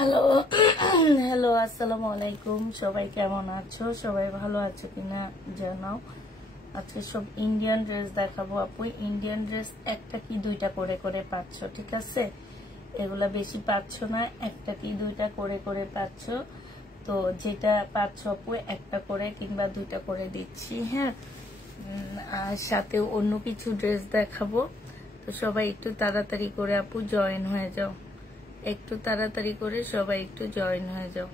Hello hello আসসালামু আলাইকুম। সবাই কেমন আছো? সবাই ভালো আছো কিনা জানাও। আজকে সব ইন্ডিয়ান ড্রেস দেখাবো আপু। ইন্ডিয়ান ড্রেস একটা কি দুইটা করে করে পাচ্ছ, ঠিক আছে? এগুলা বেশি পাচ্ছ না, একটা কি দুইটা করে করে পাচ্ছ। তো যেটা পাচ্ছ আপু একটা করে কিংবা দুইটা করে দিচ্ছি, হ্যাঁ। আর সাথে অন্য কিছু ড্রেস দেখাবো। তো সবাই একটু তাড়াতাড়ি করে আপু জয়েন হয়ে যাও, একটু তাড়াতাড়ি করে সবাই একটু জয়েন হয়ে যাও।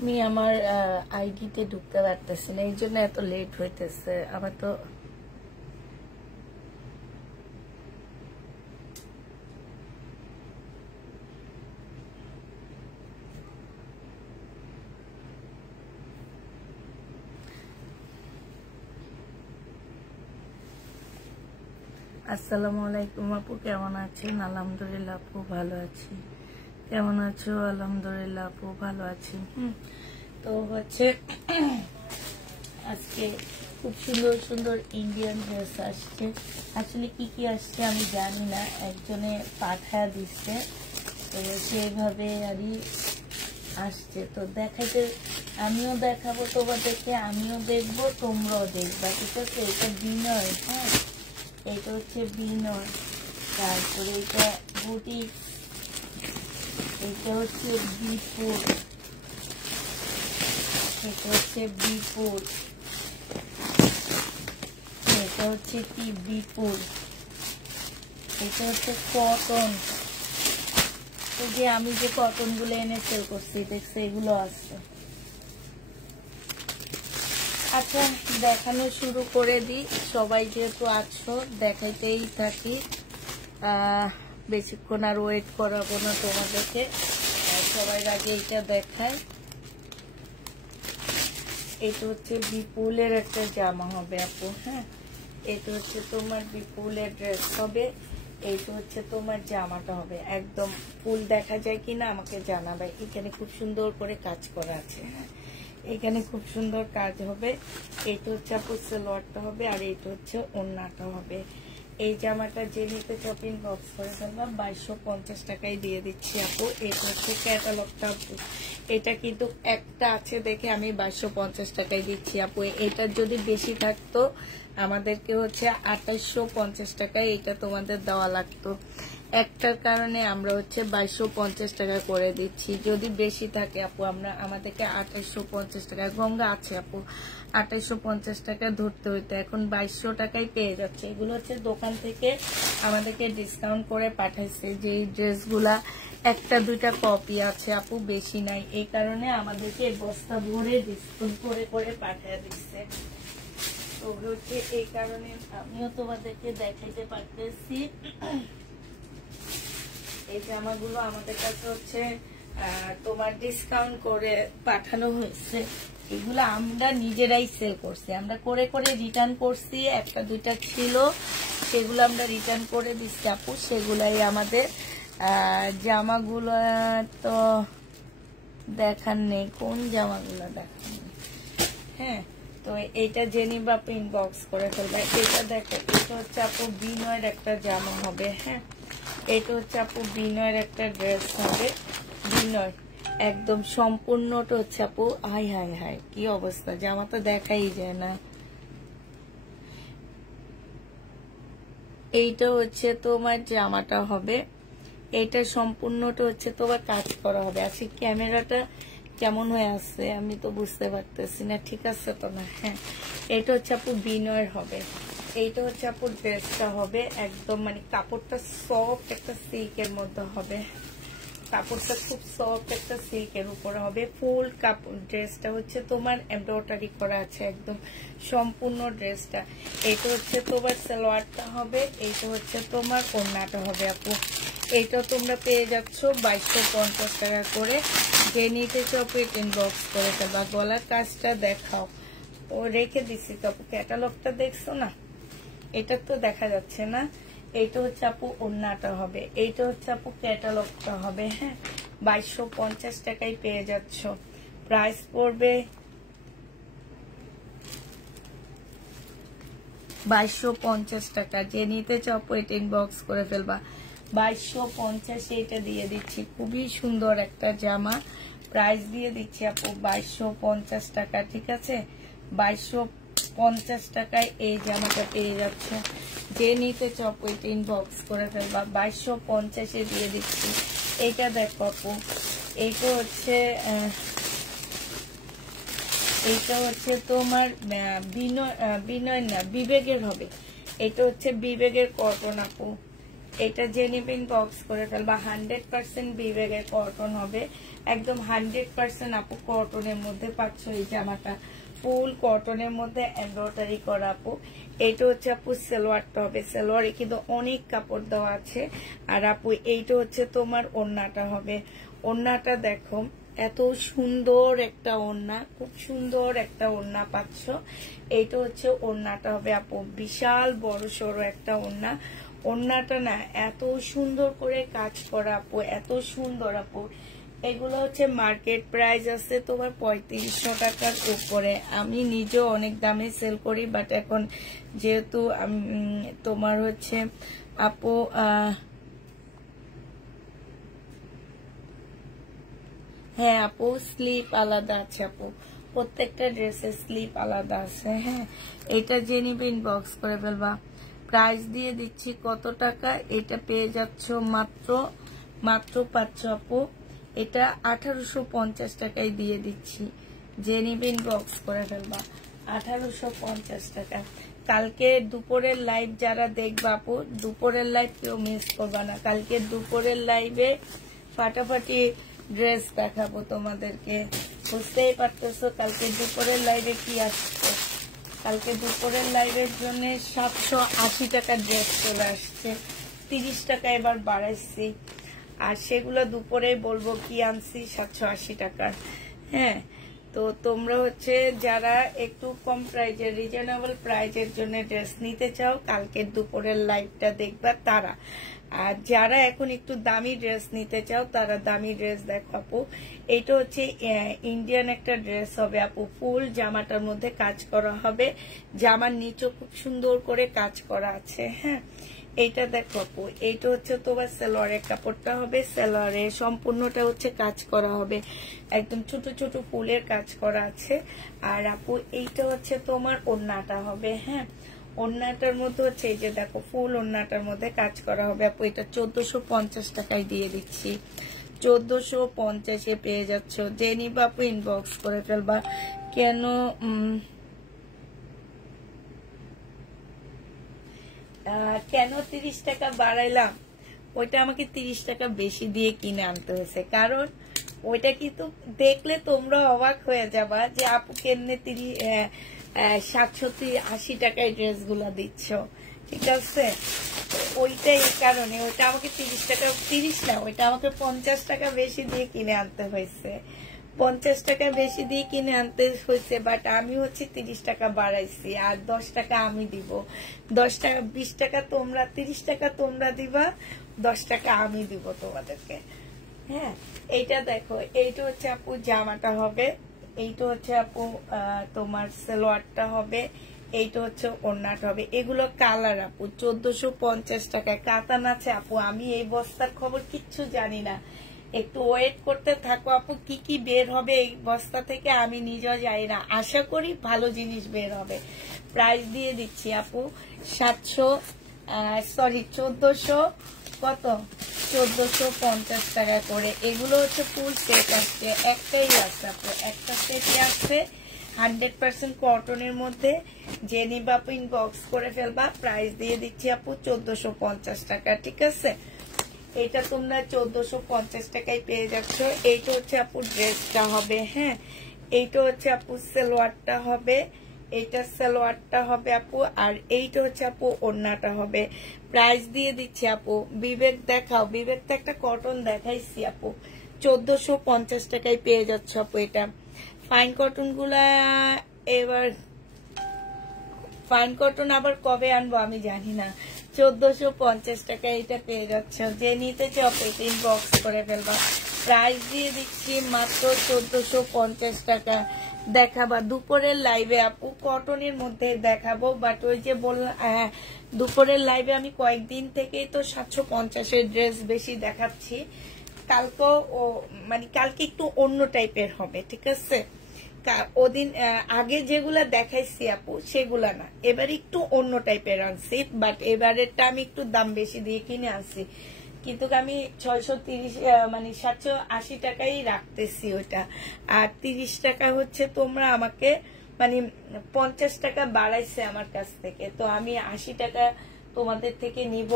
আমি আমার আইডিতে ঢুকতে পারতেছি না, এই জন্য এত লেট হইতেছে আমার। তো আসসালামু আলাইকুম আপু, কেমন আছেন? আলহামদুলিল্লাহ আপু ভালো আছি। কেমন আছো? আলহামদুলিল্লাহ আপু ভালো আছি। তো হচ্ছে আজকে খুব সুন্দর সুন্দর ইন্ডিয়ান ড্রেস আসছে। আসলে কি কি আসছে আমি জানি না, একজনে পাঠায় দিচ্ছে, তো সেইভাবে আরই আসছে। তো দেখাতে আমিও দেখাবো তোমাদেরকে, আমিও দেখবো তোমরাও দেখবা, ঠিক আছে? এটা বিনয়, হ্যাঁ, এটা হচ্ছে বিনয়। তারপরে এটা বুটিক, এটা হচ্ছে বিপুর, এটা হচ্ছে বিপুর, এটা হচ্ছে কি বিপুর, এটা হচ্ছে কটন। এই যে আমি যে কটন গুলো এনে সেল করছি দেখছি, এগুলো আছে। আচ্ছা দেখানো শুরু করে দিই, সবাই যেহেতু আছো দেখাইতেই থাকি। বেশিক্ষণ আর ওয়েট করাবো না তোমাদেরকে, সবাই আগে এইটা দেখায়। এটা হচ্ছে বিপুলের একটা জামা হবে আপু, হ্যাঁ। এটা হচ্ছে তোমার বিপুলের ড্রেস হবে, এইটা হচ্ছে তোমার জামাটা হবে। একদম ফুল দেখা যায় কিনা আমাকে জানাবে। এখানে খুব সুন্দর করে কাজ করা আছে, হ্যাঁ, এখানে খুব সুন্দর কাজ হবে। এইটা হচ্ছে আপু সালোয়ারটা হবে, আর এইটা হচ্ছে ওড়নাটা হবে। এই জামাটা যে নিতে শপিং বক্স করে ফেলবা, 2250 টাকায় দিয়ে দিচ্ছি আপু। এটা হচ্ছে ক্যাটালগটা আপু, এটা কিন্তু একটা আছে দেখে আমি 2250 টাকায় দিচ্ছি আপু। এটার যদি বেশি থাকতো আমাদেরকে হচ্ছে 2850 টাকায় এটা তোমাদের দেওয়া লাগতো। একটার কারণে আমরা হচ্ছে 2250 টাকা করে দিচ্ছি। যদি বেশি থাকে আপু আমরা আমাদেরকে 2850 টাকা, গঙ্গা আছে আপু, 2850 টাকা ধরতে হইতো, এখন 2200 টাকায় পেয়ে যাচ্ছে। এগুলো হচ্ছে দোকান থেকে আমাদেরকে ডিসকাউন্ট করে পাঠাইছে। যে ড্রেসগুলা একটা দুইটা কপি আছে আপু, বেশি নাই, এই কারণে আমাদেরকে বস্তা ভরে ডিসকাউন্ট করে করে পাঠিয়ে দিচ্ছে। তো হচ্ছে এই কারণে আমিও তোমাদেরকে দেখাইতে পারতেছি। এই জামাগুলো আমাদের কাছে হচ্ছে তোমার ডিসকাউন্ট করে পাঠানো হয়েছে। এগুলো আমরা নিজেরাই সেল করছি, আমরা করে করে রিটার্ন করছি। একটা দুইটা ছিল সেগুলো আমরা রিটার্ন করে দিচ্ছি আপু। সেগুলাই আমাদের জামাগুলো তো দেখার নেই, কোন জামাগুলো দেখার নেই, হ্যাঁ। তো এইটা জেনি বা ইনবক্স করে ফেলবে। এটা দেখো, এটা হচ্ছে আপু বিনয়ের একটা জামা হবে, হ্যাঁ। এটা হচ্ছে আপু বিনয়ের একটা ড্রেস হবে, বিনয় একদম সম্পূর্ণটা হচ্ছে আপু। হাই হাই হাই কি অবস্থা, জামাটা দেখাই যায় না। এইটা হচ্ছে তোমার জামাটা হবে, এইটা সম্পূর্ণটা হচ্ছে তোমার কাজ করা হবে। আজকে ক্যামেরাটা কেমন হয়ে আছে আমি তো বুঝতে পারতেছি না, ঠিক আছে তো না? হ্যাঁ, এটা হচ্ছে আপু বিনয়ের হবে, এইটা হচ্ছে আপু ড্রেসটা হবে একদম মানে কাপড়টা সফট একটা সিল্কের মধ্যে হবে, কাপড়টা খুব সফট একটা সিল্কের উপরে হবে। ফুল কাপড় ড্রেসটা হচ্ছে তোমার এমব্রয়ডারি করা আছে একদম সম্পূর্ণ ড্রেসটা। এইটা হচ্ছে তোমার সালোয়ারটা হবে, এইটা হচ্ছে তোমার ওড়নাটা হবে আপু। এইটা তোমরা পেয়ে যাচ্ছ 2250 টাকা করে। যে নিতে চাও ইনবক্স করে দেবা। গলার কাজটা দেখাও, ও রেখে দিছি তো আপু, ক্যাটালগটা দেখছো না? এটা তো দেখা যাচ্ছে না। এইটা হচ্ছে আপু ওড়নাটা হবে, এইটা হচ্ছে আপু ক্যাটালগটা হবে। হ্যাঁ 2250 টাকায় পেয়ে যাচ্ছ। প্রাইস পড়বে 2250 টাকা। যে নিতে চাও এটা ইনবক্স করে ফেলবা। 2250 এটা দিয়ে দিচ্ছি, খুবই সুন্দর একটা জামা। প্রাইস দিয়ে দিচ্ছি আপু 2250 টাকা, ঠিক আছে? 2250 টাকায় এই জামাটা পেয়ে যাচ্ছ। যে নিতে চাও এটা ইনবক্স করে ফেলবা। 2250 দিয়ে দিচ্ছি। এইটা দেখো আপু, এইটা হচ্ছে তোমার বিনয় না বিবেকের হবে। এটা হচ্ছে বিবেকের কটন আপু। এটা জেনিবিন বক্স করে ফেলবা। 100% বিবেকের কটন হবে, একদম 100% আপু কটনের মধ্যে পাচ্ছ এই জামাটা। ফুল কটনের মধ্যে এমব্রয়ডারি করা আপু। এইটা হচ্ছে আপু সালোয়ারটা হবে, সালোয়ারে কিন্তু অনেক কাপড় দেওয়া আছে। আর আপু এইটা হচ্ছে তোমার ওড়নাটা হবে। ওড়নাটা দেখো এত সুন্দর একটা ওড়না, খুব সুন্দর একটা ওড়না পাচ্ছ। এইটা হচ্ছে ওড়নাটা হবে আপু, বিশাল বড় সড়ো একটা ওড়না। ওড়নাটা না এত সুন্দর করে কাজ করা আপু, এত সুন্দর আপু। এগুলো হচ্ছে মার্কেট প্রাইস আছে তোমার 3500 টাকার উপরে। আমি নিজেও অনেক দামে সেল করি, বাট এখন যেহেতু তোমার হচ্ছে আপু হ্যাঁ আপু স্লিপ আলাদা আছে আপু, প্রত্যেকটা ড্রেসের স্লিপ আলাদা আছে। হ্যাঁ এটা জেনিবে ইনবক্স করে ফেলবা। প্রাইস দিয়ে দিচ্ছি কত টাকা, এটা পেয়ে যাচ্ছ মাত্র পাচ্ছ আপু। এটা 1850 টাকায় দিয়ে দিচ্ছি। জেনিবে ইনবক্স করে ফেলবা। 1850 টাকা। কালকে দুপুরের লাইভ যারা দেখবা আপু, দুপুরের লাইভ কেউ মিস করবা না। কালকে দুপুরের লাইভে ফাটাফাটি ড্রেস দেখাবো তোমাদেরকে। বুঝতেই পারতেছো কালকে দুপুরের লাইভে কি আসছে। কালকে দুপুরের লাইভের জন্য 780 টাকার ড্রেস চলে আসছে, 30 টাকা এবার বাড়াইছি। আর সেগুলো দুপুরে বলবো কি আনছি 780 টাকার। হ্যাঁ তো তোমরা হচ্ছে যারা একটু কম প্রাইজের রিজনেবল প্রাইজের জন্য ড্রেস নিতে চাও কালকের দুপুরের লাইভটা দেখবা তারা। আর যারা এখন একটু দামি ড্রেস নিতে চাও তারা দামি ড্রেস দেখো আপু। এইটা হচ্ছে ইন্ডিয়ান একটা ড্রেস হবে আপু, ফুল জামাটার মধ্যে কাজ করা হবে, জামার নিচে খুব সুন্দর করে কাজ করা আছে। হ্যাঁ এইটা দেখো আপু, এইটা হচ্ছে তোমার সালোয়ারের কাপড়টা হবে, সালোয়ারে সম্পূর্ণটা হচ্ছে কাজ করা হবে, একদম ছোট ছোট ফুলের কাজ করা আছে। আর আপু এইটা হচ্ছে তোমার ওড়নাটা হবে। হ্যাঁ ওড়নাটার মধ্যে হচ্ছে এই যে দেখো ফুল ওড়নাটার মধ্যে কাজ করা হবে আপু। এটা 1450 টাকায় দিয়ে দিচ্ছি। 1450 পেয়ে যাচ্ছ। জেনি বাপু ইনবক্স করে ফেলবা। কেন 30 টাকা বাড়াইলাম, ওইটা আমাকে 30 টাকা বেশি দিয়ে কিনে আনতে হয়েছে। কারণ ওইটা কিন্তু দেখলে তোমরা অবাক হয়ে যাবা যে আপু কেমনে 780 টাকায় ড্রেস গুলা দিচ্ছ, ঠিক আছে? ওইটাই কারণে ওইটা আমাকে 30 টাকা, 30 না ওইটা আমাকে 50 টাকা বেশি দিয়ে কিনে আনতে হয়েছে। 50 টাকা বেশি দিয়ে কিনে আনতে হয়েছে, বাট আমি হচ্ছে 30 টাকা বাড়াইছি। আর 10 টাকা আমি দিব, 10 টাকা 20 টাকা তোমরা, 30 টাকা তোমরা দিবা, 10 টাকা আমি দিব তোমাদেরকে। হ্যাঁ এইটা দেখো, এইটা হচ্ছে আপু জামাটা হবে, এইটা হচ্ছে আপু তোমার সালোয়ারটা হবে, এইটা হচ্ছে ওড়নাটা হবে। এগুলো কালার আপু 1450 টাকায়। কাতান আছে আপু, আমি এই বস্তার খবর কিচ্ছু জানি না, একটু ওয়েট করতে থাকো আপু। কি কি বের হবে এই বস্তা থেকে আমি নিজেও জানি না, আশা করি ভালো জিনিস বের হবে। প্রাইস দিয়ে দিচ্ছি আপু 1450 টাকা করে। এগুলো হচ্ছে ফুল সেট আসছে, একটাই আছে আপু, একটা সেটই আসছে। 100% কটনের মধ্যে, যে নিবা আপু ইনবক্স করে ফেলবা। প্রাইস দিয়ে দিচ্ছি আপু 1450 টাকা, ঠিক আছে? এটা তোমরা 1450 টাকায় পেয়ে যাচ্ছ। এইটা হচ্ছে আপু ড্রেসটা হবে, হ্যাঁ। এইটা হচ্ছে আপু সালোয়ারটা হবে, এইটা সালোয়ারটা হবে আপু, আর এইটা হচ্ছে আপু ওড়নাটা হবে। প্রাইস দিয়ে দিচ্ছি আপু, বিবেক দেখাও, বিবেক তো একটা কটন দেখাইছি আপু, 1450 টাকায় পেয়ে যাচ্ছ আপু। এটা ফাইন কটন গুলা এবার, ফাইন কটন আবার কবে আনবো আমি জানি না। 1450 টাকা এটা পেয়ে যাচ্ছ। যে নিতে চাও এটা ইনবক্স করে ফেলবা। প্রাইস দিয়ে দিচ্ছি মাত্র 1450 টাকা। দেখাবা দুপুরের লাইভে আপু, কটনের মধ্যে দেখাবো, বাট ওই যে বললাম দুপুরের লাইভে আমি কয়েকদিন থেকেই তো 750-এর ড্রেস বেশি দেখাচ্ছি। কালকেও মানে কালকে একটু অন্য টাইপের হবে, ঠিক আছে? ওদিন আগে যেগুলা দেখাইছি আপু সেগুলা না, এবার একটু অন্য টাইপের আনছি, বাট এবারেরটা আমি একটু দাম বেশি দিয়ে কিনে আনছি, কিন্তু আমি 630 মানে 780 টাকাই রাখতেছি ওইটা। আর 30 টাকা হচ্ছে তোমরা আমাকে মানে 50 টাকা বাড়াইছে আমার কাছ থেকে, তো আমি 80 টাকা তোমাদের থেকে নিব।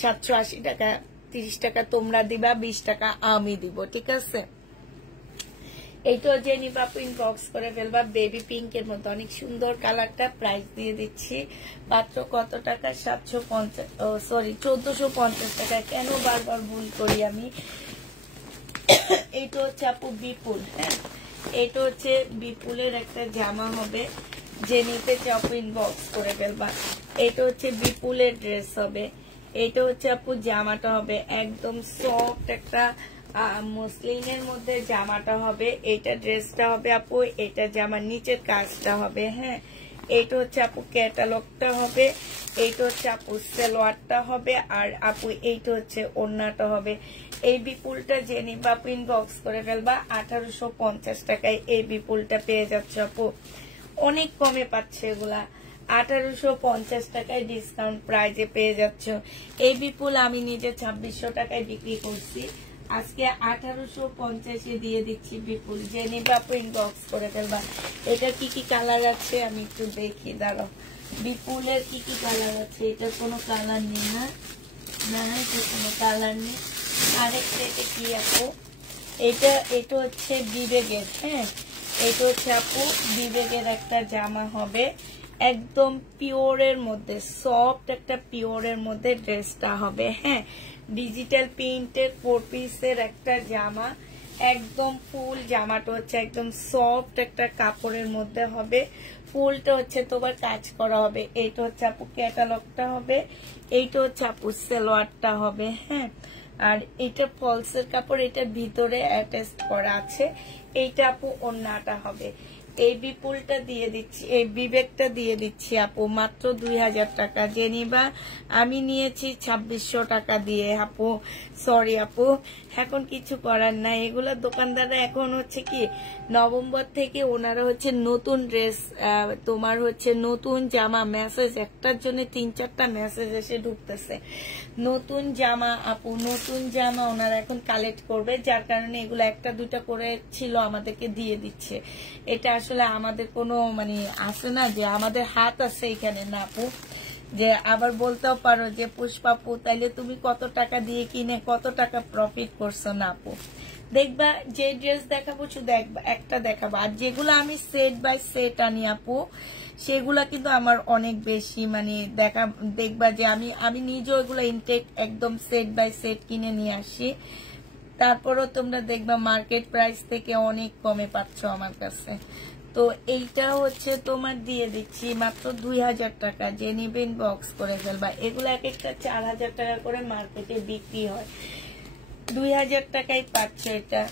780 টাকা, 30 টাকা তোমরা দিবা, 20 টাকা আমি দিব, ঠিক আছে? এইটা যে নিবা আপু ইনবক্স করে ফেলবা। বেবি পিঙ্ক এর মধ্যে অনেক সুন্দর কালারটা। প্রাইস দিয়ে দিচ্ছি মাত্র কত টাকা? 1450 টাকা। কেন বারবার ভুল করি আমি? এইটা হচ্ছে আপু বিপুল, হ্যাঁ। এইটা হচ্ছে বিপুলের একটা জামা হবে, যে নিতে চাও আপু ইনবক্স করে ফেলবা। এইটা হচ্ছে বিপুলের ড্রেস হবে। এইটা হচ্ছে আপু জামাটা হবে একদম সফট একটা মসলিনের মধ্যে জামাটা হবে। এইটা ড্রেসটা হবে আপু, এটা জামার নিচের কাজটা হবে, হ্যাঁ। এইটা হচ্ছে আপু ক্যাটালগটা হবে, এইটা হচ্ছে আপু সালোয়ারটা হবে, আর আপু এইটা হচ্ছে ওড়নাটা হবে। এই বিপুলটা যে নিবা আপু ইনবক্স করে ফেলবা। 1850 টাকায় এই বিপুলটা পেয়ে যাচ্ছে আপু, অনেক কমে পাচ্ছে এগুলা। 1850 টাকায় ডিসকাউন্ট প্রাইজে পেয়ে যাচ্ছ। এই বিপুল আমি নিজে 2600 টাকায় বিক্রি করছি, আজকে 1850-এ দিয়ে দিচ্ছি বিপুল। যে নিবা আপু ইনবক্স করে ফেলবা। এটা কি কি কালার আছে আমি একটু দেখি, দাঁড়াও। বিপুলের কি কি কালার আছে? এটা কোনো কালার নেই, না না এটা কোনো কালার নেই। আরেকটা এটা কি আপু? এটা হচ্ছে বিবেকের, হ্যাঁ। এটা হচ্ছে আপু বিবেকের একটা জামা হবে, একদম পিওরের মধ্যে, সফট একটা পিওরের মধ্যে ড্রেসটা হবে, হ্যাঁ। ডিজিটাল প্রিন্টের 4 পিসের একটা জামা, একদম ফুল জামাটা হচ্ছে একদম সফট একটা কাপড়ের মধ্যে হবে। ফুলটা হচ্ছে তোমার কাজ করা হবে। এইটা হচ্ছে আপু ক্যাটালগটা হবে, এইটা হচ্ছে আপু সালোয়ারটা হবে, হ্যাঁ। আর এটা ফলসের কাপড়, এটা ভিতরে অ্যাটাচ করা আছে। এইটা আপু ওড়নাটা হবে। এই বিপুলটা দিয়ে দিচ্ছি, এই বিবেকটা দিয়ে দিচ্ছি আপু মাত্র 2000 টাকা। যে নিবা আমি নিয়েছি 2600 টাকা দিয়ে আপু। সরি আপু, এখন কিছু করার নাই। এগুলা দোকানদাররা এখন হচ্ছে কি নভেম্বর থেকে ওনারা হচ্ছে নতুন ড্রেস, তোমার হচ্ছে নতুন জামা মেসেজ, একটার জন্য 3-4টা মেসেজ এসে ঢুকতেছে। নতুন জামা আপু, নতুন জামা ওনারা এখন কালেক্ট করবে, যার কারণে এগুলো 1-2টা করে ছিল আমাদেরকে দিয়ে দিচ্ছে। এটা আসলে আমাদের কোনো মানে আছে না যে আমাদের হাত আছে এখানে, না আপু। যে আবার বলতেও পারো যে পুষ্পাপু তাইলে তুমি কত টাকা দিয়ে কিনে কত টাকা প্রফিট করছো, না আপু। দেখবা যে ড্রেস দেখাবো শুধু একটা দেখাবো, আর যেগুলো আমি সেট বাই সেট আনি আপু সেগুলা কিন্তু আমার অনেক বেশি মানে দেখবা যে আমি নিজেও এগুলো ইনটেক একদম সেট বাই সেট কিনে নিয়ে আসি। তারপরও তোমরা দেখবা মার্কেট প্রাইস থেকে অনেক কমে পাচ্ছ আমার কাছে। তো এইটা হচ্ছে তোমার দিয়ে দিচ্ছি মাত্র 2000 টাকা। যে নিবে ইনবক্স করে ফেলবা। এগুলো এক একটা 4000 টাকা করে মার্কেটে বিক্রি হয়, 2000 টাকায় পাচ্ছ এটা।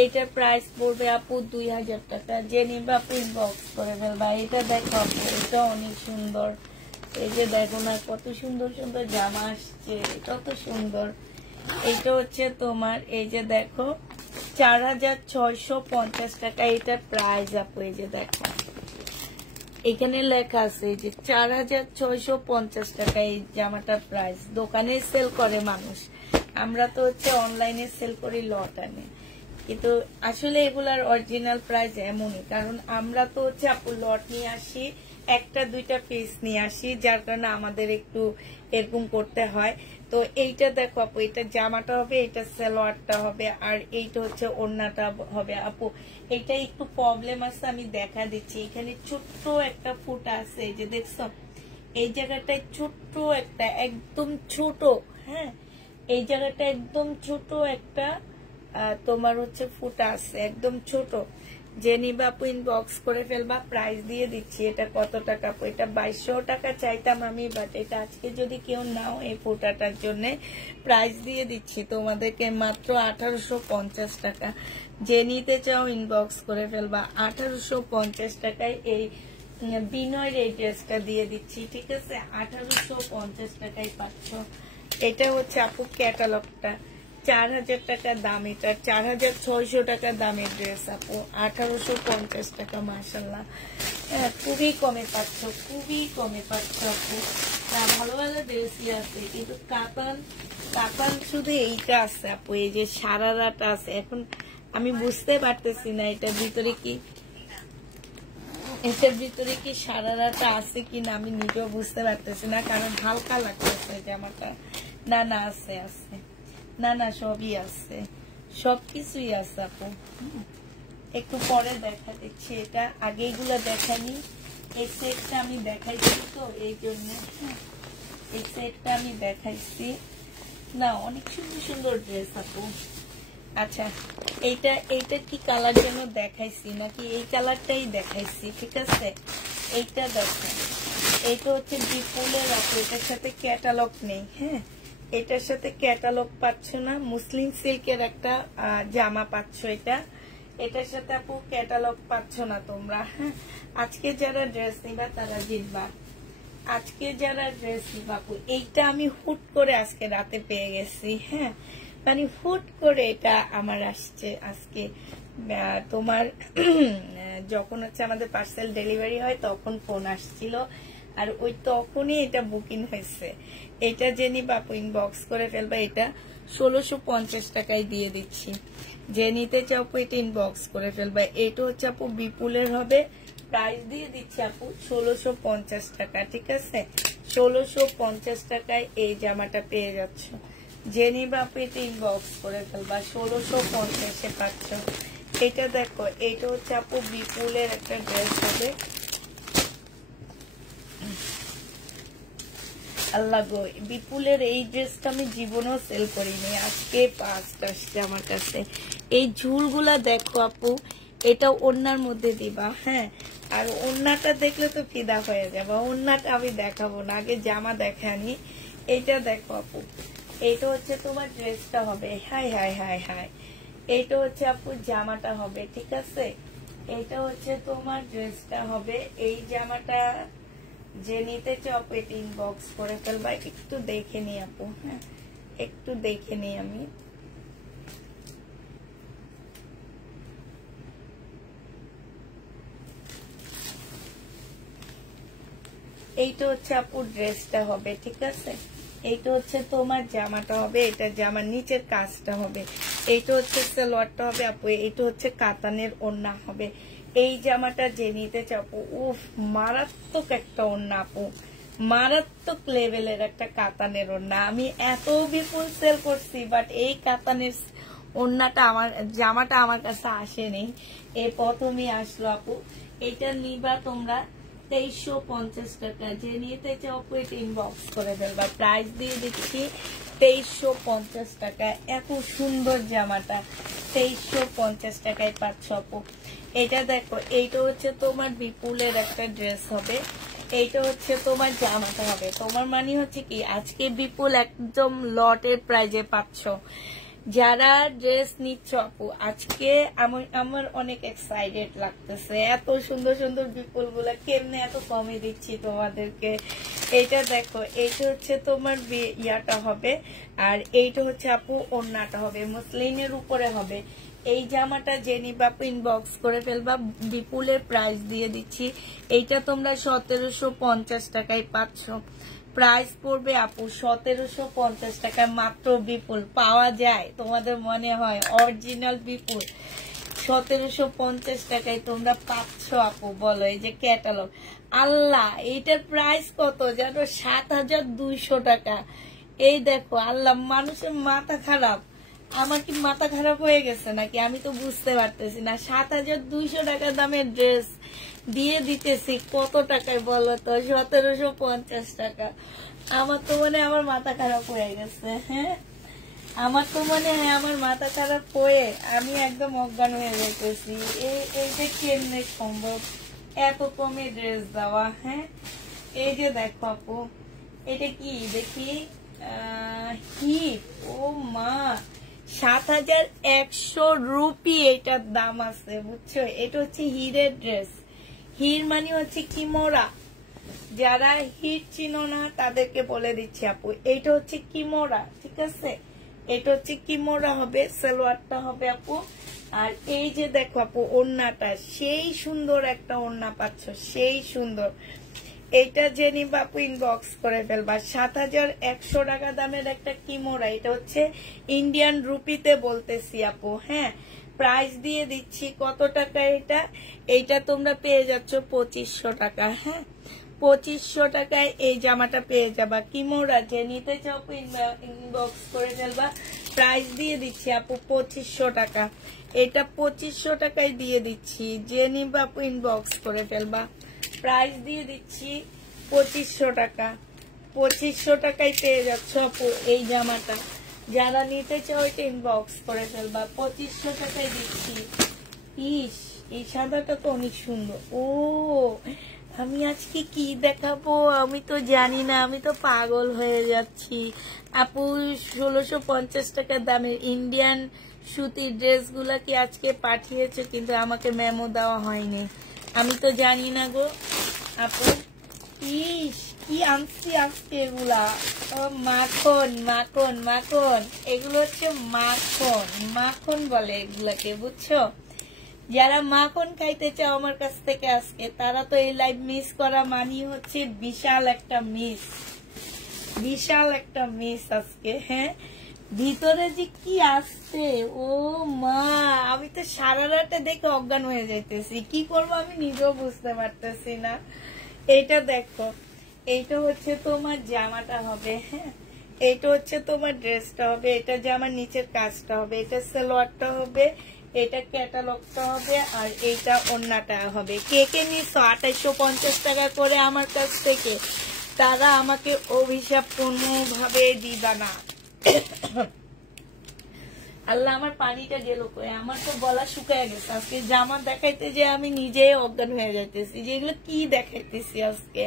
এইটার প্রাইস পড়বে আপু 2000 টাকা। যে নিবে আপু ইনবক্স করে ফেলবা। এটা দেখো আপু, এটা অনেক সুন্দর। এই যে দেখো না কত সুন্দর সুন্দর জামা আসছে, কত সুন্দর। এইটা হচ্ছে তোমার এই যে দেখো 4650 টাকা এটা প্রাইস আপু। এই যে দেখো এখানে লেখা আছে এই যে 4650 টাকা এই জামাটার প্রাইস। দোকানে সেল করে মানুষ, আমরা তো হচ্ছে অনলাইনে সেল করি লট আনে। কিন্তু আসলে এগুলার অরিজিনাল প্রাইস এমনই, কারণ আমরা তো হচ্ছে আপু লট নিয়ে আসি, একটা দুইটা পিস নিয়ে আসি, যার কারণে আমাদের একটু এরকম করতে হয়। তো এইটা দেখো আপু, এটা জামাটা হবে, এটা সালোয়ারটা হবে, আর এইটা হচ্ছে ওড়নাটা হবে। আপু এটা একটু প্রবলেম আছে, আমি দেখা দিচ্ছি। এখানে ছোট্ট একটা ফুটা আছে, এই যে দেখছো এই জায়গাটায় ছোট্ট একটা, একদম ছোট, হ্যাঁ এই জায়গাটা একদম ছোট একটা তোমার হচ্ছে ফুটা আছে, একদম ছোট। যে নিবা আপু ইনবক্স করে ফেলবা, প্রাইস দিয়ে দিচ্ছি। এটা কত টাকা আপু? এটা 2200 টাকা চাইতাম আমি, বাট এটা আজকে যদি কেউ নাও এই ফুটাটার জন্য প্রাইস দিয়ে দিচ্ছি তোমাদেরকে মাত্র 1850 টাকা। যে নিতে চাও ইনবক্স করে ফেলবা, 1850 টাকায় এই বিনয়ের এই ড্রেসটা দিয়ে দিচ্ছি, ঠিক আছে? 1850 টাকায় পাচ্ছ। এটা হচ্ছে আপু ক্যাটালগটা, 4000 টাকা দাম, এটা 4600 টাকা দামের ড্রেস আপু, 1850 টাকা। মাশাল্লাহ, খুবই কমে পাচ্ছ, খুবই কমে পাচ্ছ আপু। ভালো ভালো ড্রেসই আছে, কিন্তু কাতান শুধু এইটা আছে আপু, এই যে সারারাটা আছে। এখন আমি বুঝতে পারতেছি না এটার ভিতরে কি সারারাটা আছে কিনা, আমি নিজেও বুঝতে পারতেছি না, কারণ হালকা লাগতেছে জামাটা। না না আছে, না না সবই আছে, সবকিছুই আছে আপু। একটু পরে দেখা দিচ্ছি, এটা আগে এগুলা দেখাইনি। এই সেটটা আমি দেখাইছি তো এই জন্য, এই সেটটা আমি দেখাইছি না। অনেক সুন্দর সুন্দর ড্রেস আপু। আচ্ছা এইটা কি কালার যেন দেখাইছি, নাকি এই কালারটাই দেখাইছি? ঠিক আছে, এইটা দেখো, এইটা হচ্ছে বিপুলের আপু, এটার সাথে ক্যাটালগ নেই। হ্যাঁ, এটার সাথে ক্যাটালগ পাচ্ছ না, মুসলিম সিল্কের একটা জামা পাচ্ছ। এটার সাথে আপু ক্যাটালগ পাচ্ছ না তোমরা। হ্যাঁ, আজকে যারা ড্রেস নিবা তারা জিতবা, আজকে যারা ড্রেস নিবা আপু। এইটা আমি হুট করে আজকে রাতে পেয়ে গেছি। হ্যাঁ, মানে হুট করে এটা আমার আসছে আজকে। তোমার যখন হচ্ছে আমাদের পার্সেল ডেলিভারি হয় তখন ফোন আসছিল, আর ওই তখনই এটা বুকিং হয়েছে। এটা যে নিবা আপু ইনবক্স করে ফেলবা, এটা 1650 টাকায় দিয়ে দিচ্ছি। যে নিতে চাও আপু এটা ইনবক্স করে ফেলবা। এটা হচ্ছে আপু বিপুলের হবে, প্রাইস দিয়ে দিচ্ছি আপু 1650 টাকা, ঠিক আছে? 1650 টাকায় এই জামাটা পেয়ে যাচ্ছ। যে নিবা আপু এটা ইনবক্স করে ফেলবা, 1650-এ পাচ্ছ। এটা দেখো, এটা হচ্ছে আপু বিপুলের একটা ড্রেস হবে। আল্লাহ গো, বিপুলের এই ড্রেসটা আমি জীবনেও সেল করিনি, আজকে ফার্স্ট আসছে আমার কাছে। এই ঝুলগুলা দেখো আপু, এটা ওড়নার মধ্যে দিবা। হ্যাঁ, আর ওড়নাটা দেখলে তো ফিদা হয়ে যাবে। ওড়নাটা আমি দেখাবো না, আগে জামা দেখানি। এইটা দেখো আপু, এইটা হচ্ছে তোমার ড্রেসটা হবে। হাই হাই হাই হাই, এইটা হচ্ছে আপু জামাটা হবে, ঠিক আছে? এইটা হচ্ছে তোমার ড্রেসটা হবে। এই জামাটা যে নিতে চাও এটা ইনবক্স করে ফেলবা। একটু দেখে নি আপু, হ্যাঁ একটু দেখে নি আমি। এইটা হচ্ছে আপু ড্রেসটা হবে, ঠিক আছে? এইটা হচ্ছে তোমার জামাটা হবে, এটা জামার নিচের কাজটা হবে। এইটা হচ্ছে সালোয়ারটা হবে আপু, এইটা হচ্ছে কাতানের ওড়না হবে। এই জামাটা যে নিতে চাপু, উফ মারাত্মক একটা ওড়না আপু, মারাত্মক লেভেলের একটা কাতানের ওড়না। আমি এত বিপুল সেল করছি, বাট এই কাতানের ওড়নাটা আমার, জামাটা আমার কাছে আসেনি, এই প্রথমই আসলো আপু। এটা নিবা তোমরা 2350 টাকা। যে নিতে চাও এটা ইনবক্স করে ফেলবা, প্রাইস দিয়ে দিচ্ছি 2350 টাকা। এত সুন্দর জামাটা 2350 টাকায় পাচ্ছ আপু। এটা দেখো, এইটা হচ্ছে তোমার বিপুলের একটা ড্রেস হবে, এইটা হচ্ছে তোমার জামাটা হবে। তোমার মানে হচ্ছে কি আজকে বিপুল একদম লটের প্রাইজে পাচ্ছ। যারা ড্রেস নিচ্ছ আপু, আজকে আমার অনেক এক্সাইটেড লাগতেছে। এত সুন্দর সুন্দর বিপুল গুলা কেমনে এত কমে দিচ্ছি তোমাদেরকে। এইটা দেখো, এইটা হচ্ছে তোমার ইয়াটা হবে, আর এইটা হচ্ছে আপু ওড়নাটা হবে, মসলিনের উপরে হবে। এই জামাটা যে নিবা আপু ইনবক্স করে ফেলবা, বিপুলের প্রাইস দিয়ে দিচ্ছি। এইটা তোমরা 1750 টাকায় পাচ্ছ। প্রাইস পড়বে আপু 1750 টাকায় মাত্র। বিপুল পাওয়া যায়, তোমাদের মনে হয় অরিজিনাল বিপুল 1750 টাকায় তোমরা পাচ্ছ আপু? বলো, এই যে ক্যাটালগ। আল্লাহ, এইটার প্রাইস কত জানো? 7200 টাকা। এই দেখো, আল্লাহ, মানুষের মাথা খারাপ। আমার কি মাথা খারাপ হয়ে গেছে নাকি? আমি তো বুঝতে পারতেছি না। 7200 টাকা দামের ড্রেস দিয়ে দিতেছি কত টাকায় বলো তো? 1750 টাকা। আমার তো মনে হয় আমার মাথা খারাপ হয়ে গেছে। হ্যাঁ, আমার তো মনে হয় আমার মাথা খারাপ হয়ে আমি একদম অজ্ঞান হয়ে যেতেছি। এইটা কেমনে সম্ভব এত কমে ড্রেস দেওয়া? হ্যাঁ, এই যে দেখো আপু, এটা কি দেখি, হিপ। ও মা, 7100 রুপি এটার দাম আছে, বুঝছো? এটা হচ্ছে হিরের ড্রেস। হির মানে হচ্ছে কিমোরা। যারা হির চিনো না তাদেরকে বলে দিচ্ছি আপু, এইটা হচ্ছে কিমোরা, ঠিক আছে? এটা হচ্ছে কিমোরা হবে, সালোয়ারটা হবে আপু। আর এই যে দেখো আপু, ওড়নাটা সেই সুন্দর একটা ওড়না পাচ্ছ, সেই সুন্দর। এইটা যে নিবা আপু ইনবক্স করে ফেলবা। 7100 টাকা দামের একটা কিমোরা। এটা হচ্ছে ইন্ডিয়ান রুপিতে বলতেছি আপু। হ্যাঁ, প্রাইস দিয়ে দিচ্ছি কত টাকা এটা? এইটা তোমরা পেয়ে যাচ্ছ 2500 টাকা। হ্যাঁ, 2500 টাকায় এই জামাটা পেয়ে যাবা। কিমোরা যে নিতে চাও ইনবক্স করে ফেলবা। প্রাইস দিয়ে দিচ্ছি আপু 2500 টাকা। এটা 2500 টাকায় দিয়ে দিচ্ছি, যে নিবা আপু ইনবক্স করে ফেলবা। প্রাইস দিয়ে দিচ্ছি 2500 টাকা। 2500 টাকায় পেয়ে যাচ্ছ আপু এই জামাটা। যারা নিতে চাও এটা ইনবক্স করে ফেলবা। 2500 টাকায় দিচ্ছি। ইস, এই সাদাটা তো অনেক সুন্দর। ও, আমি আজকে কি দেখাবো আমি তো জানি না, আমি তো পাগল হয়ে যাচ্ছি আপু। 1650 টাকা দামের ইন্ডিয়ান সুতির ড্রেসগুলা কি আজকে পাঠিয়েছে, কিন্তু আমাকে মেমো দেওয়া হয়নি। আমি তো জানি না গো আপু। ইস, কি আনছি আজকে এগুলা। মাখন মাখন মাখন, এগুলো হচ্ছে মাখন। মাখন বলে এগুলাকে, বুঝছো? যারা মাখন খাইতে চাও আমার কাছ থেকে আজকে, তারা তো এই লাইভ মিস করা মানি হচ্ছে বিশাল একটা মিস, বিশাল একটা মিস আজকে। হ্যাঁ, ভিতরে যে কি আসছে, ও মা, আমি তো সারা রাতে দেখে অজ্ঞান হয়ে যাইতেছি। কি করবো আমি নিজেও বুঝতে পারতেছি না। এইটা দেখো, এইটা হচ্ছে তোমার জামাটা হবে। হ্যাঁ, এইটা হচ্ছে তোমার ড্রেসটা হবে। এটা জামার নিচের কাজটা হবে। এটা সালোয়ারটা হবে। এটা ক্যাটালগটা হবে। আর এইটা ওড়নাটা হবে। কে কে নিছো 2850 টাকা করে আমার কাছ থেকে, তারা আমাকে অভিশাপ কোনোভাবে দিবা না। আল্লাহ, আমার পানিটা গেল কই? আমার তো গলা শুকায় গেছে আজকে। জামা দেখাইতে যে আমি নিজেই অজ্ঞান হয়ে যাইতেছি যে এগুলো কি দেখাইতেছি আজকে।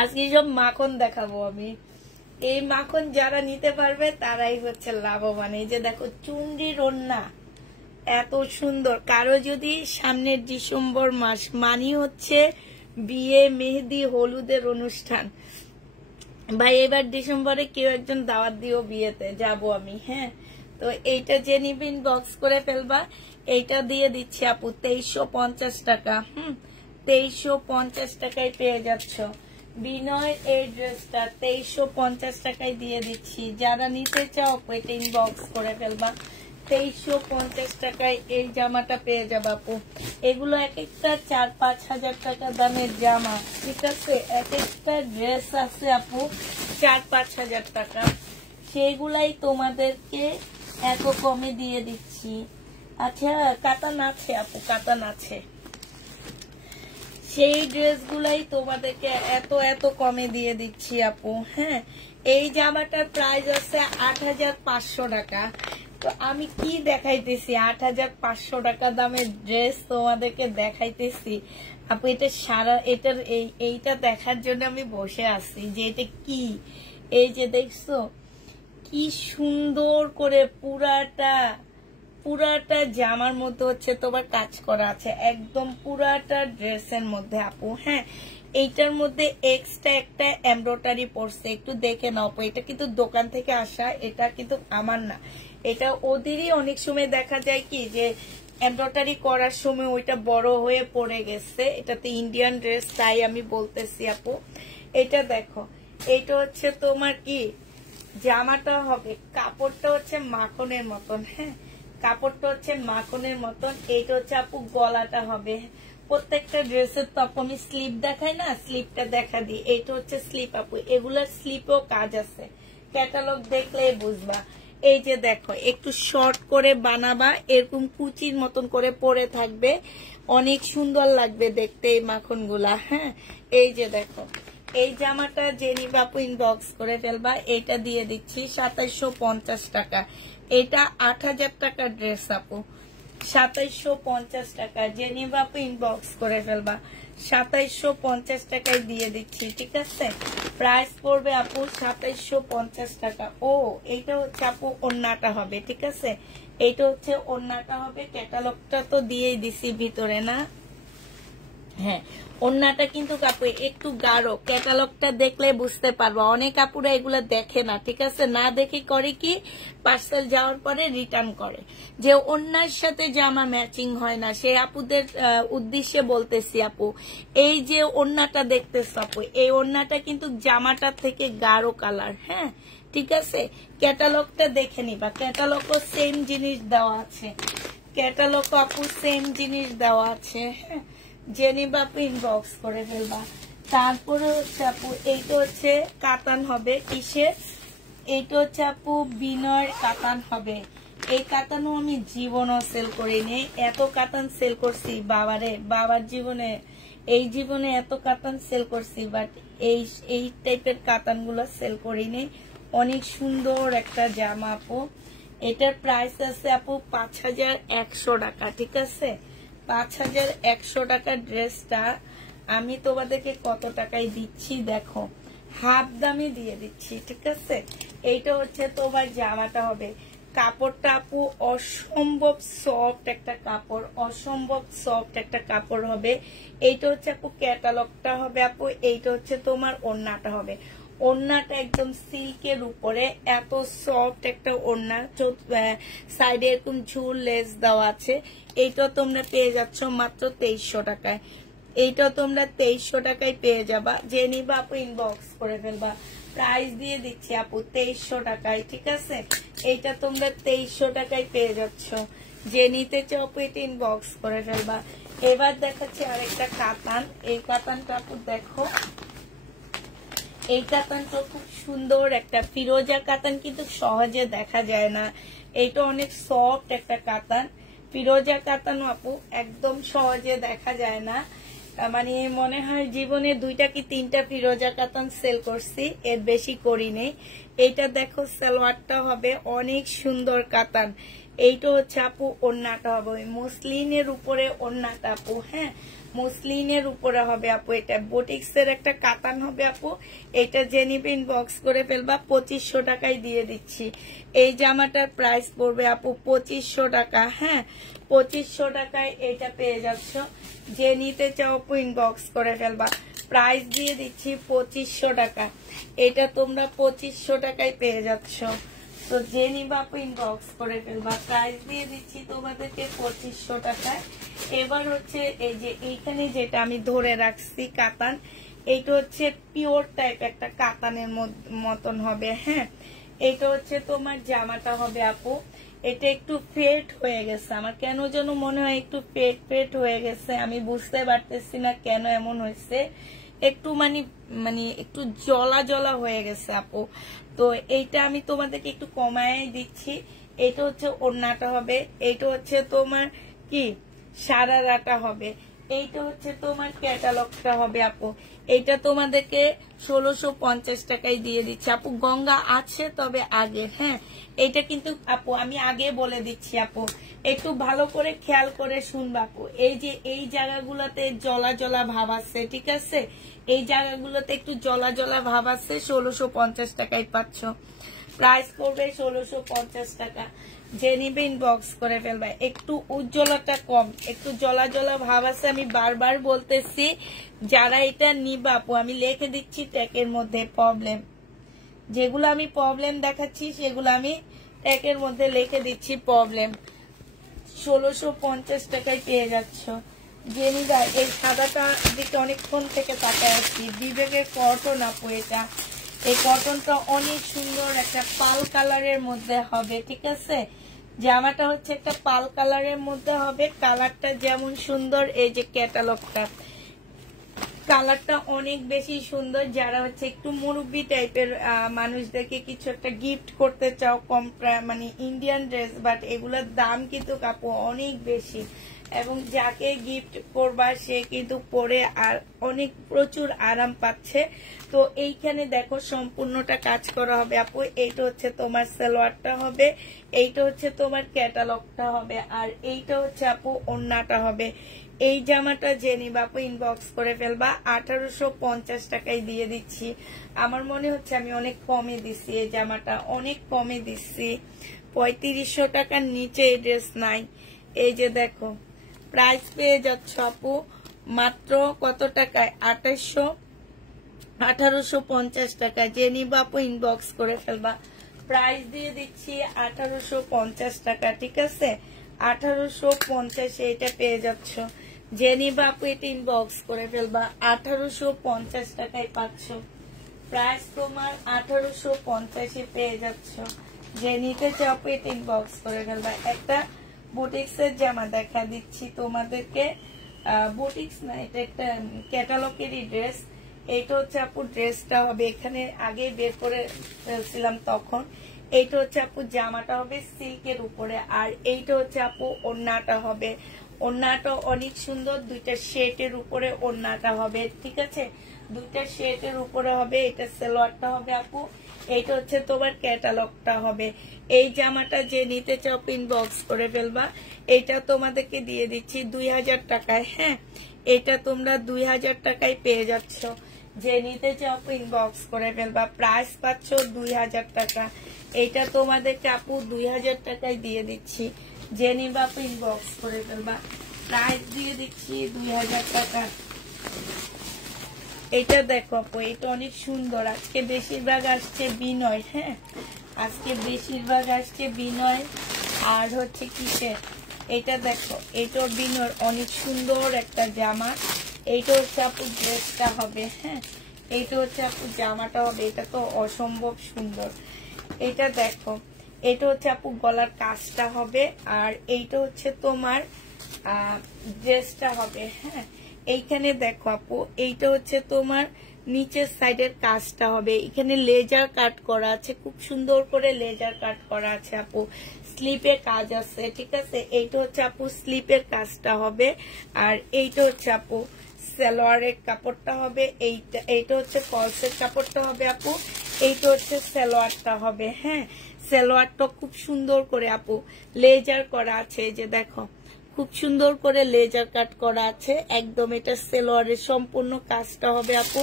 আজকে সব মাখন দেখাবো আমি। এই মাখন যারা নিতে পারবে তারাই হচ্ছে লাভবান। এই যে দেখো, চুনরির ওড়না এত সুন্দর। কারো যদি সামনের ডিসেম্বর মাস মানি হচ্ছে বিয়ে, মেহেদি, হলুদের অনুষ্ঠান, ভাই এবার ডিসেম্বরে কেউ একজন দাওয়াত দিও, বিয়েতে যাব আমি। হ্যাঁ, তো এইটা যে নিবে ইনবক্স করে ফেলবা। এইটা দিয়ে দিচ্ছি আপু 2350 টাকা। 2350 টাকায় পেয়ে যাচ্ছ বিনয় এই ড্রেসটা। 2350 টাকায় দিয়ে দিচ্ছি। যারা নিতে চাও এটা ইনবক্স করে ফেলবা। 2350 টাকায় এই জামাটা পেয়ে যাবা আপু। এগুলো এক একটা 4-5 হাজার টাকা দামের জামা, ঠিক আছে? এক একটা ড্রেস আছে আপু 4-5 হাজার টাকা, সেগুলাই তোমাদেরকে এত কমে দিয়ে দিচ্ছি। আচ্ছা, কাতান আছে আপু, কাতান আছে। সেই ড্রেসগুলাই তোমাদেরকে এত এত কমে দিয়ে দিচ্ছি আপু। হ্যাঁ, এই জামাটার প্রাইস আছে 8500 টাকা। তো আমি কি দেখাইতেছি? 8500 টাকা দামের ড্রেস তোমাদেরকে দেখাইতেছি আপু। এটা সারা এইটা দেখার জন্য আমি বসে আছি যে এটা কি। এই যে দেখছো কি সুন্দর করে পুরাটা জামার মধ্যে হচ্ছে তোমার কাজ করা আছে, একদম পুরাটা ড্রেসের মধ্যে আপু। হ্যাঁ, এইটার মধ্যে এক্সট্রা একটা এমব্রয়ডারি পড়ছে, একটু দেখে নাও। এটা কিন্তু দোকান থেকে আসা, এটা কিন্তু আমার না। এটা ওদেরই অনেক সময় দেখা যায় কি যে এমব্রয়ডারি করার সময় ওইটা বড় হয়ে পড়ে গেছে, এটাতে ইন্ডিয়ান ড্রেস, তাই আমি বলতেছি আপু। এটা দেখো, এইটা হচ্ছে তোমার কি জামাটা হবে, কাপড়টা হচ্ছে মাখনের মতন, হ্যাঁ কাপড়টা হচ্ছে মাখনের মতন। এইটা হচ্ছে আপু গলাটা হবে। প্রত্যেকটা ড্রেসের তো আপু আমি স্লিপ দেখাই না, স্লিপটা দেখা দিই। এইটা হচ্ছে স্লিপ আপু, এগুলার স্লিপেও কাজ আছে, ক্যাটালগ দেখলেই বুঝবা। এই যে দেখো, একটু শর্ট করে বানাবা, এরকম কুচির মতন করে পরে থাকবে, অনেক সুন্দর লাগবে দেখতে এই মাখনগুলা। হ্যাঁ এই যে দেখো, এই জামাটা যে নিবে আপু ইনবক্স করে ফেলবা। এটা দিয়ে দিচ্ছি 2750 টাকা। এটা 8000 টাকার ড্রেস আপু, 2750 টাকা। যে নিবে আপু ইনবক্স করে ফেলবা, 2750 টাকায় দিয়ে দিচ্ছি, ঠিক আছে। প্রাইস পড়বে আপু 2750 টাকা। ও এইটা হচ্ছে আপু ওড়নাটা হবে, ঠিক আছে, এইটা হচ্ছে ওড়নাটা হবে। ক্যাটালগটা তো দিয়েই দিছি ভিতরে না, হ্যাঁ ওড়নাটা কিন্তু আপু একটু গাঢ়, ক্যাটালগটা দেখলে বুঝতে পারবো। অনেক আপুরা এগুলা দেখে না, ঠিক আছে, না দেখে করে কি পার্সেল যাওয়ার পরে রিটার্ন করে, যে ওড়নার সাথে জামা ম্যাচিং হয় না। সেই আপুদের উদ্দেশ্যে বলতেছি আপু, এই যে ওড়নাটা দেখতেছ আপু, এই ওড়নাটা কিন্তু জামাটার থেকে গাঢ় কালার, হ্যাঁ ঠিক আছে। ক্যাটালগটা দেখে নিবা, ক্যাটালগও সেম জিনিস দেওয়া আছে, ক্যাটালগ আপু সেম জিনিস দেওয়া আছে, হ্যাঁ জেনিবা আপু ইনবক্স করে ফেলবা। তারপরে হচ্ছে আপু এইটা হচ্ছে কাতান হবে, কিসের, এইটা হচ্ছে আপু বিনয়ের কাতান হবে। এই কাতানও আমি জীবনও সেল করিনি, এত কাতান সেল করছি বাবারে, বাবার জীবনে এই জীবনে এত কাতান সেল করছি, বাট এই টাইপের কাতান গুলো সেল করিনি। অনেক সুন্দর একটা জামা আপু, এটার প্রাইস আছে আপু 5100 টাকা, ঠিক আছে। 5100 টাকার ড্রেসটা আমি তোমাদেরকে কত টাকায় দিচ্ছি দেখো, হাফ দামে দিয়ে দিচ্ছি, ঠিক আছে। এইটা হচ্ছে তোমার জামাটা হবে, কাপড়টা আপু অসম্ভব সফট একটা কাপড়, অসম্ভব সফট একটা কাপড় হবে। এইটা হচ্ছে আপু ক্যাটালগটা হবে আপু। এইটা হচ্ছে তোমার ওড়নাটা হবে, ওড়নাটা একদম সিল্কের উপরে, এত সফট একটা ওড়না, সাইডে এরকম ঝুল লেস দেওয়া আছে। এইটা তোমরা পেয়ে যাচ্ছ মাত্র 2300 টাকায়, এইটা তোমরা 2300 টাকায় পেয়ে যাবা। যে নিবা আপু ইনবক্স করে ফেলবা, প্রাইস দিয়ে দিচ্ছি আপু 2300 টাকায়, ঠিক আছে। এইটা তোমরা 2300 টাকায় পেয়ে যাচ্ছ, যে নিতে চাও আপু এটা ইনবক্স করে ফেলবা। এবার দেখাচ্ছি আরেকটা কাতান, এই কাতানটা আপু দেখো, এই কাতানটা খুব সুন্দর একটা ফিরোজা কাতান, কিন্তু সহজে দেখা যায় না, এইটা অনেক সফট একটা কাতান। ফিরোজা কাতান আপু একদম সহজে দেখা যায় না, মানে মনে হয় জীবনে 2টা কি 3টা ফিরোজা কাতান সেল করছি, এর বেশি করিনি। এইটা দেখো সালোয়ারটা হবে অনেক সুন্দর কাতান। এইটা হচ্ছে আপু ওড়নাটা হবে, ওই মসলিনের উপরে ওড়নাটা আপু, হ্যাঁ মসলিনের উপরে হবে আপু। এটা বুটিক্স এর একটা কাতান হবে আপু। এটা যে নিবে ইনবক্স করে ফেলবা, 2500 টাকায় দিয়ে দিচ্ছি। এই জামাটার প্রাইস পড়বে আপু 2500 টাকা, হ্যাঁ 2500 টাকায় এটা পেয়ে যাচ্ছ। যে নিতে চাও আপু ইনবক্স করে ফেলবা, প্রাইস দিয়ে দিচ্ছি 2500 টাকা। এটা তোমরা 2500 টাকায় পেয়ে যাচ্ছ, তো যে নিবা আপু ইনবক্স করে ফেলবা, প্রাইস দিয়ে দিচ্ছি তোমাদেরকে 2500 টাকায়। এবার হচ্ছে এই যে এইখানে যেটা আমি ধরে রাখছি কাতান, এইটা হচ্ছে পিওর টাইপ একটা কাতানের মতন হবে, হ্যাঁ এইটা হচ্ছে তোমার জামাটা হবে আপু। এটা একটু ফেড হয়ে গেছে, আমার কেন যেন মনে হয় একটু ফেড হয়ে গেছে, আমি বুঝতে পারতেছি না কেন এমন হয়েছে, একটু মানে একটু জলা জলা হয়ে গেছে আপু। তো এইটা আমি তোমাদেরকে একটু কমায় দিচ্ছি। এটা হচ্ছে ওড়নাটা হবে, এইটা হচ্ছে তোমার কি সারারাটা হবে, এইটা হচ্ছে তোমার ক্যাটালগটা হবে আপু। এইটা তোমাদেরকে 1650 টাকায় দিয়ে দিচ্ছি আপু। গঙ্গা আছে তবে আগে, হ্যাঁ এইটা কিন্তু আপু আমি আগে বলে দিচ্ছি আপু, একটু ভালো করে খেয়াল করে শুনবা আপু। এই যে এই জায়গাগুলোতে জলা জলা ভাব আছে, ঠিক আছে, এই জায়গাগুলোতে একটু জলা জলা ভাব আছে, 1650 টাকায় পাচ্ছ। প্রাইস পড়বে 1650 টাকা। যে নিবে ইনবক্স করে ফেলবে। একটু উজ্জ্বলতা কম, একটু জলা জলা ভাব আছে, আমি বারবার বলতেছি। যারা এটা নিবা আপু আমি লিখে দিচ্ছি ট্যাগের মধ্যে প্রবলেম, যেগুলো আমি প্রবলেম দেখাচ্ছি সেগুলো আমি ট্যাগের মধ্যে লিখে দিচ্ছি প্রবলেম। 1650 টাকায় পেয়ে যাচ্ছ। জেনিদা এই সাদাটা দিকে অনেকক্ষণ থেকে তাকায় আসছি, বিবেকের কটন আপু এটা। এই কটনটা অনেক সুন্দর একটা পাল কালারের মধ্যে হবে, ঠিক আছে। জামাটা হচ্ছে একটা পাল কালারের মধ্যে হবে, কালারটা যেমন সুন্দর, এই যে ক্যাটালগটা কালারটা অনেক বেশি সুন্দর। যারা হচ্ছে একটু মুরব্বি টাইপের মানুষদেরকে কিছু একটা গিফট করতে চাও, কম মানে ইন্ডিয়ান ড্রেস, বাট এগুলোর দাম কিন্তু কাপু অনেক বেশি, এবং যাকে গিফট করবা সে কিন্তু পরে আর অনেক প্রচুর আরাম পাচ্ছে। তো এইখানে দেখো সম্পূর্ণটা কাজ করা হবে আপু। এইটা হচ্ছে তোমার সালোয়ারটা হবে, এইটা হচ্ছে তোমার ক্যাটালগটা হবে, আর এইটা হচ্ছে আপু ওড়নাটা হবে। এই জামাটা জেনি বাপু ইনবক্স করে ফেলবা, 1850 টাকায় দিয়ে দিচ্ছি। আমার মনে হচ্ছে আমি অনেক কমে দিচ্ছি, এই জামাটা অনেক কমে দিচ্ছি। 3500 টাকার নিচে এই ড্রেস নাই। এই যে দেখো প্রাইস পেয়ে যাচ্ছ আপু মাত্র কত টাকায়, 1850 টাকা। জেনি বাপু ইনবক্স করে ফেলবা, প্রাইস দিয়ে দিচ্ছি 1850 টাকা, ঠিক আছে। 1850 এটা পেয়ে যাচ্ছ। জেনি বাপু এটা ইনবক্স করে ফেলবা, 1850 টাকায় পাচ্ছ। প্রাইস তোমার 1850 পেয়ে যাচ্ছ। জেনিতে চাপু এটা ইনবক্স করে ফেলবা। একটা বুটিক্সের জামা দেখা দিচ্ছি তোমাদেরকে, বুটিক্স না, এটা একটা ক্যাটালগেরই ড্রেস। এইটা হচ্ছে আপু ড্রেসটা হবে, এখানে আগে বের করে ফেলছিলাম তখন। এইটা হচ্ছে আপু জামাটা হবে সিল্কের উপরে, আর এইটা হচ্ছে আপু ওড়নাটা হবে। ওড়নাটা অনেক সুন্দর, দুইটা শেডের উপরে ওড়নাটা হবে, ঠিক আছে। দুইটা শেডের উপরে হবে। এটা সালোয়ারটা হবে আপু, এইটা হচ্ছে তোমার ক্যাটালগটা হবে। এই জামাটা যে নিতে চাও ইনবক্স করে ফেলবা। এটা তোমাদেরকে দিয়ে দিচ্ছি 2000 টাকায়, হ্যাঁ। এটা তোমরা 2000 টাকায় পেয়ে যাচ্ছ। যে নিতে চাও ইনবক্স করে ফেলবা, প্রাইস পাচ্ছ 2000 টাকা। এটা তোমাদেরকে আপু 2000 টাকায় দিয়ে দিচ্ছি। যে নিবা ইনবক্স করে ফেলবা, প্রাইস দিয়ে দিচ্ছি 2000 টাকা। এটা দেখো আপু, এটা অনেক সুন্দর। আজকে বেশিরভাগ আসছে বিনয়, হ্যাঁ, আজকে বেশিরভাগ আসছে বিনয় আর হচ্ছে কিসের। এটা দেখো, এটা বিনয়, অনেক সুন্দর একটা জামা। এইটা হচ্ছে আপু ড্রেসটা হবে, হ্যাঁ। এইটা হচ্ছে আপু জামাটা হবে, এটা তো অসম্ভব সুন্দর। এটা দেখো, এটা হচ্ছে আপু গলার কাজটা হবে, আর এইটা হচ্ছে তোমার ড্রেসটা হবে, হ্যাঁ। এইখানে দেখো আপু, এইটা হচ্ছে তোমার নিচের সাইডের কাজটা হবে। এখানে লেজার কাট করা আছে, খুব সুন্দর করে লেজার কাট করা আছে আপু। স্লিপের কাজ আছে, ঠিক আছে। এইটা হচ্ছে আপু স্লিপের কাজটা হবে, আর এইটা হচ্ছে আপু সালোয়ারের কাপড়টা হবে। এইটা হচ্ছে কলসের কাপড়টা হবে আপু। এইটা হচ্ছে সালোয়ারটা হবে, হ্যাঁ। সালোয়ারটা খুব সুন্দর করে আপু লেজার করা আছে, যে দেখো খুব সুন্দর করে লেজার কাট করা আছে একদম। এটা সালোয়ারের সম্পূর্ণ কাজটা হবে আপু,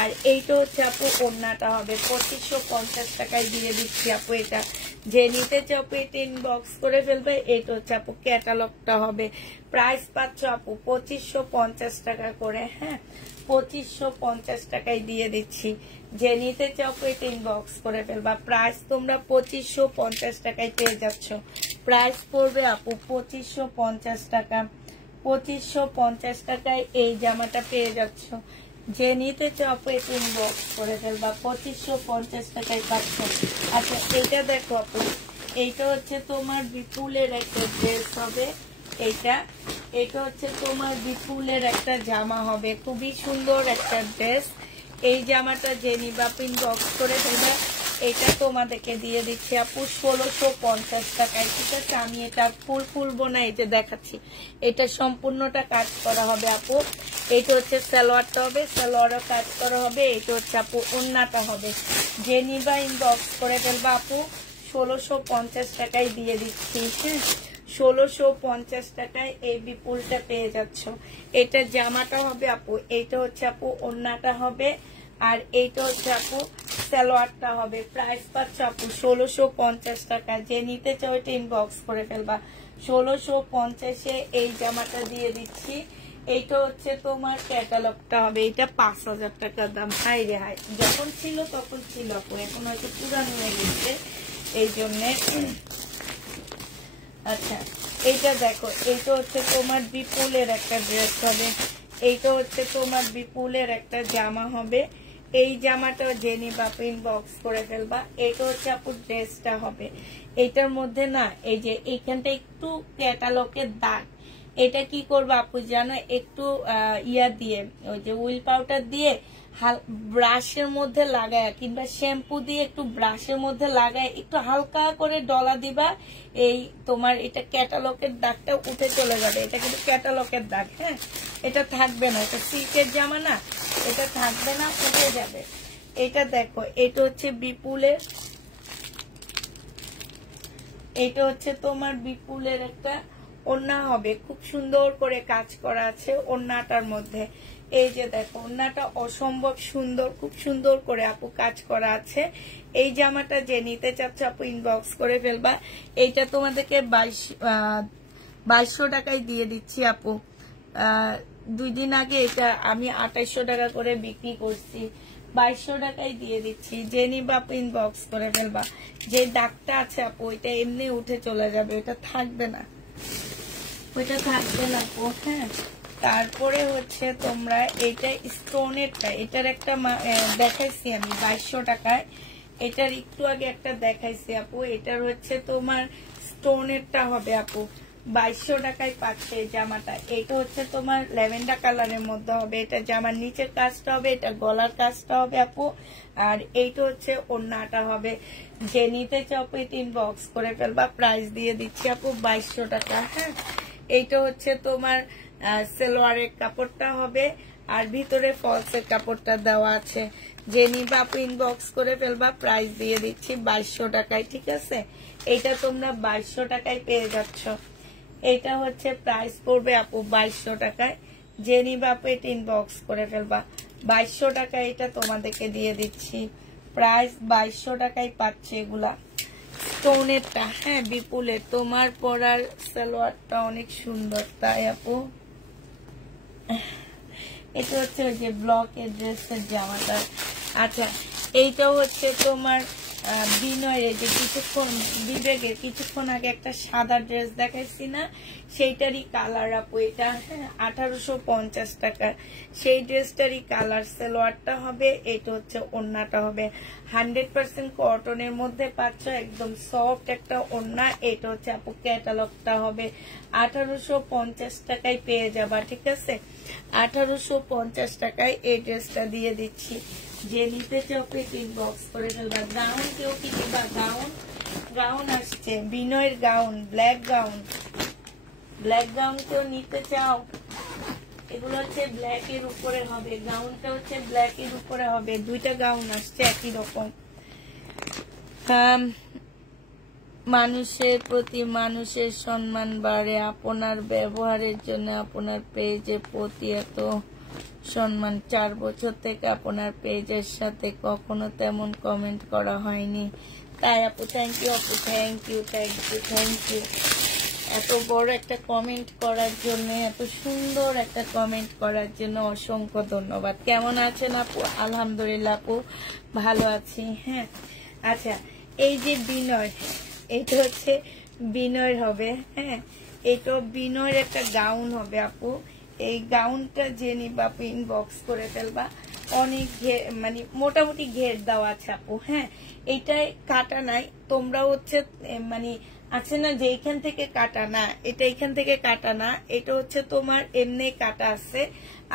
আর এইটা হচ্ছে আপু ওড়নাটা হবে। 2550 টাকায় দিয়ে দিচ্ছি আপু এটা। যে নিতে চাও এটা ইনবক্স করে ফেলবে। এইটা হচ্ছে আপু ক্যাটালগটা হবে। প্রাইস পাচ্ছ আপু 2550 টাকা করে, হ্যাঁ। 2550 টাকায় দিয়ে দিচ্ছি। যে নিতে চাও এটা ইনবক্স করে ফেলবা। প্রাইস তোমরা 2550 টাকায় পেয়ে যাচ্ছ। প্রাইস পড়বে আপু 2550 টাকা। 2550 টাকায় এই জামাটা পেয়ে যাচ্ছ। যে নিতে চাও আপু এটা ইনবক্স করে ফেলবা। 2550 টাকায় পাচ্ছ। আচ্ছা, এইটা দেখো আপু, এইটা হচ্ছে তোমার বিপুলের একটা ড্রেস হবে। এটা হচ্ছে তোমার বিপুলের একটা জামা হবে, খুবই সুন্দর একটা ড্রেস। এই জামাটা যে নিবা ইনবক্স করে ফেলবা। এটা তোমাদেরকে দিয়ে দিচ্ছি আপু 1650 টাকায়, ঠিক আছে। আমি এটা ফুল খুলবো না, এই যে দেখাচ্ছি। এটা সম্পূর্ণটা কাজ করা হবে আপু। এইটা হচ্ছে সালোয়ারটা হবে, সালোয়ারও কাজ করা হবে। এইটা হচ্ছে আপু ওড়নাটা হবে। যে নিবা ইনবক্স করে ফেলবা আপু। 1650 টাকায় দিয়ে দিচ্ছি, হ্যাঁ। 1650 টাকায় এই বিপুলটা পেয়ে যাচ্ছ। এটা জামাটা হবে আপু। এইটা হচ্ছে আপু ওড়নাটা হবে, আর এইটা হচ্ছে আপু সালোয়ারটা হবে। প্রাইস পাচ্ছ আপু 1650 টাকা। যে নিতে চাও এটা ইনবক্স করে ফেলবা। 1650-এ এই জামাটা দিয়ে দিচ্ছি। এইটা হচ্ছে তোমার ক্যাটালগটা হবে। এটা 5000 টাকা দাম। হাই রে হাই, যখন ছিল তখন ছিল আপু, এখন হয়তো পুরানো হয়ে গেছে এই জন্যে। আচ্ছা এইটা দেখো, এইটা হচ্ছে তোমার বিপুলের একটা ড্রেস হবে, এইটা হচ্ছে তোমার বিপুলের একটা জামা হবে। এই জামাটা জেনি বাপু ইনবক্স করে ফেলবা। এটা হচ্ছে আপু ড্রেসটা হবে। এইটার মধ্যে না এই যে এইখানটা একটু ক্যাটালগের দাগ, এটা কি করবা আপু জানো, একটু ইয়া দিয়ে ওই যে হুইল পাউডার দিয়ে ব্রাশের মধ্যে লাগায় কিংবা শ্যাম্পু দিয়ে একটু ব্রাশের মধ্যে লাগায় একটু হালকা করে ডলা দিবা, এই তোমার এটা ক্যাটালগের দাগটা উঠে চলে যাবে। এটা কিন্তু ক্যাটালগের দাগ, হ্যাঁ এটা থাকবে না, এটা সিল্কের জামা না, এটা থাকবে না, উঠে যাবে। এটা দেখো, এটা হচ্ছে বিপুলের, এটা হচ্ছে তোমার বিপুলের একটা ওড়না হবে, খুব সুন্দর করে কাজ করা আছে ওড়নাটার মধ্যে। এই যে দেখো ওড়নাটা অসম্ভব সুন্দর, খুব সুন্দর করে আপু কাজ করা আছে। এই জামাটা যে নিতে চাচ্ছে আপু ইনবক্স করে ফেলবা। এইটা তোমাদেরকে 2200 টাকায় দিয়ে দিচ্ছি আপু। 2 দিন আগে এটা আমি 2800 টাকা করে বিক্রি করছি, 2200 টাকায় দিয়ে দিচ্ছি। যে নিবা আপু ইনবক্স করে ফেলবা। যে দাগটা আছে আপু ওইটা এমনি উঠে চলে যাবে, ওইটা থাকবে না, ওইটা থাকবে না আপু। হ্যাঁ তারপরে হচ্ছে তোমরা এইটা স্টোনেরটা, এটার একটা দেখাইছি আমি 2200 টাকায়, এটার একটু আগে একটা দেখাইছি আপু। এটার হচ্ছে তোমার স্টোনেরটা হবে আপু 2200 টাকায় পাচ্ছে এই জামাটা। এটা হচ্ছে তোমার ল্যাভেন্ডার কালারের মধ্যে হবে, এটা জামার নিচের কাজটা হবে, এটা গলার কাজটা হবে আপু। আর এইটা হচ্ছে ওড়নাটা হবে। যে নিতে চাও আপু ইনবক্স করে ফেলবা। প্রাইস দিয়ে দিচ্ছি আপু 2200 টাকা। হ্যাঁ এইটা হচ্ছে তোমার সালোয়ারের কাপড়টা হবে, আর ভিতরে ফলসের কাপড়টা দেওয়া আছে। যে নিবা আপু ইনবক্স করে ফেলবা। প্রাইস দিয়ে দিচ্ছি 2200 টাকায়, ঠিক আছে। এইটা তোমরা 2200 টাকায় পেয়ে যাচ্ছ। এটা হচ্ছে প্রাইস পড়বে আপু 2200 টাকায়। যে নিবা আপু এটা ইনবক্স করে ফেলবা। 2200 টাকা এটা তোমাদেরকে দিয়ে দিচ্ছি। প্রাইস 2200 টাকায় পাচ্ছে এগুলা। স্টোনেরটা, হ্যাঁ বিপুলের, তোমার পরার সালোয়ারটা অনেক সুন্দর তাই আপু। এটা হচ্ছে ওই যে ব্লকের ড্রেসের জামাটা। আচ্ছা এইটাও হচ্ছে তোমার বিনয়ের, যে কিছুক্ষণ বিবেকের কিছুক্ষণ আগে একটা সাদা ড্রেস দেখাইছি না, সেইটারই কালার আপু এটা। হ্যাঁ 1850 টাকা সেই ড্রেসটারই কালার। সালোয়ারটা হবে, এটা হচ্ছে ওড়নাটা হবে। 100% কটনের মধ্যে পাচ্ছ, একদম সফট একটা ওড়না। এটা হচ্ছে আপু ক্যাটালগটা হবে। 1850 টাকায় পেয়ে যাবা, ঠিক আছে। 1850 টাকায় এই ড্রেসটা দিয়ে দিচ্ছি। যে নিতে চাও ইনবক্স করে ফেলবা। গাউন কেউ কি দিবা? গাউন, গাউন আসছে বিনয়ের gown, black gown, black gown কেউ নিতে চাও? এগুলো হচ্ছে ব্ল্যাক এর উপরে হবে, গাউনটা হচ্ছে ব্ল্যাক এর উপরে হবে। দুইটা গাউন আসছে একই রকম। মানুষের প্রতি মানুষের সম্মান বাড়ে, আপনার ব্যবহারের জন্য আপনার পেজের প্রতি এত সম্মান। 4 বছর থেকে আপনার পেজের সাথে কখনো তেমন কমেন্ট করা হয়নি। তাই আপু থ্যাংক ইউ আপু, thank you, thank you, thank you. এত বড় একটা কমেন্ট করার জন্য, এত সুন্দর একটা কমেন্ট করার জন্য অসংখ্য ধন্যবাদ। কেমন আছেন আপু? আলহামদুলিল্লাহ আপু ভালো আছি। হ্যাঁ আচ্ছা এই যে বিনয়, এটা হচ্ছে বিনয়ের হবে। হ্যাঁ এটা বিনয়ের একটা গাউন হবে আপু। এই গাউনটা যে নিবা আপু ইনবক্স করে ফেলবা। অনেক ঘের, মানে মোটামুটি ঘের দেওয়া আছে আপু। হ্যাঁ এটাই কাটা নাই, তোমরা হচ্ছে মানে আছে না যে এইখান থেকে কাটা না, এটা এইখান থেকে কাটা না, এটা হচ্ছে তোমার এমনি কাটা আছে।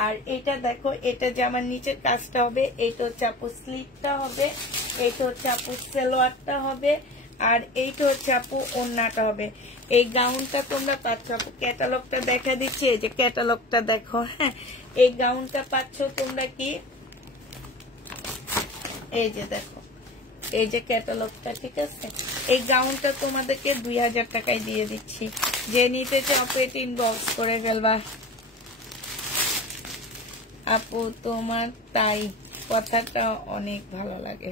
আর এটা দেখো, এটা যে আমার নিচের কাজটা হবে, এটা হচ্ছে আপু স্লিপটা হবে, এটা হচ্ছে আপু সালোয়ারটা হবে, আর এইটা হচ্ছে আপু ওড়নাটা হবে। এই গাউনটা তোমরা পাচ্ছ আপু, ক্যাটালগটা দেখা দিচ্ছি, এই যে ক্যাটালগটা দেখো। হ্যাঁ এই গাউনটা পাচ্ছ তোমরা কি, এই যে দেখো, এই যে ক্যাটালগটা, ঠিক আছে। এই গাউনটা তোমাদেরকে 2000 টাকায় দিয়ে দিচ্ছি। যে নিতে চাও আপু ইনবক্স করে ফেলবা। আপু তোমার তাই কথাটা অনেক ভালো লাগে।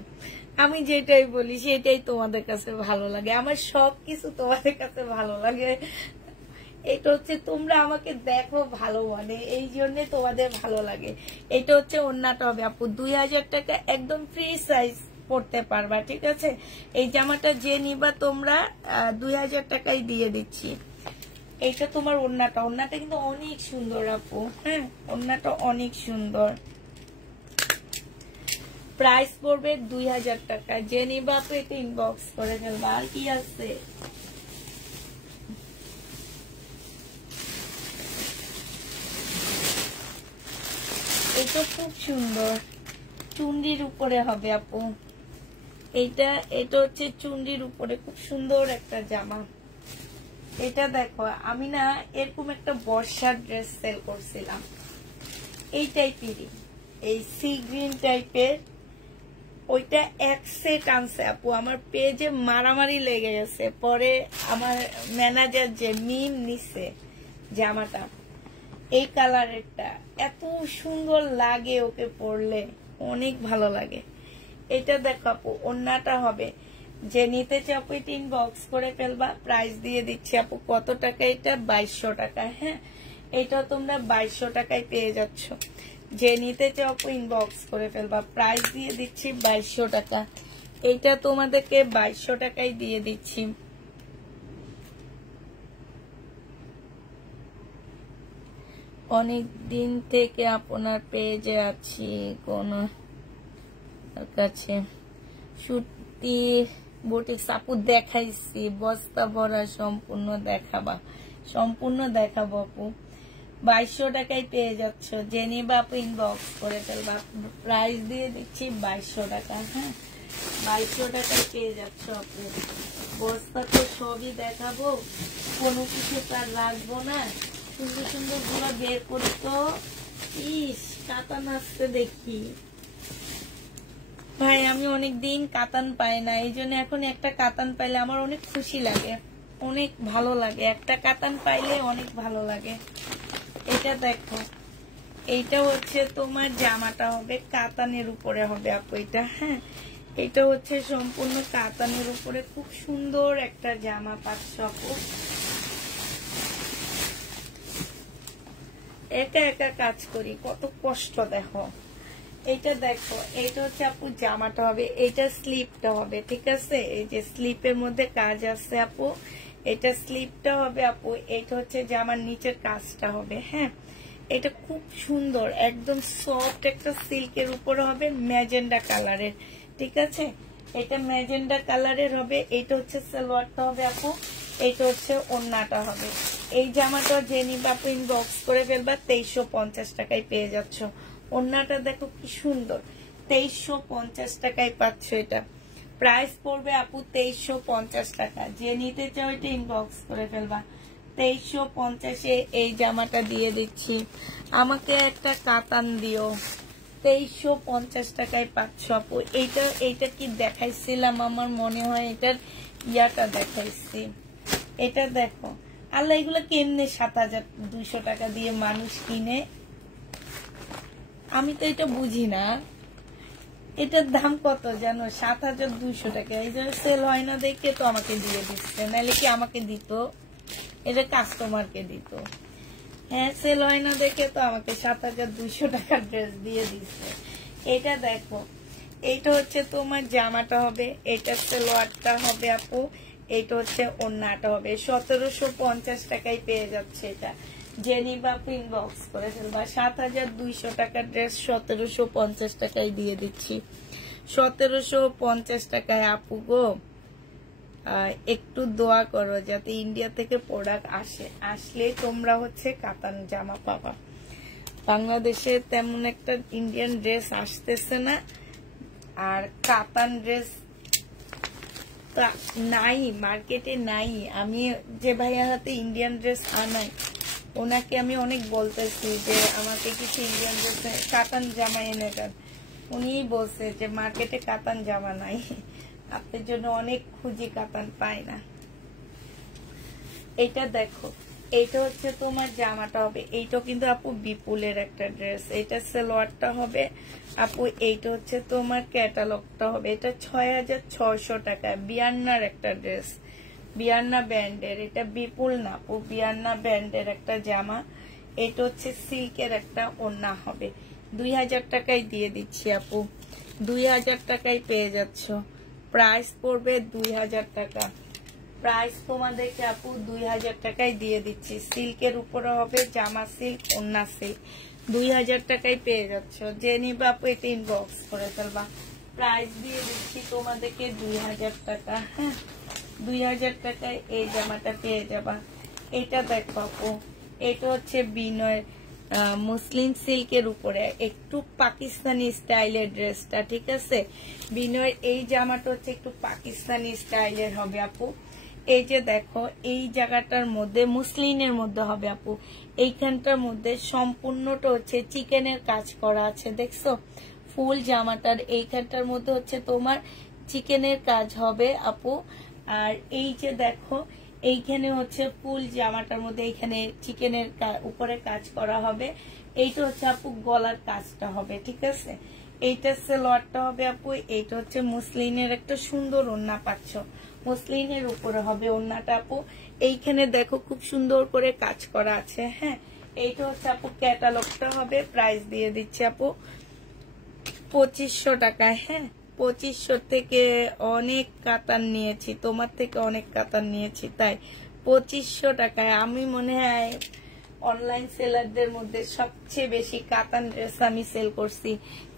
আমি যেটাই বলি সেটাই তোমাদের কাছে ভালো লাগে, আমার সবকিছু তোমাদের কাছে ভালো লাগে। এটা হচ্ছে তোমরা আমাকে দেখো ভালো মানে, এই জন্য তোমাদের ভালো লাগে। এটা হচ্ছে ওড়নাটা হবে আপু 2000 টাকা, একদম ফ্রি সাইজ, পরতে পারবা, ঠিক আছে। এই জামাটা যে নিবা তোমরা 2000 টাকায় দিয়ে দিচ্ছি। এইটা তোমার ওড়নাটা, ওড়নাটা কিন্তু অনেক সুন্দর আপু, হ্যাঁ ওড়নাটা অনেক সুন্দর। প্রাইস পড়বে 2000 টাকা। যে নিবা আপু এটা ইনবক্স করে ফেলবা। আর কি আছে, এটা খুব সুন্দর, চুন্ডির উপরে হবে আপু। এটা হচ্ছে চুন্ডির উপরে, খুব সুন্দর একটা জামা। এটা দেখো, আমি না এরকম একটা বর্ষার ড্রেস সেল করছিলাম, এই টাইপেরই, এই সি গ্রিন টাইপের। ওইটা এক সেট আনছে আপু, আমার পেজে মারামারি লেগে গেছে। পরে আমার ম্যানেজার যে মিম নিছে জামাটা, এই কালারেরটা এত সুন্দর লাগে, ওকে পরলে অনেক ভালো লাগে। এটা দেখো আপু, ওড়নাটা হবে। যে নিতে চাও আপু এটা ইনবক্স করে ফেলবা। প্রাইস দিয়ে দিচ্ছি আপু কত টাকা, এটা 2200 টাকা। হ্যাঁ, এটা তোমরা 2200 টাকায় পেয়ে যাচ্ছ। যে নিতে চাও আপু ইনবক্স করে ফেলবা। প্রাইস দিয়ে দিচ্ছি 2200 টাকা। এইটা তোমাদেরকে 2200 টাকায় দিয়ে দিচ্ছি। অনেক দিন থেকে আপনার পেজে আছি, কোন কাছে সুতি বুটিক আপু দেখাইছি, বস্তা ভরা সম্পূর্ণ দেখাবা, সম্পূর্ণ দেখাবো আপু। 2200 টাকায় পেয়ে যাচ্ছ। যে নিবা আপু ইনবক্স করে ফেলবা। প্রাইস দিয়ে দিচ্ছি 2200 টাকা। হ্যাঁ, 2200 টাকায় পেয়ে যাচ্ছ আপু। বস্তা তো সবই দেখাবো, কোনো কিছু তার রাখবো না। সুন্দর সুন্দর গুলো বের করে তো। ইস, কাতান আসতে দেখি ভাই, আমি অনেকদিন কাতান পাই না, এই জন্য এখন একটা কাতান পাইলে আমার অনেক খুশি লাগে, অনেক ভালো লাগে। একটা কাতান পাইলে অনেক ভালো লাগে। এটা দেখো, এইটা হচ্ছে তোমার জামাটা হবে কাতানের উপরে হবে আপু এটা। হ্যাঁ, এটা হচ্ছে সম্পূর্ণ কাতানের উপরে, খুব সুন্দর একটা জামা পাচ্ছ আপু। একা একা কাজ করি, কত কষ্ট দেখো। এইটা দেখো, এইটা হচ্ছে আপু জামাটা হবে, এইটা স্লিপটা হবে, ঠিক আছে। এই যে স্লিপের মধ্যে কাজ আছে আপু, এটা স্লিপটা হবে আপু। এইটা হচ্ছে জামার নিচের কাজটা হবে। হ্যাঁ, এটা খুব সুন্দর, একদম সফট একটা সিল্কের উপরে হবে, ম্যাজেন্ডা কালারের, ঠিক আছে। এটা ম্যাজেন্ডা কালারের হবে। এইটা হচ্ছে সালোয়ারটা হবে আপু, এইটা হচ্ছে ওড়নাটা হবে। এই জামাটা যে নিবা আপু ইনবক্স করে ফেলবা। 2350 টাকায় পেয়ে যাচ্ছ। ওড়নাটা দেখো কি সুন্দর, 2350 টাকায় পাচ্ছ এটা। প্রাইস পড়বে আপু 2350 টাকা। যে নিতে চাও এটা ইনবক্স করে ফেলবা। 2350-এ এই জামাটা দিয়ে দিচ্ছি। আমাকে একটা কাতান দিও। 2350 টাকায় পাচ্ছ আপু। এইটা কি দেখাইছিলাম, আমার মনে হয় এটার ইয়াটা দেখাইছি। এটা দেখো, আল্লাহ এগুলো কেমনে 7200 টাকা দিয়ে মানুষ কিনে, আমি তো এটা বুঝি না। এটার দাম কত জানো? 7200 টাকা। এই যে সেল হয় না দেখে তো আমাকে দিয়ে দিচ্ছে, নাহলে কি আমাকে দিত? এটা কাস্টমারকে দিত। হ্যাঁ, সেল হয় না দেখে তো আমাকে 7200 টাকার ড্রেস দিয়ে দিচ্ছে। এটা দেখো, এইটা হচ্ছে তোমার জামাটা হবে, এটা সালোয়ারটা হবে আপু, এইটা হচ্ছে ওড়নাটা হবে। 1750 টাকায় পেয়ে যাচ্ছে এটা। যে নিবা আপু ইনবক্স করে ফেলবা। 7200 টাকার ড্রেস 1750 টাকায় দিয়ে দিচ্ছি। 1750 টাকায় আপু গো। একটু দোয়া করো যাতে ইন্ডিয়া থেকে প্রোডাক্ট আসে, আসলে তোমরা হচ্ছে কাতান জামা পাবা। বাংলাদেশে তেমন একটা ইন্ডিয়ান ড্রেস আসতেছে না, আর কাতান ড্রেস নাই, মার্কেটে নাই। আমি যে ভাইয়ার হাতে ইন্ডিয়ান ড্রেস আনাই, ওনাকে আমি অনেক বলতেছি যে আমাকে কিছু ইন্ডিয়ান ড্রেস কাতান জামা এনে দেন। উনি বলছে যে মার্কেটে কাতান জামা নাই, আপনার জন্য অনেক খুঁজি, কাতান পায় না। এটা দেখো, এইটা হচ্ছে তোমার জামাটা হবে। এইটাও কিন্তু আপু বিপুলের একটা ড্রেস। এটা সালোয়ারটা হবে আপু। এইটা হচ্ছে তোমার ক্যাটালগটা হবে। এটা 6600 টাকা। বিয়ান্নার একটা ড্রেস, বিয়ান্না ব্যান্ডের। এটা বিপুল না আপু, বিয়ান্না ব্যান্ডের একটা জামা। এটা হচ্ছে সিল্কের একটা ওড়না হবে। 2000 টাকায় দিয়ে দিচ্ছি আপু। 2000 টাকায় পেয়ে যাচ্ছ। প্রাইস পড়বে 2000 টাকা। প্রাইস তোমাদেরকে আপু 2000 টাকায় দিয়ে দিচ্ছি। সিল্কের উপরে হবে, জামা সিল্ক, ওন্না সিল্ক। 2000 টাকায় পেয়ে যাচ্ছ। যে নিবা আপু এটা ইনবক্স করে ফেলবা। প্রাইস দিয়ে দিচ্ছি তোমাদেরকে 2000 টাকা। হ্যাঁ, 2000 টাকায় এই জামাটা পেয়ে যাবা। এটা দেখো আপু, এটা হচ্ছে বিনয় মুসলিম সিল্কের উপরে একটু পাকিস্তানি স্টাইলের ড্রেসটা, ঠিক আছে। বিনয়ের এই জামাটা হচ্ছে একটু পাকিস্তানি স্টাইলের হবে আপু। এই যে দেখো, এই জায়গাটার মধ্যে মুসলিমের মধ্যে হবে আপু। এইখানটার মধ্যে সম্পূর্ণটা হচ্ছে চিকেনের কাজ করা আছে, দেখছো। ফুল জামাটার এইখানটার মধ্যে হচ্ছে তোমার চিকেনের কাজ হবে আপু। আর এই যে দেখো, এইখানে হচ্ছে ফুল জামাটার মধ্যে এইখানে চিকেনের উপরে কাজ করা হবে। এইটা হচ্ছে আপু গলার কাজটা হবে, ঠিক আছে। এইটা সালোয়ারটা হবে আপু। এইটা হচ্ছে মুসলিনের একটা সুন্দর ওড়না পাচ্ছ, মুসলিনের উপরে হবে ওড়নাটা আপু। এইখানে দেখো খুব সুন্দর করে কাজ করা আছে। হ্যাঁ, এইটা হচ্ছে আপু ক্যাটালগটা হবে। প্রাইস দিয়ে দিচ্ছি আপু 2500 টাকায়। হ্যাঁ, 2500 থেকে অনেক কাতান নিয়েছি, তোমার থেকে অনেক কাতান নিয়েছি, তাই 2500 টাকায়। আমি মনে হয় অনলাইন সেলারদের মধ্যে সবচেয়ে বেশি কাতান ড্রেস আমি সেল করছি।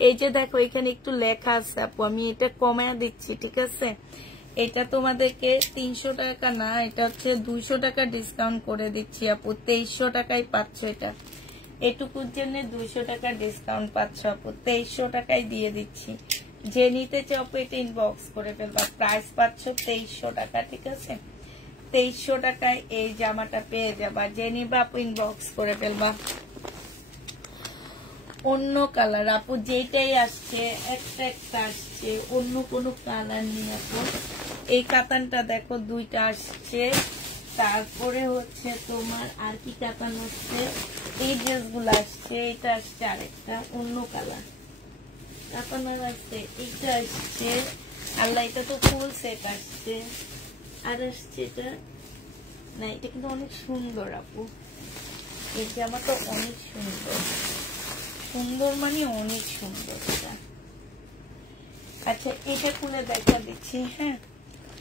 এই যে দেখো, এখানে একটু লেখা আছে আপু, আমি এটা কমায় দিচ্ছি, ঠিক আছে। এটা তোমাদেরকে 300 টাকা না, এটা হচ্ছে 200 টাকা ডিসকাউন্ট করে দিচ্ছি আপু। 2300 টাকায় পাচ্ছ। এটা এটুকুর জন্য 200 টাকা ডিসকাউন্ট পাচ্ছ আপু। 2300 টাকায় দিয়ে দিচ্ছি। যে নিতে চাও আপু এটা ইনবক্স করে ফেলবা। প্রাইস পাচ্ছ 2300 টাকা, ঠিক আছে। 2300 টাকায় এই জামাটা পেয়ে যাবা। যে নিবা আপু ইনবক্স করে ফেলবা। অন্য কালার আপু যেটাই আসছে, একটা একটা আসছে, অন্য কোনো কালার নেই আপু। এই কাতানটা দেখো দুইটা আসছে। তারপরে হচ্ছে তোমার আর কি কাতান হচ্ছে, এই ড্রেসগুলো আসছে। এটা আসছে আরেকটা অন্য কালার কাতান আসছে। এটা আসছে, আল্লাহ, এটা তো ফুল সেট আসছে। আর আসছে এটা না, এটা কিন্তু অনেক সুন্দর আপু। এই জামাটা অনেক সুন্দর, সুন্দর মানে অনেক সুন্দর। আচ্ছা, এটা খুলে দেখা দিচ্ছি। হ্যাঁ,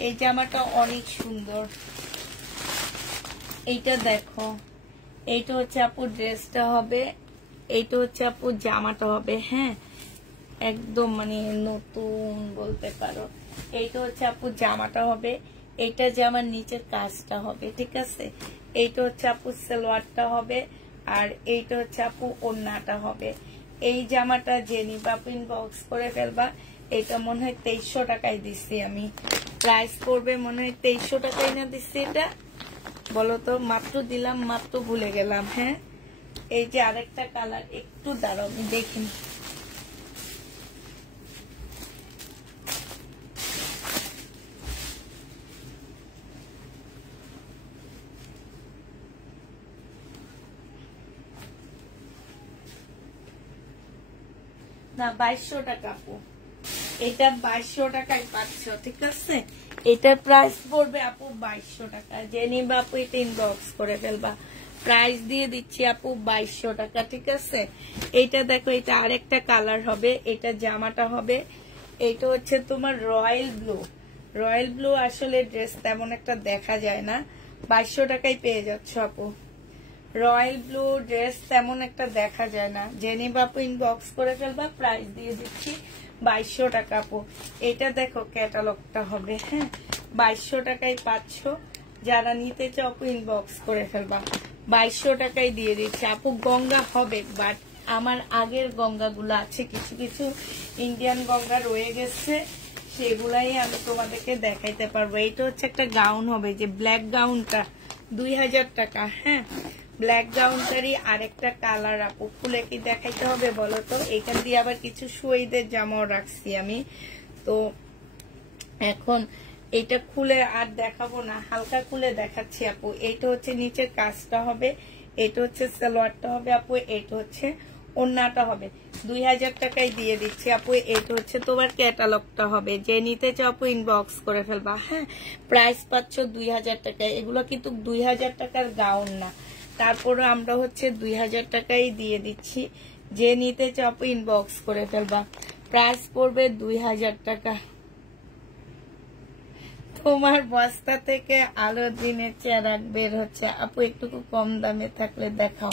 এই জামাটা অনেক সুন্দর। এইটা দেখো, এইটা হচ্ছে আপু ড্রেসটা হবে, এইটা হচ্ছে আপু জামাটা হবে। হ্যাঁ, একদম মানে নতুন বলতে পারো। এইটা হচ্ছে আপু জামাটা হবে, এইটা জামার নিচের কাজটা হবে, ঠিক আছে। এইটা হচ্ছে আপু সালোয়ারটা হবে, আর এইটা হচ্ছে আপু ওড়নাটা হবে। এই জামাটা যে নিবা আপু ইনবক্স করে ফেলবা। এটা মনে হয় 2300 টাকায় দিচ্ছি আমি। প্রাইস পড়বে মনে হয় 2300 টাকায় না দিচ্ছি এটা, বলো তো। মাত্র দিলাম, মাত্র ভুলে গেলাম। হ্যাঁ, এই যে আরেকটা কালার, একটু দাঁড়াও আমি দেখি। না, 2200 টাকা আপু। এটা 2200 টাকায় পাচ্ছ, ঠিক আছে। এটার প্রাইস পড়বে আপু 2200 টাকা। যে নিবা আপু এটা ইনবক্স করে ফেলবা। প্রাইস দিয়ে দিচ্ছি আপু 2200 টাকা, ঠিক আছে। এইটা দেখো, এটা আরেকটা কালার হবে। এটা জামাটা হবে, এটা হচ্ছে তোমার রয়্যাল ব্লু। রয়্যাল ব্লু আসলে ড্রেস তেমন একটা দেখা যায় না। 2200 টাকায় পেয়ে যাচ্ছ আপু। রয়্যাল ব্লু ড্রেস তেমন একটা দেখা যায় না। জেনি বাপু ইনবক্স করে ফেলবা। প্রাইস দিয়ে দিচ্ছি 2200 টাকা আপু। এটা দেখো ক্যাটালগটা হবে। হ্যাঁ, 2200 টাকায় পাচ্ছ। যারা নিতে চাও আপু ইনবক্স করে ফেলবা। 2200 টাকায় দিয়ে দিচ্ছি আপু। গঙ্গা হবে, বাট আমার আগের গঙ্গাগুলো আছে, কিছু কিছু ইন্ডিয়ান গঙ্গা রয়ে গেছে, সেগুলাই আমি তোমাদেরকে দেখাইতে পারবো। এইটা হচ্ছে একটা গাউন হবে, যে ব্ল্যাক গাউনটা 2000 টাকা। হ্যাঁ, ব্ল্যাক গাউনটারই আরেকটা কালার আপু। খুলে কি দেখাইতে হবে বলো তো। এখান দিয়ে আবার কিছু শহীদের জামাও রাখছি আমি, তো এখন এটা খুলে আর দেখাবো না, হালকা খুলে দেখাচ্ছি আপু। এইটা হচ্ছে নিচের কাজটা হবে, এটা হচ্ছে সালোয়ারটা হবে আপু, এটা হচ্ছে ওড়নাটা হবে। 2000 টাকায় দিয়ে দিচ্ছি আপু। এটা হচ্ছে তোমার ক্যাটালগটা হবে। যে নিতে চাও আপু ইনবক্স করে ফেলবা। হ্যাঁ, প্রাইস পাচ্ছ 2000 টাকায়। এগুলো কিন্তু 2000 টাকার গাউন না, তারপরে আমরা হচ্ছে 2000 টাকায় দিয়ে দিচ্ছি। যে নিতে চাও আপু ইনবক্স করে ফেলবা। প্রাইস পড়বে 2000 টাকা। তোমার বস্তা থেকে আলো দিনের চেরাগ বের হচ্ছে। আপু একটু কম দামে থাকলে দেখাও।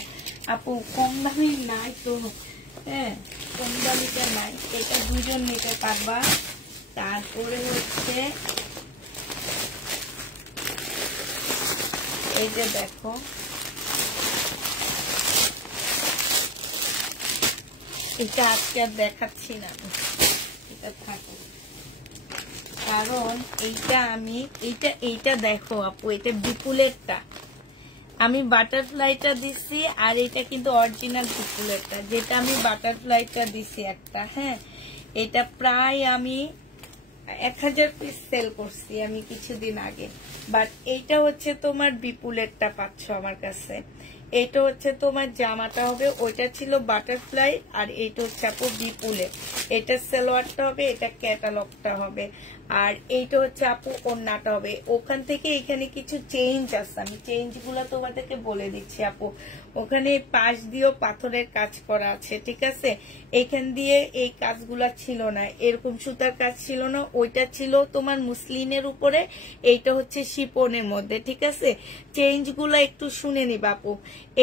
আপু কম দামে নাই তো, হ্যাঁ কম দামিটা নাই। এটা দুজন নিতে পারবা। তারপরে হচ্ছে এই যে দেখো, এটা আজকে আর দেখাচ্ছি না, এটা থাকো, কারণ এইটা দেখো আপু, এটা বিপুলেরটা। আমি বাটারফ্লাইটা দিচ্ছি, আর এটা কিন্তু অরিজিনাল বিপুলেরটা, যেটা আমি বাটারফ্লাইটা দিছি একটা। হ্যাঁ, এটা প্রায় আমি 1000 পিস সেল করছি আমি কিছুদিন আগে। বাট এইটা হচ্ছে তোমার বিপুলেরটা পাচ্ছ আমার কাছে। এটা হচ্ছে তোমার জামাটা হবে, ওইটা ছিল বাটারফ্লাই, আর এইটা হচ্ছে আপু বিপুলের। এটা সালোয়ারটা হবে, এটা ক্যাটালগটা হবে, আর এইটা হচ্ছে আপু ওড়নাটা হবে। ওখান থেকে এখানে কিছু চেঞ্জ আছে, আমি চেঞ্জ গুলা তোমাদেরকে বলে দিচ্ছি আপু। ওখানে পাশ দিয়েও পাথরের কাজ করা আছে, ঠিক আছে। এখান দিয়ে এই কাজগুলা ছিল না, এরকম সুতার কাজ ছিল না, ওইটা ছিল তোমার মুসলিনের উপরে, এইটা হচ্ছে শিপনের মধ্যে, ঠিক আছে। চেঞ্জ গুলা একটু শুনে নিবা আপু।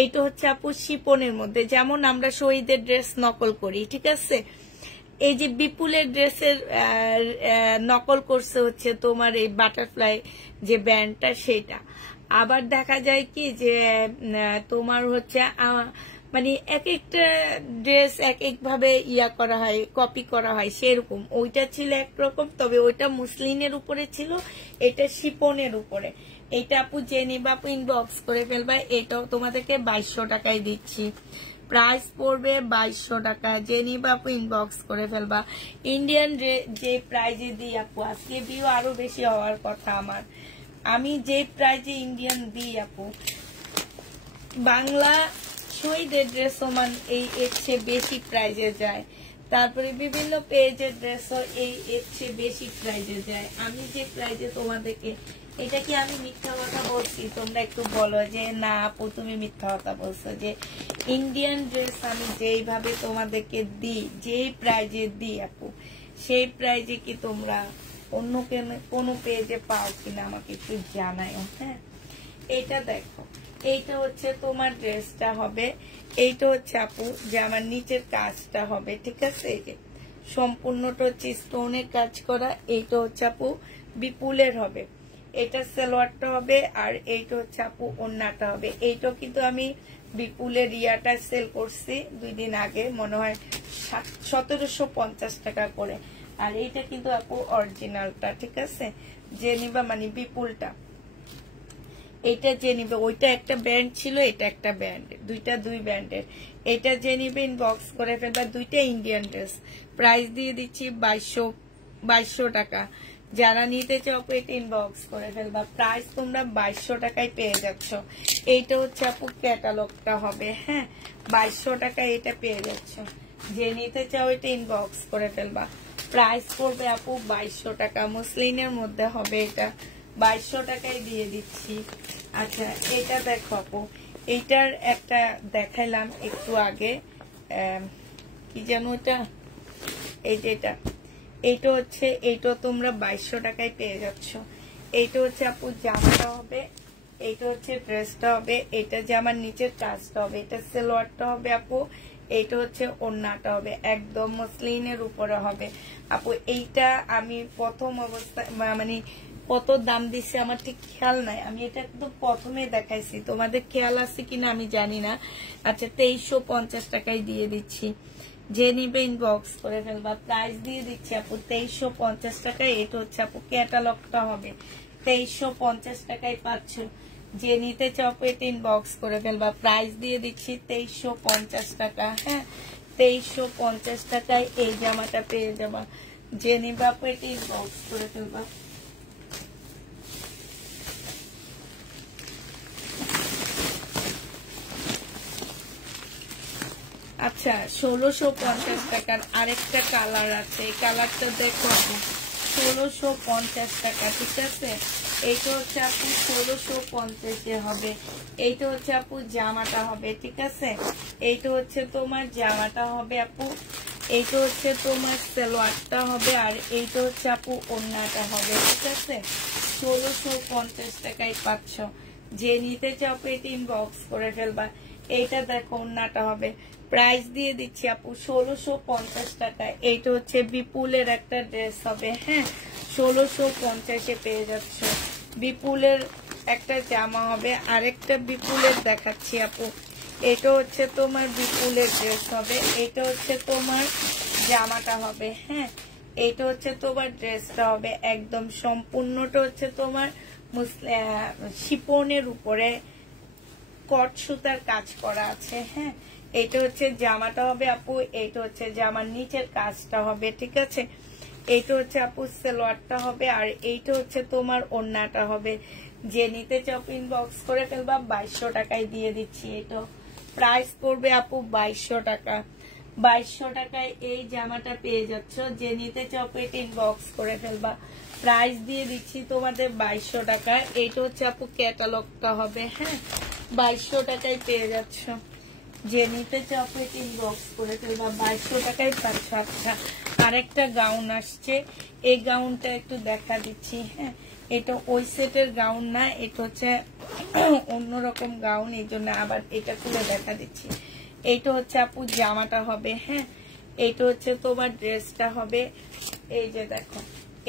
এইটা হচ্ছে আপু শিপনের মধ্যে, যেমন আমরা শহীদের ড্রেস নকল করি, ঠিক আছে। এই যে বিপুলের ড্রেসের নকল করছে হচ্ছে তোমার এই বাটারফ্লাই যে ব্যান্ডটা, সেটা। আবার দেখা যায় কি যে তোমার হচ্ছে মানে এক একটা ড্রেস এক একভাবে ইয়া করা হয়, কপি করা হয়, সেরকম। ওইটা ছিল একরকম, তবে ওইটা মুসলিনের উপরে ছিল, এটা শিপনের উপরে। এটা আপু যে নিবা আপু ইনবক্স করে ফেলবা। এটাও তোমাদেরকে 2200 টাকায় দিচ্ছি, প্রাইস পড়বে 2200 টাকা। যে নিবা আপু ইনবক্স করে ফেলবা। ইন্ডিয়ান যে প্রাইজে দিই আপু, আজকে ভিউ আরো বেশি হওয়ার কথা আমার। আমি যে প্রাইজে ইন্ডিয়ান দিই আপু, বাংলা শহীদের ড্রেস সমান এই এর চেয়ে বেশি প্রাইজে যায়। তারপরে বিভিন্ন পেজের ড্রেসও এর চেয়ে বেশি প্রাইজে যায়। আমি যে প্রাইজে তোমাদেরকে, এটা কি আমি মিথ্যা কথা বলছি? তোমরা একটু বলো যে না আপু তুমি মিথ্যা কথা বলছো। যে ইন্ডিয়ান ড্রেস আমি যেইভাবে তোমাদেরকে দিই, যেই প্রাইজে দিই আপু, সেই প্রাইজে কি তোমরা অন্য কোনো পেজে পাও কিনা আমাকে একটু জানাও। হ্যাঁ, এটা দেখো, এইটা হচ্ছে তোমার ড্রেসটা হবে। এইটা হচ্ছে আপু যে আমার নিচের কাজটা হবে, ঠিক আছে। এই যে সম্পূর্ণটা হচ্ছে স্টোনের কাজ করা। এইটা হচ্ছে আপু বিপুলের হবে, এটা সালোয়ারটা হবে, আর এইটা হচ্ছে আপু ওড়নাটা হবে। এইটাও কিন্তু আমি বিপুলের ইয়াটা সেল করছি 2 দিন আগে, মনে হয় 1750 টাকা করে। আর এইটা কিন্তু আপু অরিজিনালটা, ঠিক আছে। যে নিবা মানে বিপুলটা, এইটা যে নিবে, ওইটা একটা ব্যান্ড ছিল, এটা একটা ব্যান্ড, দুই ব্যান্ডের। এটা যে নিবে ইনবক্স করে ফেলবা। দুইটা ইন্ডিয়ান ড্রেস, প্রাইস দিয়ে দিচ্ছি 2200 টাকা। যারা নিতে চাও এটা ইনবক্স করে ফেলবা। প্রাইস তোমরা 2200 টাকায় পেয়ে যাচ্ছ। এইটা হচ্ছে আপু ক্যাটালগটা হবে। হ্যাঁ, 2200 টাকায় এটা পেয়ে যাচ্ছ। যে নিতে চাও এটা ইনবক্স করে ফেলবা। প্রাইস পড়বে আপু 2200 টাকা, মুসলিনের মধ্যে হবে। এটা 2200 টাকায় দিয়ে দিচ্ছি। আচ্ছা, এটা দেখো আপু, এইটার একটা দেখাইলাম একটু আগে, কি যেন এটা, এই যে এইটা হচ্ছে, এইটা তোমরা 2200 টাকায় পেয়ে যাচ্ছ। এইটা হচ্ছে আপু জামাটা হবে, এইটা হচ্ছে ড্রেসটা হবে, এটা জামার নিচের কাজটা হবে, এটা সালোয়ারটা হবে আপু, এইটা হচ্ছে ওড়নাটা হবে, একদম মসলিনের উপরে হবে আপু। এইটা আমি প্রথম অবস্থায় মানে কত দাম দিচ্ছে আমার ঠিক খেয়াল নাই, আমি এটা একদম প্রথমে দেখাইছি, তোমাদের খেয়াল আছে কিনা আমি জানি না। আচ্ছা, 2350 টাকায় দিয়ে দিচ্ছি। যে নিবে ইনবক্স করে ফেলবা। প্রাইস দিয়ে দিচ্ছি আপু 2350 টাকায়। এটা হচ্ছে আপু ক্যাটালগটা হবে, 2350 টাকায় পাচ্ছ। যে নিতে চাও এটা ইনবক্স করে ফেলবা। প্রাইস দিয়ে দিচ্ছি 2350 টাকা। হ্যাঁ, 2350 টাকায় এই জামাটা পেয়ে যাবা। যে নিবা আপু এটা ইনবক্স করে ফেলবা। আচ্ছা, 1650 টাকার আরেকটা কালার আছে, এই কালারটা দেখো আপু, 1650 টাকা, ঠিক আছে। এইটা হচ্ছে আপু 1650 হবে। এইটা হচ্ছে আপু জামাটা হবে, ঠিক আছে। এইটা হচ্ছে তোমার জামাটা হবে আপু এইটা হচ্ছে তোমার সালোয়ারটা হবে, আর এইটা হচ্ছে আপু ওড়নাটা হবে, ঠিক আছে। 1650 টাকায় পাচ্ছ। যে নিতে চাও পেটি ইনবক্স করে ফেলবা। এইটা দেখো ওড়নাটা হবে, প্রাইস দিয়ে দিচ্ছি আপু 1650 টাকায়। এইটা হচ্ছে বিপুলের একটা ড্রেস হবে, হ্যাঁ 1650-এ পেয়ে যাচ্ছ। বিপুলের একটা জামা হবে, আরেকটা বিপুলের দেখাচ্ছি আপু। এটা হচ্ছে তোমার বিপুলের ড্রেস হবে, এটা হচ্ছে তোমার জামাটা হবে, হ্যাঁ এটা হচ্ছে তোমার ড্রেসটা হবে। একদম সম্পূর্ণটা হচ্ছে তোমার শিপনের উপরে কট সুতার কাজ করা আছে, হ্যাঁ এটা হচ্ছে জামাটা হবে আপু। এইটা হচ্ছে জামার নিচের কাজটা হবে, ঠিক আছে। এইটা হচ্ছে আপু সালোয়ারটা হবে, আর এইটা হচ্ছে তোমার ওড়নাটা হবে। যে নিতে চাও ইনবক্স করে ফেলবা, 2200 টাকায় দিয়ে দিচ্ছি। এটা প্রাইস পড়বে আপু 2200 টাকা। 2200 টাকায় এই জামাটা পেয়ে যাচ্ছ। যে নিতে চাও ইনবক্স করে ফেলবা, প্রাইস দিয়ে দিচ্ছি তোমাদের 2200 টাকা। এইটা হচ্ছে আপু ক্যাটালগটা হবে, হ্যাঁ 2200 টাকায় পেয়ে যাচ্ছ। যে নিতে চাও ইনবক্স করে ফেলবা, 2200 টাকায় পাচ্ছ। আচ্ছা আরেকটা গাউন আসছে, এই গাউনটা একটু দেখা দিচ্ছি, হ্যাঁ এটা ওই সেটের গাউন না, এটা হচ্ছে অন্যরকম গাউন, এই জন্য আবার এটা খুলে দেখা দিচ্ছি। এইটা হচ্ছে আপু জামাটা হবে, হ্যাঁ এইটা হচ্ছে তোমার ড্রেসটা হবে। এই যে দেখো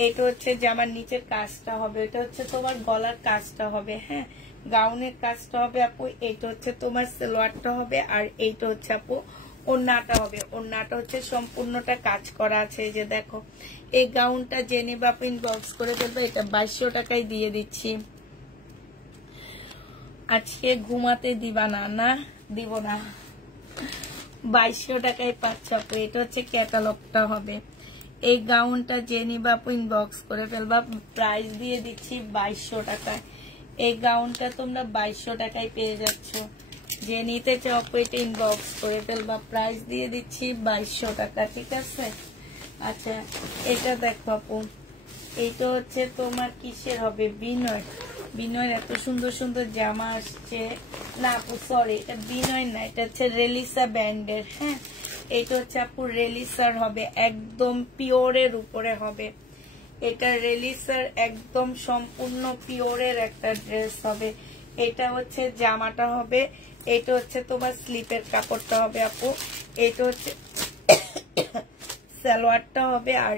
এইটা হচ্ছে জামার নিচের কাজটা হবে, এটা হচ্ছে তোমার গলার কাজটা হবে, হ্যাঁ গাউনের কাজটা হবে আপু। এইটা হচ্ছে তোমার সালোয়ারটা হবে, আর এইটা হচ্ছে আপু ওড়নাটা হবে। ওড়নাটা হচ্ছে সম্পূর্ণটা কাজ করা আছে। এই যে দেখো এই গাউনটা জেনে বাপ ইনবক্স করে ফেলবে, এটা 2200 টাকায় দিয়ে দিচ্ছি। আজকে ঘুমাতে দিবা না? না দিব না, 2200 টাকায় পাচ্ছ আপু। এটা হচ্ছে ক্যাটালগটা হবে। এই গাউনটা জেনে বাপ ইনবক্স করে ফেলবা, প্রাইস দিয়ে দিচ্ছি 2200 টাকায়। এই গাউনটা তোমরা 2200 টাকায় পেয়ে যাচ্ছ। যে নিতে চাও এটা ইনবক্স করে ফেলবা, প্রাইস দিয়ে দিচ্ছি 2200 টাকা, ঠিক আছে। আচ্ছা এটা দেখো আপু, এইটা হচ্ছে তোমার কিসের হবে, বিনয়। বিনয়ের এত সুন্দর সুন্দর জামা আসছে। না আপু সরি, এটা বিনয় না, এটা হচ্ছে রেলিসা ব্যান্ডের, হ্যাঁ এটা হচ্ছে আপু রেলিসার হবে, একদম পিওরের উপরে হবে। এটা রেলিসার একদম সম্পূর্ণ পিওরের একটা ড্রেস হবে। এটা হচ্ছে জামাটা হবে, এটা হচ্ছে তোমার স্লিপের কাপড়টা হবে আপু। এটা হচ্ছে সালোয়ারটা হবে। আর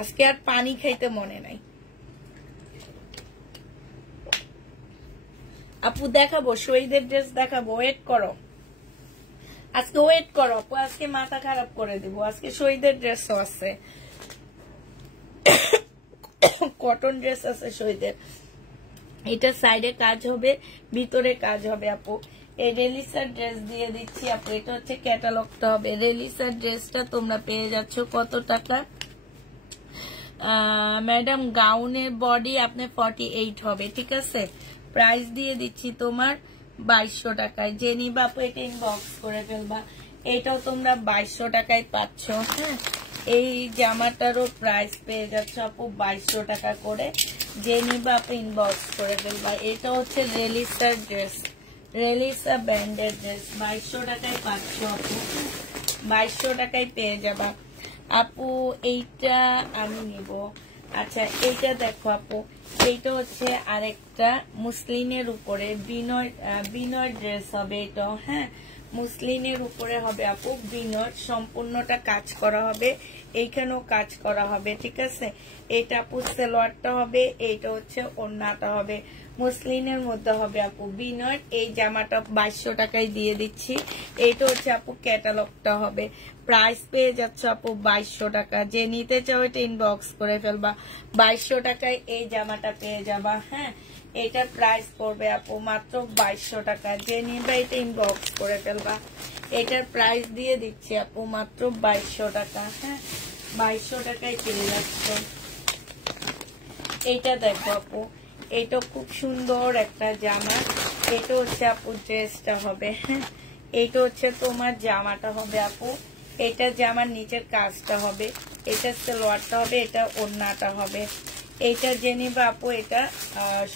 আজকে আর পানি খাইতে মনে নাই আপু, দেখাবো শহীদের ড্রেস দেখাবো, ওয়েট করো আজকে, ওয়েট করো আপু, আজকে মাথা খারাপ করে দিব। আজকে শহীদের ড্রেসও আছে, কটন ড্রেস আছে শহীদের। এটা সাইডে কাজ হবে, ভিতরে কাজ হবে আপু। এই রেলিসার ড্রেস দিয়ে দিচ্ছি আপু। এটা হচ্ছে ক্যাটালগটা হবে। রেলিসার ড্রেসটা তোমরা পেয়ে যাচ্ছ কত টাকা ম্যাডাম? গাউনের বডি আপনার 48 হবে, ঠিক আছে। প্রাইস দিয়ে দিচ্ছি তোমার 2200 টাকায়। যে নিবা আপু এটা ইনবক্স করে ফেলবা। এটাও তোমরা 2200 টাকায় পাচ্ছ, হ্যাঁ এই জামাটারও প্রাইস পেয়ে যাচ্ছ আপু 2200 টাকা করে। যে নিবা আপু ইনবক্স করে ফেলবা। এটা হচ্ছে রেলিসার ড্রেস, রেলিসা ব্র্যান্ডের ড্রেস, 2200 টাকায় পাচ্ছ আপু, 2200 টাকায় পেয়ে যাবা আপু। এইটা আমি নিব। আচ্ছা এইটা দেখো আপু, এইটা হচ্ছে আরেকটা মুসলিনের উপরে বিনয় ড্রেস হবে এটাও, হ্যাঁ মুসলিনের উপরে হবে আপু। বিনয় সম্পূর্ণটা কাজ করা হবে, এইখানেও কাজ করা হবে, ঠিক আছে। এটা আপু সালোয়ারটা হবে, এইটা হচ্ছে ওড়নাটা হবে। মুসলিনের মধ্যে হবে আপু বিনয়। এই জামাটা 2200 টাকায় দিয়ে দিচ্ছি। এইটা হচ্ছে আপু ক্যাটালগটা হবে। প্রাইস পেয়ে যাচ্ছে আপু 2200 টাকা। যে নিতে চাও এটা ইনবক্স করে ফেলবা, 2200 টাকায় এই জামাটা পেয়ে যাবা, হ্যাঁ এটার প্রাইস পড়বে আপু মাত্র 2200 টাকা। যে নিবে এটা ইনবক্স করে ফেলবা। এটার প্রাইস দিয়ে দিচ্ছি আপু মাত্র 2200 টাকা, হ্যাঁ 2200 টাকায় পেয়ে যাচ্ছ। এইটা দেখো আপু, এটা খুব সুন্দর একটা জামা। এটা হচ্ছে আপু ড্রেসটা হবে, হ্যাঁ এইটা হচ্ছে তোমার জামাটা হবে আপু। এটা জামার নিচের কাজটা হবে, এটা সালোয়ারটা হবে, এটা ওড়নাটা হবে। এইটা জেনে বা আপু এটা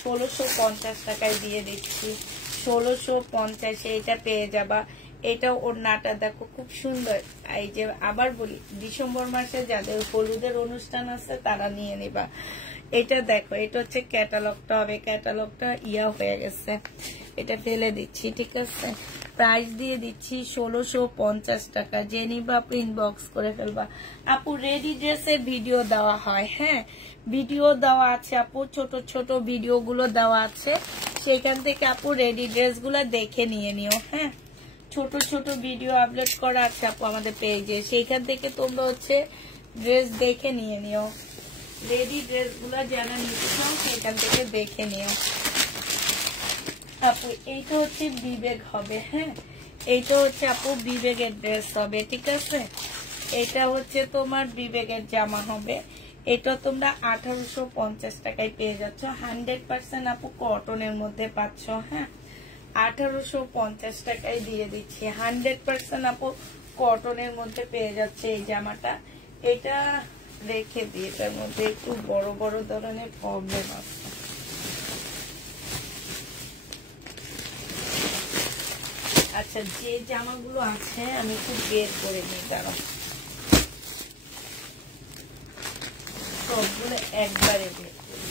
1650 টাকায় দিয়ে দিচ্ছি, 1650 এটা পেয়ে যাবা। এটা ওড়নাটা দেখো খুব সুন্দর। এই যে আবার বলি, ডিসেম্বর মাসে যাদের হলুদের অনুষ্ঠান আছে তারা নিয়ে নিবা। এটা দেখো, এটা হচ্ছে ক্যাটালগটা হবে, ক্যাটালগটা ইয়া হয়ে গেছে, এটা ফেলে দিচ্ছি, ঠিক আছে। প্রাইস দিয়ে দিচ্ছি 1650 টাকা। যে নিবা আপু ইনবক্স করে ফেলবা। আপু রেডি ড্রেসের ভিডিও দেওয়া হয়, হ্যাঁ ভিডিও দেওয়া আছে আপু, ছোট ছোট ভিডিও গুলো দেওয়া আছে, সেখান থেকে আপু রেডি ড্রেস গুলা দেখে নিয়ে নিও। হ্যাঁ ছোট ছোট ভিডিও আপলোড করা আছে আপু আমাদের পেজে, সেইখান থেকে তোমরা হচ্ছে ড্রেস দেখে নিয়ে নিও। রেডি ড্রেস গুলা যারা নিতে চাও সেখান থেকে দেখে নিও আপু। এইটা হচ্ছে বিবেক হবে, হ্যাঁ এইটা হচ্ছে আপু বিবেকের ড্রেস হবে, ঠিক আছে। এটা হচ্ছে তোমার বিবেকের জামা হবে। এটা তোমরা 1850 টাকায় পেয়ে যাচ্ছ। 100% আপু কটনের মধ্যে পাচ্ছ। হ্যাঁ 1850 টাকায় দিয়ে দিচ্ছি। 100% আপু কটনের মধ্যে পেয়ে যাচ্ছে এই জামাটা। এটা রেখে দিই, এটার মধ্যে একটু বড় বড় ধরনের প্রবলেম আছে। আচ্ছা যে জামাগুলো আছে আমি একটু বের করে নিই, দাঁড়াও সবগুলো একবারে বের করি।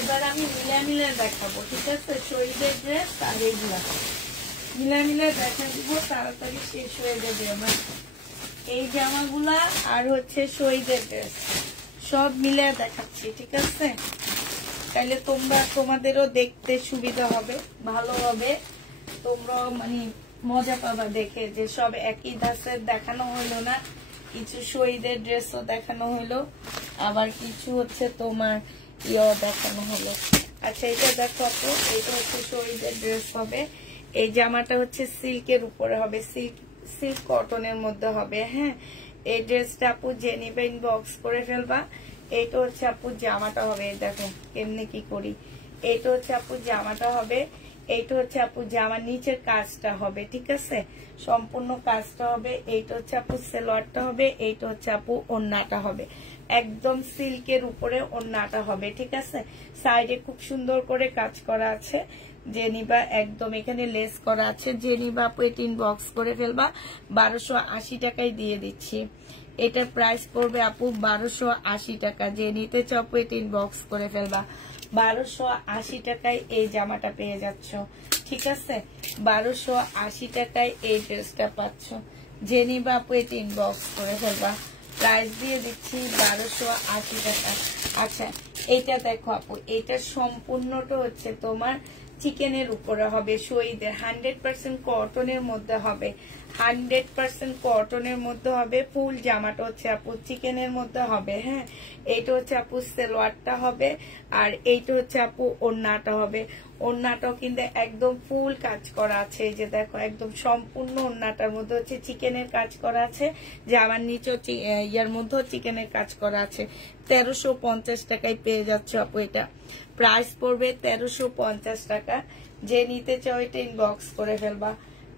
এবার আমি মিলে দেখাবো, ঠিক আছে। শহীদের ড্রেস আর এগুলা মিলে দেখা দিব, তাড়াতাড়ি শেষ হয়ে যাবে আমার। এই জামাগুলা আর হচ্ছে শহীদের ড্রেস সব মিলে দেখাচ্ছি, ঠিক আছে। তাহলে তোমাদেরও দেখতে সুবিধা হবে, ভালো হবে, তোমরা মানে মজা পাবা দেখে যে সব একই ধাঁচের দেখানো হইলো না, কিছু শহীদের ড্রেসও দেখানো হইলো, আবার কিছু হচ্ছে তোমার ইয়েও দেখানো হলো। আচ্ছা এটা দেখো আপু, এটা হচ্ছে শহীদের ড্রেস হবে। এই জামাটা হচ্ছে সিল্কের উপরে হবে, সিল্ক কটনের মধ্যে হবে। হ্যাঁ এই ড্রেসটা আপু যে নিবে ইনবক্স করে ফেলবা। এইটা হচ্ছে আপু জামাটা হবে, দেখো কেমনে কি করি। এইটা হচ্ছে আপু জামাটা হবে, এইটা হচ্ছে আপু জামার নিচের কাজটা হবে, ঠিক আছে, সম্পূর্ণ কাজটা হবে। এইটা হচ্ছে আপু সালোয়ারটা হবে, এইটা হচ্ছে আপু ওড়নাটা হবে, একদম সিল্কের উপরে ওড়নাটা হবে, ঠিক আছে। সাইডে খুব সুন্দর করে কাজ করা আছে, যে নিবা একদম এখানে লেস করা আছে। যে নিবা আপু এটা ইনবক্স করে ফেলবা। 1280 টাকায় দিয়ে দিচ্ছি। এটার প্রাইস পড়বে আপু 1280 টাকা। যে নিতে চাও আপু এটা ইনবক্স করে ফেলবা। 1280 টাকায় এই জামাটা পেয়ে যাচ্ছ, ঠিক আছে। 1280 টাকায় এই ড্রেসটা পাচ্ছ। যে নিবা আপু এটা ইনবক্স করে ফেলবা। প্রাইস দিয়ে দিচ্ছি 1280 টাকা। আচ্ছা এইটা দেখো আপু, এটা সম্পূর্ণটা হচ্ছে তোমার চিকেনের উপরে হবে, শহীদের 100% কটনের মধ্যে হবে, 100% কটনের মধ্যে হবে। ফুল জামাটা হচ্ছে আপু চিকেনের মধ্যে হবে। হ্যাঁ এইটা হচ্ছে আপু সালোয়ারটা হবে, আর এইটা হচ্ছে আপু ওড়নাটা হবে। ওড়নাটাও কিন্তু একদম ফুল কাজ করা আছে, এই যে দেখো একদম সম্পূর্ণ ওড়নাটার মধ্যে হচ্ছে চিকেনের কাজ করা আছে, জামার নিচেও ইয়ার মধ্যেও চিকেনের কাজ করা আছে। 1350 টাকায় পেয়ে যাচ্ছে আপু। এটা প্রাইস পড়বে 1350 টাকা। যে নিতে চাও এটা ইনবক্স করে ফেলবা।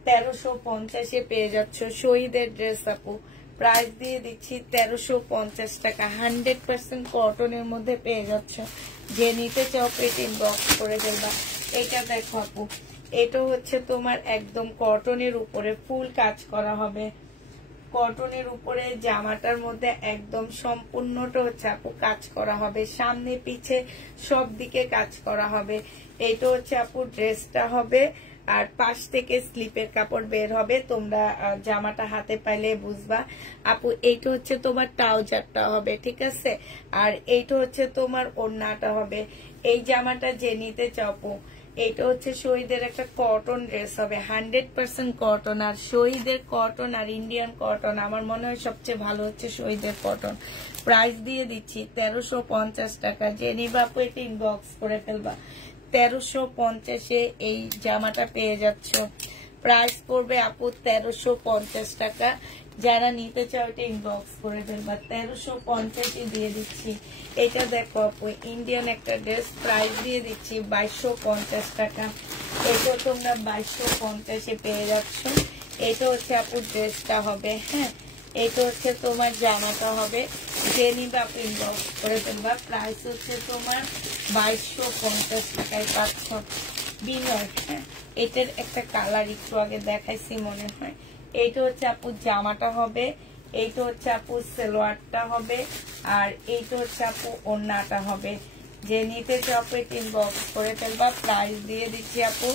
1350-এ পেয়ে যাচ্ছ শহীদের ড্রেস আপু। প্রাইস দিয়ে দিচ্ছি 1350 টাকা। 100% কটনের মধ্যে পেয়ে যাচ্ছ। যে নিতে চাও এটা ইনবক্স করে ফেলবা। এটা দেখো আপু, এটা হচ্ছে তোমার একদম কটনের উপরে ফুল কাজ করা হবে, কটনের উপরে জামাটার মধ্যে একদম সম্পূর্ণটা হচ্ছে আপু কাজ করা হবে, সামনে পিছে সব দিকে কাজ করা হবে। এইটা হচ্ছে আপু ড্রেসটা হবে, আর পাশ থেকে স্লিপের কাপড় বের হবে, তোমরা জামাটা হাতে পাইলে বুঝবা আপু। এইটা হচ্ছে তোমার ট্রাউজারটা হবে, ঠিক আছে, আর এইটা হচ্ছে তোমার ওড়নাটা হবে। এই জামাটা যে নিতে চাও আপু, এটা হচ্ছে শহীদের একটা কটন ড্রেস হবে, 100% কটন। আর শহীদের কটন আর ইন্ডিয়ান কটন আমার মনে হয় সবচেয়ে ভালো হচ্ছে শহীদের কটন। প্রাইস দিয়ে দিচ্ছি 1350 টাকা। যে নিবা আপু এটা ইনবক্স করে ফেলবা। 1350-এ এই জামাটা পেয়ে যাচ্ছ। প্রাইস পড়বে আপু 1350 টাকা। যারা নিতে চাও এটা ইনবক্স করে ফেলবা। 1350-ই দিয়ে দিচ্ছি। এটা দেখো আপু ইন্ডিয়ান একটা ড্রেস, প্রাইস দিয়ে দিচ্ছি 2250 টাকা। এটা তোমরা 2250 পেয়ে যাচ্ছ। এটা হচ্ছে আপু ড্রেসটা হবে, হ্যাঁ। এটা হচ্ছে তোমার জামাটা হবে, যে নিবে আপু ইনবক্স করে ফেলবা। প্রাইস হচ্ছে তোমার 2250 টাকায় পাচ্ছ বিনার, হ্যাঁ। এটার একটা কালার একটু আগে দেখাইছি মনে হয়। এইটা হচ্ছে আপু জামাটা হবে, এইটা হচ্ছে আপু সালোয়ারটা হবে, আর এইটা হচ্ছে আপু ওড়নাটা হবে। যে নিতে চাও আপু ইনবক্স করে ফেলবা। প্রাইস দিয়ে দিচ্ছি আপু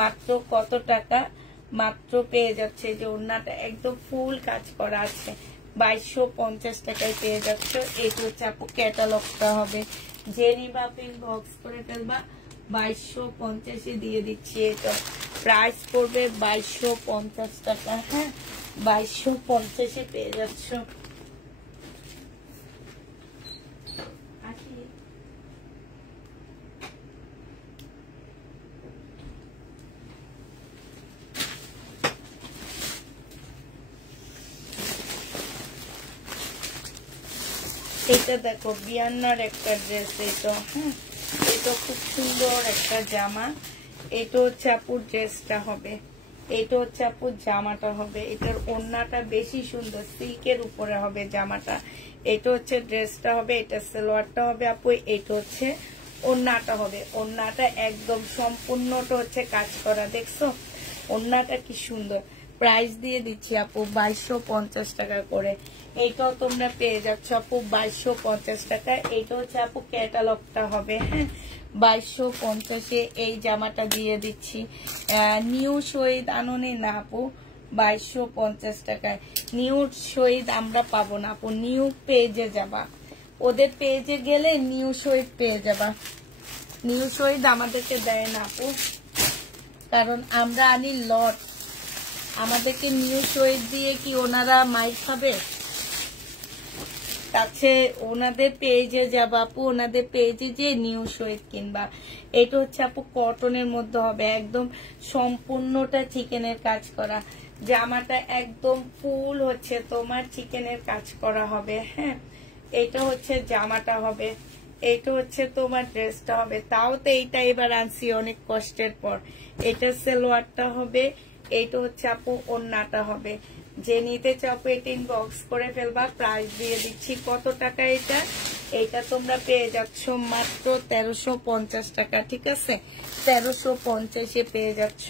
মাত্র কত টাকা, মাত্র পেয়ে যাচ্ছে যে ওড়নাটা একদম ফুল কাজ করা আছে 2250 টাকায় পেয়ে যাচ্ছে। এইটা হচ্ছে আপু ক্যাটালগটা হবে, যে নিবা আপু ইনবক্স করে ফেলবা। 2250 দিয়ে দিচ্ছি। এটা প্রাইস পড়বে 2250 টাকা, হ্যাঁ। 2250 পেয়ে যাচ্ছ। এটা দেখো বিয়ান্নার একটা ড্রেস, এটা হ্যাঁ, এটা খুব সুন্দর একটা জামা। এটা হচ্ছে আপুর ড্রেসটা হবে, এটা হচ্ছে আপুর জামাটা হবে। এটার ওড়নাটা বেশি সুন্দর, সিল্কের উপরে হবে জামাটা। এটা হচ্ছে ড্রেসটা হবে, এটা সালোয়ারটা হবে আপু। এটা হচ্ছে ওড়নাটা হবে, ওড়নাটা একদম সম্পূর্ণটা হচ্ছে কাজ করা, দেখছো ওড়নাটা কি সুন্দর। প্রাইস দিয়ে দিচ্ছি আপু 2250 টাকা করে। এইটাও তোমরা পেয়ে যাচ্ছ আপু 2250 টাকা। এইটা হচ্ছে আপু ক্যাটালগটা হবে, হ্যাঁ। 2250 এই জামাটা দিয়ে দিচ্ছি। নিউ শহীদ আননে না আপু, 2250 টাকায়। নিউ শহীদ আমরা পাবো না আপু, নিউ পেজে যাবা, ওদের পেজে গেলে নিউ শহীদ পেয়ে যাবা। নিউ শহীদ আমাদেরকে দেয় না আপু, কারণ আমরা আনি লট। আমাদেরকে নিউ শহীদ দিয়ে কি ওনারা মাইক খাবে? কাছে ওনাদের পেজে যাবা আপু, ওনাদের পেজে যে নিউ শহীদ কিনবা। এটা হচ্ছে আপু কটনের মধ্যে হবে, একদম সম্পূর্ণটা চিকেনের কাজ করা। জামাটা একদম ফুল হচ্ছে তোমার চিকেনের কাজ করা হবে, হ্যাঁ। এটা হচ্ছে জামাটা হবে, এটা হচ্ছে তোমার ড্রেসটা হবে। তাও তো এইটা এবার আনছি অনেক কষ্টের পর। এটা সালোয়ারটা হবে, এইটা হচ্ছে আপু ওড়নাটা হবে। যে নিতে চাও আপু এটা ইনবক্স করে ফেলবা। প্রাইস দিয়ে দিচ্ছি কত টাকা এটা, এইটা তোমরা পেয়ে যাচ্ছ মাত্র 1350 টাকা, ঠিক আছে। 1350 পেয়ে যাচ্ছ।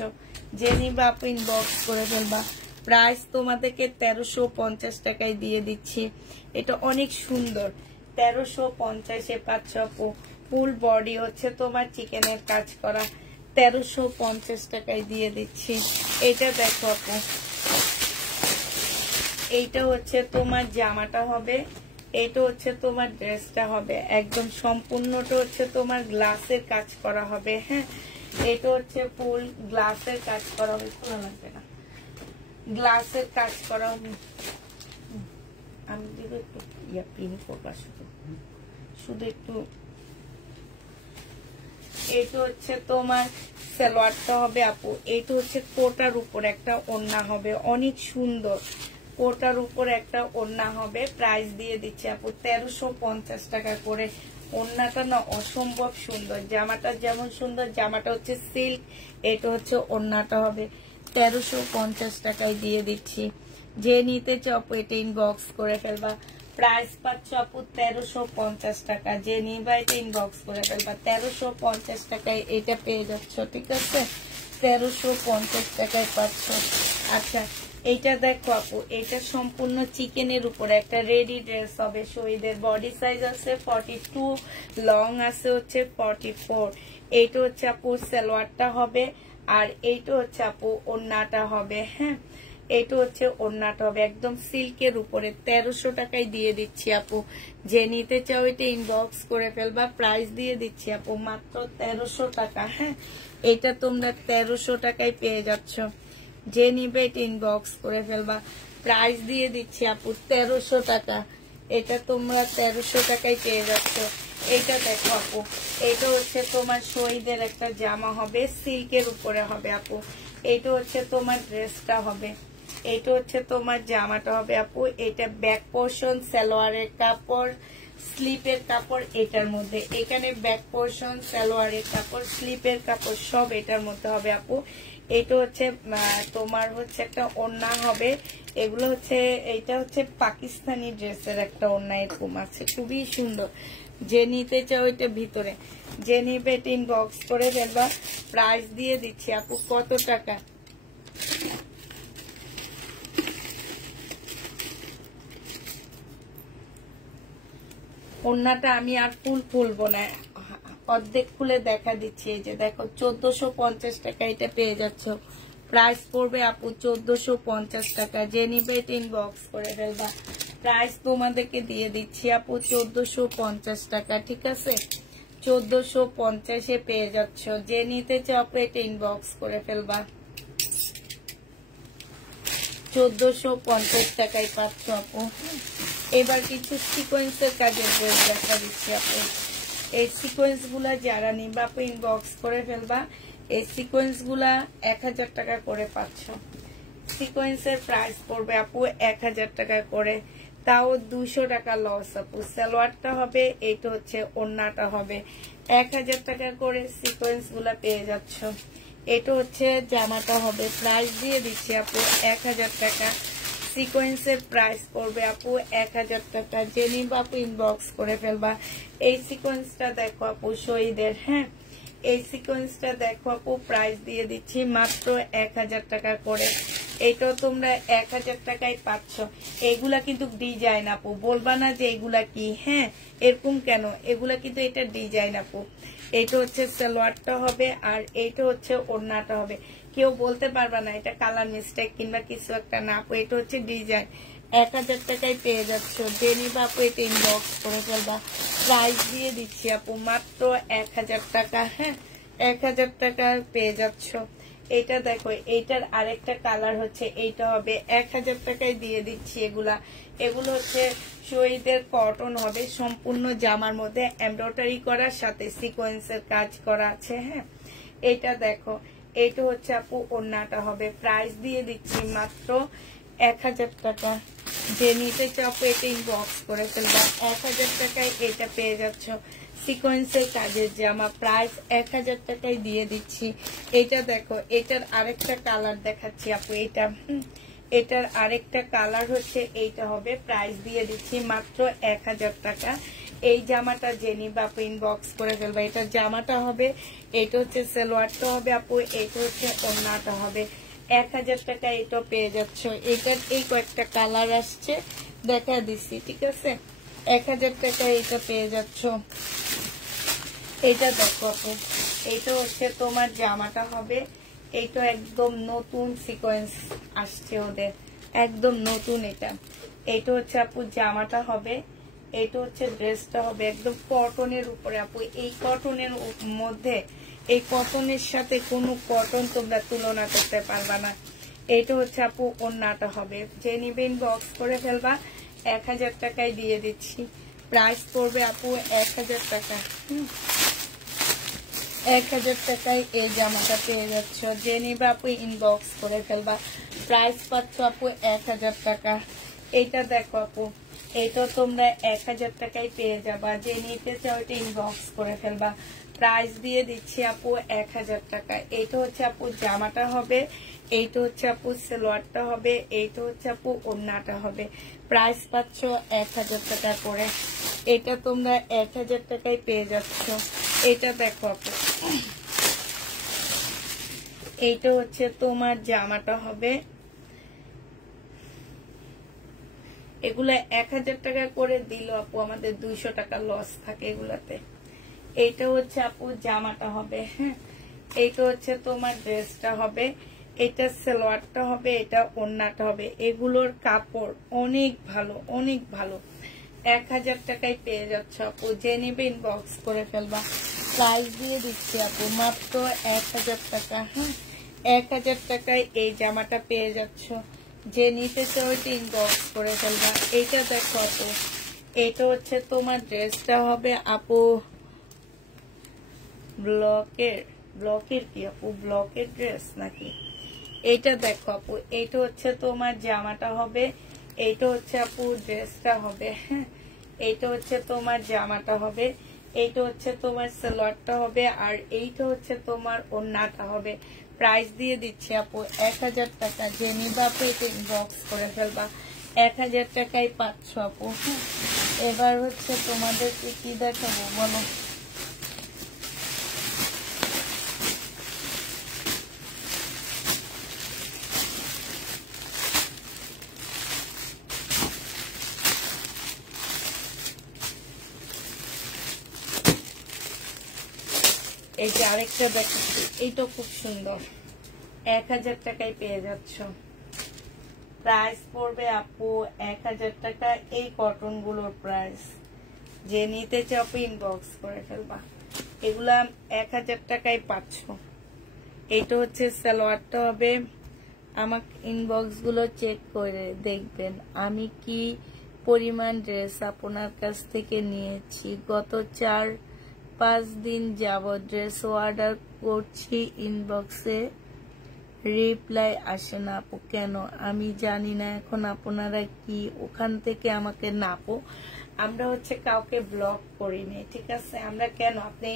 যে নিবা আপু ইনবক্স করে ফেলবা। প্রাইস তোমাদেরকে 1350 টাকায় দিয়ে দিচ্ছি। এটা অনেক সুন্দর, 1350 পাচ্ছ আপু। ফুল বডি হচ্ছে তোমার চিকেনের কাজ করা, 1350 টাকায় দিয়ে দিচ্ছি। এটা দেখো আপু, এইটা হচ্ছে তোমার জামাটা হবে, এটা হচ্ছে তোমার ড্রেসটা হবে। একদম সম্পূর্ণটা হচ্ছে তোমার গ্লাসের কাজ করা হবে, হ্যাঁ। এটা হচ্ছে ফুল গ্লাসের কাজ করা হবে, শোনা লাগবে না, গ্লাসের কাজ করা হবে। আমি দিব একটু ইয়া প্রিন্ট করবা, শুধু শুধু একটু। এটা হচ্ছে তোমার সালোয়ারটা হবে আপু। এইটা হচ্ছে কোটার উপর একটা ওড়না হবে, অনেক সুন্দর কোটার উপর একটা ওড়না হবে। প্রাইস দিয়ে দিচ্ছি আপু 1350 টাকা করে। ওড়নাটা না অসম্ভব সুন্দর, জামাটা যেমন সুন্দর, জামাটা হচ্ছে সিল্ক, এটা হচ্ছে ওড়নাটা হবে। 1350 টাকায় দিয়ে দিচ্ছি। যে নিতে চাও আপু এটা ইনবক্স করে ফেলবা। প্রাইস পাচ্ছ আপু 1350 টাকা। যে নিবা এটা ইনবক্স করে ফেলবা। 1350 টাকায় এটা পেয়ে যাচ্ছ, ঠিক আছে। 1350 টাকায় পাচ্ছ। আচ্ছা এইটা দেখো আপু, এটা সম্পূর্ণ চিকেনের উপরে একটা রেডি ড্রেস হবে। শহীদের বডি সাইজ আছে 42, লং আছে হচ্ছে 44। এইটা হচ্ছে আপু সালোয়ারটা হবে, আর এইটা হচ্ছে আপু ওড়নাটা হবে, হ্যাঁ। এইটা হচ্ছে ওড়নাটা হবে একদম সিল্কের উপরে। 1300 টাকায় দিয়ে দিচ্ছি আপু। যে নিতে চাও এটা ইনবক্স করে ফেলবা। প্রাইস দিয়ে দিচ্ছি আপু মাত্র 1300 টাকা, হ্যাঁ। এটা তোমরা 1300 টাকায় পেয়ে যাচ্ছ। যে নিবে এটা ইনবক্স করে ফেলবা। প্রাইস দিয়ে দিচ্ছি আপু 1300 টাকা। এটা তোমরা 1300 টাকায় পেয়ে যাচ্ছ। এটা দেখো আপু, এটা হচ্ছে তোমার শহীদের একটা জামা হবে, সিল্কের উপরে হবে আপু। এটা হচ্ছে তোমার ড্রেসটা হবে, এটা হচ্ছে তোমার জামাটা হবে আপু। এটা ব্যাক পোর্শন, সালোয়ারের কাপড়, স্লিপের কাপড় এটার মধ্যে, এখানে ব্যাক পোর্শন, সালোয়ারের কাপড়, স্লিপের কাপড় সব এটার মধ্যে হবে আপু। এটা হচ্ছে তোমার হচ্ছে একটা ওড়না হবে, এগুলো হচ্ছে এইটা হচ্ছে পাকিস্তানি ড্রেসের একটা ওড়না এরকম আছে, খুবই সুন্দর। যে নিতে চাও এটা ভিতরে, যে নিবে ইনবক্স করে ফেলবা। প্রাইস দিয়ে দিচ্ছি আপু কত টাকা, ওড়নাটা আমি আর ফুল খুলবো না, অর্ধেক খুলে দেখা দিচ্ছি। এই যে দেখো 1450 টাকা এটা পেয়ে যাচ্ছ। প্রাইস পড়বে আপু 1450 টাকা। যে নিবে ইনবক্স করে ফেলবা। প্রাইস তোমাদেরকে দিয়ে দিচ্ছি আপু 1450 টাকা, ঠিক আছে? 1450-এ পেয়ে যাচ্ছ। যে নিতে চাও এটা ইনবক্স করে ফেলবা। 1450 টাকায় পাচ্ছ আপু। এবার কিছু সিকোয়েন্সের কাজের ড্রেস দেখা দিচ্ছি আপু। এই সিকোয়েন্স গুলা যারা নিবা আপু ইনবক্স করে ফেলবা। এই সিকোয়েন্স গুলা 1000 টাকা করে পাচ্ছ। সিকোয়েন্সের প্রাইস পড়বে আপু 1000 টাকা করে, তাও 200 টাকা লস আপু। সালোয়ারটা হবে, এইটা হচ্ছে ওড়নাটা হবে। 1000 টাকা করে সিকোয়েন্স গুলা পেয়ে যাচ্ছ। এটা হচ্ছে জামাটা হবে, প্রাইস দিয়ে দিচ্ছি আপু 1000 টাকা। সিকোয়েন্সের প্রাইস পড়বে আপু 1000 টাকা। যে নিবা আপু ইনবক্স করে ফেলবা। এই সিকোয়েন্সটা দেখো আপু শহীদের, হ্যাঁ এই সিকোয়েন্সটা দেখো আপু, প্রাইস দিয়ে দিচ্ছি মাত্র 1000 টাকা করে। এইটাও তোমরা 1000 টাকায় পাচ্ছ। এগুলা কিন্তু ডিজাইন আপু, বলবা না যে এগুলা কি, হ্যাঁ এরকম কেন, এগুলা কিন্তু এটা ডিজাইন আপু। এইটা হচ্ছে সালোয়ারটা হবে, আর এইটা হচ্ছে ওড়নাটা হবে। কেউ বলতে পারবা না এটা কালার মিস্টেক কিংবা কিছু একটা না আপু, এটা হচ্ছে ডিজাইন। 1000 টাকায় পেয়ে যাচ্ছ। যে নিবা আপু এটা ইনবক্স করে ফেলবা। প্রাইস দিয়ে দিচ্ছি আপু মাত্র 1000 টাকা, হ্যাঁ 1000 টাকা পেয়ে যাচ্ছ। এটা দেখো, এইটার আরেকটা কালার হচ্ছে এইটা হবে, 1000 টাকায় দিয়ে দিচ্ছি। এগুলো হচ্ছে শহীদের কটন হবে, সম্পূর্ণ জামার মধ্যে এমব্রয়ডারি করার সাথে সিকোয়েন্সের কাজ করা আছে, হ্যাঁ এটা দেখো, এইটা হচ্ছে আপু ওড়নাটা হবে। প্রাইস দিয়ে দিচ্ছি মাত্র 1000 টাকা। যে নিতে চাও এটা ইনবক্স করে ফেলবা। 1000 টাকায় এটা পেয়ে যাচ্ছ। সিকোয়েন্সের কাজের জামা, প্রাইস 1000 টাকায় দিয়ে দিচ্ছি। এটা দেখো, এটার আরেকটা কালার দেখাচ্ছি আপু। এটার আরেকটা কালার হচ্ছে এইটা হবে। প্রাইস দিয়ে দিচ্ছি মাত্র 1000 টাকা। এই জামাটা যে নিবা আপু ইনবক্স করে ফেলবা। এটা জামাটা হবে, এটা হচ্ছে সালোয়ারটা হবে আপু, এটা হচ্ছে ওড়নাটা হবে। 1000 টাকা এটা পেয়ে যাচ্ছ। এটার এই কয়েকটা কালার আসছে, দেখা দিচ্ছি, ঠিক আছে? 1000 টাকা এটা পেয়ে যাচ্ছ। এটা দেখো আপু, এইটা হচ্ছে তোমার জামাটা হবে। এইটা একদম নতুন সিকোয়েন্স আসছে ওদের, একদম নতুন। এটা হচ্ছে আপু জামাটা হবে, এটা হচ্ছে ড্রেসটা হবে একদম কটনের উপরে আপু। এই কটনের মধ্যে, এই কটনের সাথে কোনো কটন তোমরা তুলনা করতে পারবা না। এটা হচ্ছে আপু ওড়নাটা হবে। যে নিবে ইনবক্স করে ফেলবা। 1000 টাকায় দিয়ে দিচ্ছি। প্রাইস পড়বে আপু 1000 টাকা। 1000 টাকায় এই জামাটা পেয়ে যাচ্ছ। যে নিবে আপু ইনবক্স করে ফেলবা। প্রাইস পাচ্ছ আপু 1000 টাকা। এইটা দেখো আপু, এটা তোমরা 1000 টাকায় পেয়ে যাবা। যে নিতে চাও এটা ইনবক্স করে ফেলবা। প্রাইস দিয়ে দিচ্ছি আপু 1000 টাকা। এইটা হচ্ছে আপু জামাটা হবে, এইটা হচ্ছে আপু সালোয়ারটা হবে, এইটা হচ্ছে আপু ওড়নাটা হবে। প্রাইস পাচ্ছ 1000 টাকা করে। এটা তোমরা 1000 টাকায় পেয়ে যাচ্ছ। এটা দেখো আপু, এইটা হচ্ছে তোমার জামাটা হবে। এগুলা 1000 টাকা করে দিল আপু, আমাদের 200 টাকা লস থাকে এগুলাতে। এইটা হচ্ছে আপু জামাটা হবে, হ্যাঁ এইটা হচ্ছে তোমার ড্রেসটা হবে, এটা সালোয়ারটা হবে, এটা ওড়নাটা হবে। এগুলোর কাপড় অনেক ভালো, অনেক ভালো। 1000 টাকায় পেয়ে যাচ্ছ আপু। যে নিবে ইনবক্স করে ফেলবা। প্রাইস দিয়ে দিচ্ছি আপু মাত্র 1000 টাকা, হ্যাঁ 1000 টাকায় এই জামাটা পেয়ে যাচ্ছ। যে নিতে চাও ইনবক্স করে ফেলবা। এইটা দেখো আপু, এটা হচ্ছে তোমার ড্রেসটা হবে আপু ব্লকের কি আপু, ব্লকের ড্রেস নাকি? এইটা দেখো আপু, এইটা হচ্ছে তোমার জামাটা হবে, এইটা হচ্ছে আপু ড্রেসটা হবে, হ্যাঁ এইটা হচ্ছে তোমার জামাটা হবে, এইটা হচ্ছে তোমার সালোয়ারটা হবে, আর এইটা হচ্ছে তোমার ওড়নাটা হবে। প্রাইস দিয়ে দিচ্ছি আপু 1000 টাকা। যে নিবা আপু এটা ইনবক্স করে ফেলবা, 1000 টাকায় পাচ্ছ আপু। এবার হচ্ছে তোমাদেরকে কি দেখাবো বলো? এই যে আরেকটা দেখাচ্ছি, এইটা খুব সুন্দর, 1000 টাকায় পেয়ে যাচ্ছ। প্রাইস পড়বে আপু 1000 টাকা। এই কটন গুলোর প্রাইস যে নিতে চাও ইনবক্স করে ফেলবা, এগুলা 1000 টাকায় পাচ্ছ। এইটা হচ্ছে সালোয়ারটা হবে। আমার ইনবক্স গুলো চেক করে দেখবেন আমি কি পরিমাণ ড্রেস আপনার কাছ থেকে নিয়েছি। গত 4-5 দিন যাবত ড্রেস অর্ডার করছি, ইনবক্সে রিপ্লাই আসে না আপু, কেন আমি জানি না। এখন আপনারা কি ওখান থেকে আমাকে নাপো? আমরা হচ্ছে কাউকে ব্লক করিনি, ঠিক আছে? আমরা কেন, আপনি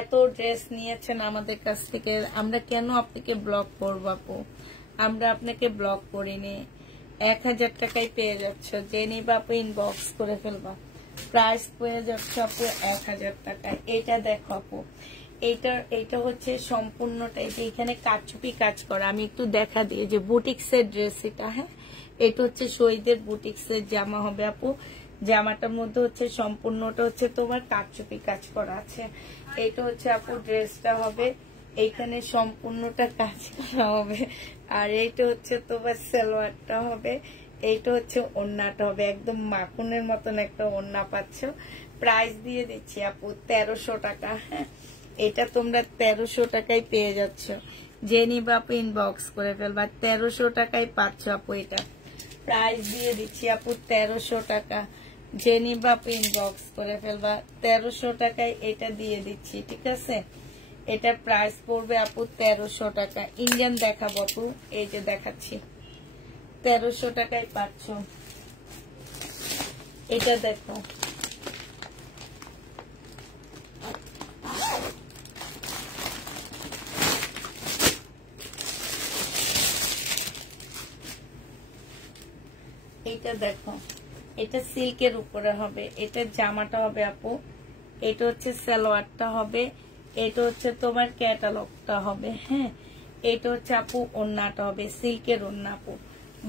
এত ড্রেস নিয়েছেন আমাদের কাছ থেকে, আমরা কেন আপনাকে ব্লক করবো আপু? আমরা আপনাকে ব্লক করিনি। 1000 টাকায় পেয়ে যাচ্ছ, যে নিবা আপু ইনবক্স করে ফেলবা। প্রাইস পেয়ে যাচ্ছ আপু 1000 টাকায়। এটা দেখো আপু, এইটা হচ্ছে সম্পূর্ণটা, এটা এখানে কারচুপি কাজ করা। আমি একটু দেখা দিই যে বুটিক্সের ড্রেস এটা। হ্যাঁ, এটা হচ্ছে শহীদের বুটিক্সের জামা হবে আপু। জামাটার মধ্যে হচ্ছে সম্পূর্ণটা হচ্ছে তোমার কারচুপি কাজ করা আছে। এইটা হচ্ছে আপু ড্রেসটা হবে, এইখানে সম্পূর্ণটা কাজ করা হবে। আর এইটা হচ্ছে তোমার সালোয়ারটা হবে, এইটা হচ্ছে ওড়নাটা হবে। একদম মাখনের মতন একটা ওড়না পাচ্ছ। প্রাইস দিয়ে দিচ্ছি আপু 1300 টাকা। হ্যাঁ, এটা তোমরা 1300 টাকায় পেয়ে যাচ্ছ। যে নিবা আপু ইনবক্স করে ফেলবা, 1300 টাকায় পাচ্ছ আপু। এটা প্রাইস দিয়ে দিচ্ছি আপু 1300 টাকা। যে নিবা আপু ইনবক্স করে ফেলবা, 1300 টাকায় এটা দিয়ে দিচ্ছি, ঠিক আছে? এটা প্রাইস পড়বে আপু 1300 টাকা। ইন্ডিয়ান দেখাবো আপু, এই যে দেখাচ্ছি, 1300 টাকায় পাচ্ছ। এটা দেখো, এইটা দেখো, এটা সিল্কের উপরে হবে। এটা জামাটা হবে আপু, এটা হচ্ছে সালোয়ারটা হবে, এটা হচ্ছে তোমার ক্যাটালগটা হবে। হ্যাঁ, এটা হচ্ছে আপু ওড়নাটা হবে, সিল্কের ওড়না আপু।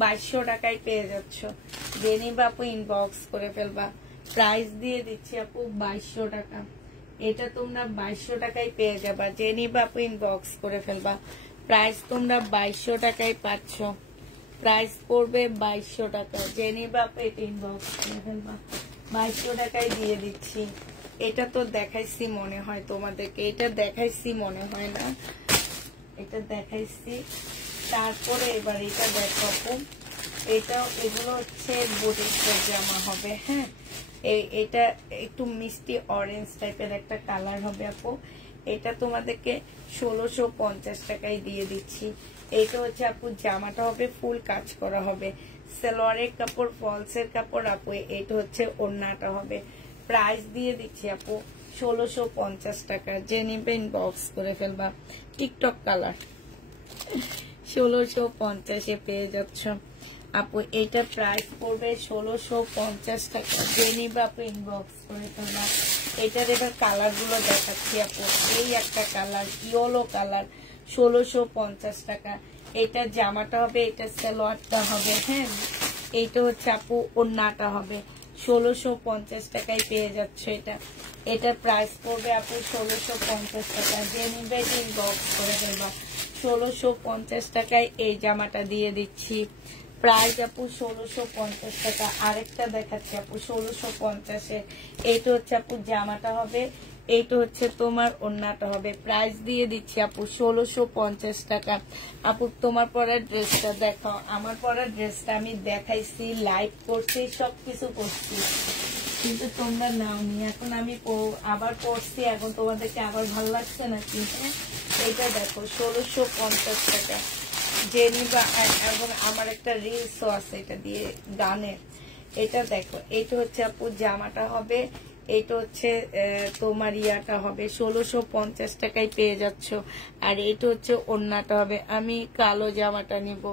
2200 টাকায় পেয়ে যাচ্ছ। যে নিবা আপু ইনবক্স করে ফেলবা। প্রাইস দিয়ে দিচ্ছি আপু 2200 টাকা। এটা তোমরা 2200 টাকায় পেয়ে যাবা। যে নিবা আপু ইনবক্স করে ফেলবা। প্রাইস তোমরা 2200 টাকায় পাচ্ছ। প্রাইস পড়বে 2200 টাকা। যে নিবা আপু এটা ইনবক্স করে ফেলবা। 2200 টাকায় দিয়ে দিচ্ছি। এটা তো দেখাইছি মনে হয় তোমাদেরকে, এটা দেখাইছি মনে হয় না, এটা দেখাইছি। তারপরে এবার এটা দেখো আপু, এগুলো হচ্ছে বুটিক্সের জামা হবে। হ্যাঁ, এটা একটু মিষ্টি অরেঞ্জ টাইপের একটা কালার হবে আপু। এটা তোমাদেরকে 1650 টাকায় দিয়ে দিচ্ছি। এইটা হচ্ছে আপু জামাটা হবে, ফুল কাজ করা হবে, সালোয়ারের কাপড়, ফলসের কাপড় আপু। এটা হচ্ছে ওড়নাটা হবে। প্রাইস দিয়ে দিচ্ছি আপু 1650 টাকা। যে নিবে ইনবক্স করে ফেলবা। টিকটক কালার 1650-এ পেয়ে যাচ্ছ আপু। এটা প্রাইস পড়বে 1650 টাকা। যে নিবে আপু ইনবক্স করে ফেলবা। এটার এবার কালার গুলো দেখাচ্ছি আপু। এই একটা কালার, ইয়েলো কালার, 1650 টাকা। এটা জামাটা হবে, এটা সালোয়ারটা হবে। হ্যাঁ, এইটা হচ্ছে আপু ওড়নাটা হবে। 1650 টাকায় পেয়ে যাচ্ছে এটা। এটার প্রাইস পড়বে আপু 1650 টাকা। যে নিবে ইনবক্স করে ফেলবা। 1650 টাকায় এই জামাটা দিয়ে দিচ্ছি। প্রাইস আপু 1650 টাকা। আরেকটা দেখাচ্ছি আপু 1650-এ। এইটা হচ্ছে আপু জামাটা হবে, এইটা হচ্ছে তোমার ওড়নাটা হবে। প্রাইস দিয়ে দিচ্ছি আপু 1650 টাকা। আপু তোমার পরার ড্রেসটা দেখাও। আমার পরার ড্রেসটা আমি দেখাইছি, লাইভ করছি, সবকিছু করছি, কিন্তু তোমরা নাওনি। এখন আমি আবার পড়ছি, এখন তোমাদেরকে আবার ভালো লাগছে না কিন্তু। এটা দেখো 1650 টাকা। যে নিবা, এবং আমার একটা রিলসও আছে এটা দিয়ে, গানের। এটা দেখো, এটা হচ্ছে আপু জামাটা হবে, এটা হচ্ছে তোমার ইয়াটা হবে 1650 টাকায় পেয়ে যাচ্ছ। আর এটা হচ্ছে ওড়নাটা হবে, আমি কালো জামাটা নিব,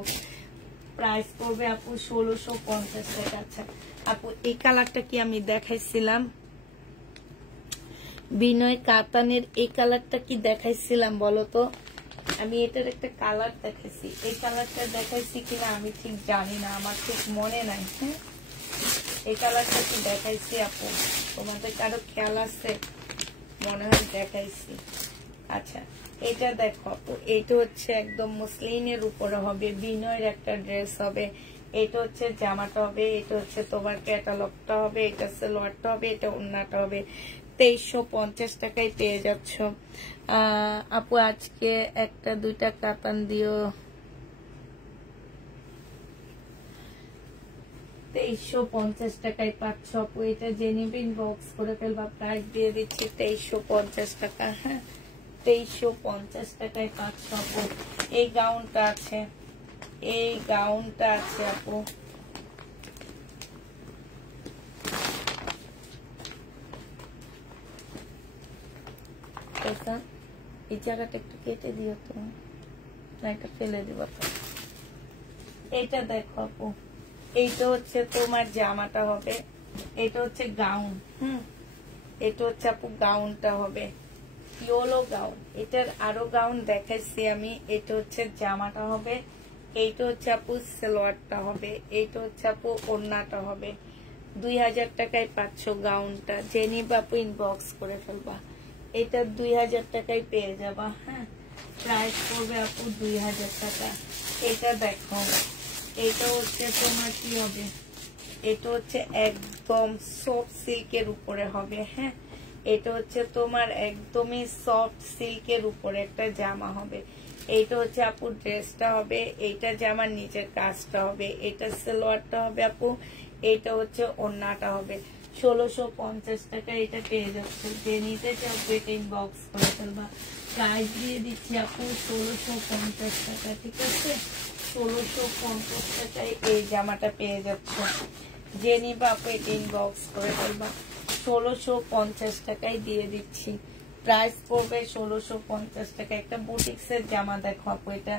প্রাইস পড়বে আপু 1650 টাকা। আচ্ছা আপু এই কালারটা কি আমি দেখাইছিলাম, বিনয় কাতানের এই কালারটা কি দেখাইছিলাম বলো তো? আমি এটার একটা কালার দেখাইছি, এই কালারটা দেখাইছি কিনা আমি ঠিক জানি না, আমার ঠিক মনে নাই। হ্যাঁ এই কালারটা কি দেখাইছি আপু, তোমাদের কারো খেয়াল আছে? মনে হয় দেখাইছি। আচ্ছা এটা দেখো আপু, এটা হচ্ছে একদম মুসলিনের উপরে হবে, বিনয়ের একটা ড্রেস হবে, এটা হচ্ছে জামাটা হবে, এটা হচ্ছে তোমার ক্যাটালগটা হবে, এটা সালোয়ারটা হবে, এটা ওড়নাটা হবে। 2350 টাকায় পেয়ে যাচ্ছ। আপু আজকে একটা দুইটা কাতান দিও। 2350 টাকায় পাচ্ছ আপু, এটা জেনিবিন বক্স করে ফেলবা, প্রাইস দিয়ে দিচ্ছি 2350 টাকা। হ্যাঁ 2350 টাকায় পাচ্ছ আপু। এই গাউনটা আছে, এই গাউনটা আছে আপু, এই জায়গাটা একটু কেটে দিও তো, না এটা ফেলে দিব তো। এটা দেখো আপু, এইটা হচ্ছে তোমার জামাটা হবে, এটা হচ্ছে গাউন। এটা হচ্ছে আপু গাউনটা হবে, ইয়েলো গাউন, এটার আরো গাউন দেখাইছি আমি। এটা হচ্ছে জামাটা হবে, এইটা হচ্ছে আপু সালোয়ারটা হবে, এইটা হচ্ছে আপু ওড়নাটা হবে। 2000 টাকায় পাচ্ছ গাউনটা, জেনি বাপু ইনবক্স করে ফেলবা, এটা 2000 টাকায় পেয়ে যাবা। হ্যাঁ প্রাইস পড়বে আপু 2000 টাকা। এটা দেখো, এটা হচ্ছে তোমার কি হবে, এটা হচ্ছে একদম সফট সিল্কের উপরে হবে। হ্যাঁ এটা হচ্ছে তোমার একদমই সফট সিল্কের উপরে একটা জামা হবে, এইটা হচ্ছে আপু ড্রেসটা হবে, এইটা জামার নিচের কাজটা হবে, এটা সালোয়ারটা হবে আপু, এইটা হচ্ছে ওড়নাটা হবে। 1650 টাকা এটা পেয়ে যাচ্ছে, যে নিতে চাও এটা ইনবক্স করে ফেলবা, প্রাইস দিয়ে দিচ্ছি আপু 1650 টাকা। ঠিক আছে 1650 টাকায় এই জামাটা পেয়ে যাচ্ছে, যে নিবা আপু এটা ইনবক্স করে ফেলবা, 1650 টাকায় দিয়ে দিচ্ছি, প্রাইস পড়বে 1650 টাকা। একটা বুটিক্সের জামা দেখো আপু, এটা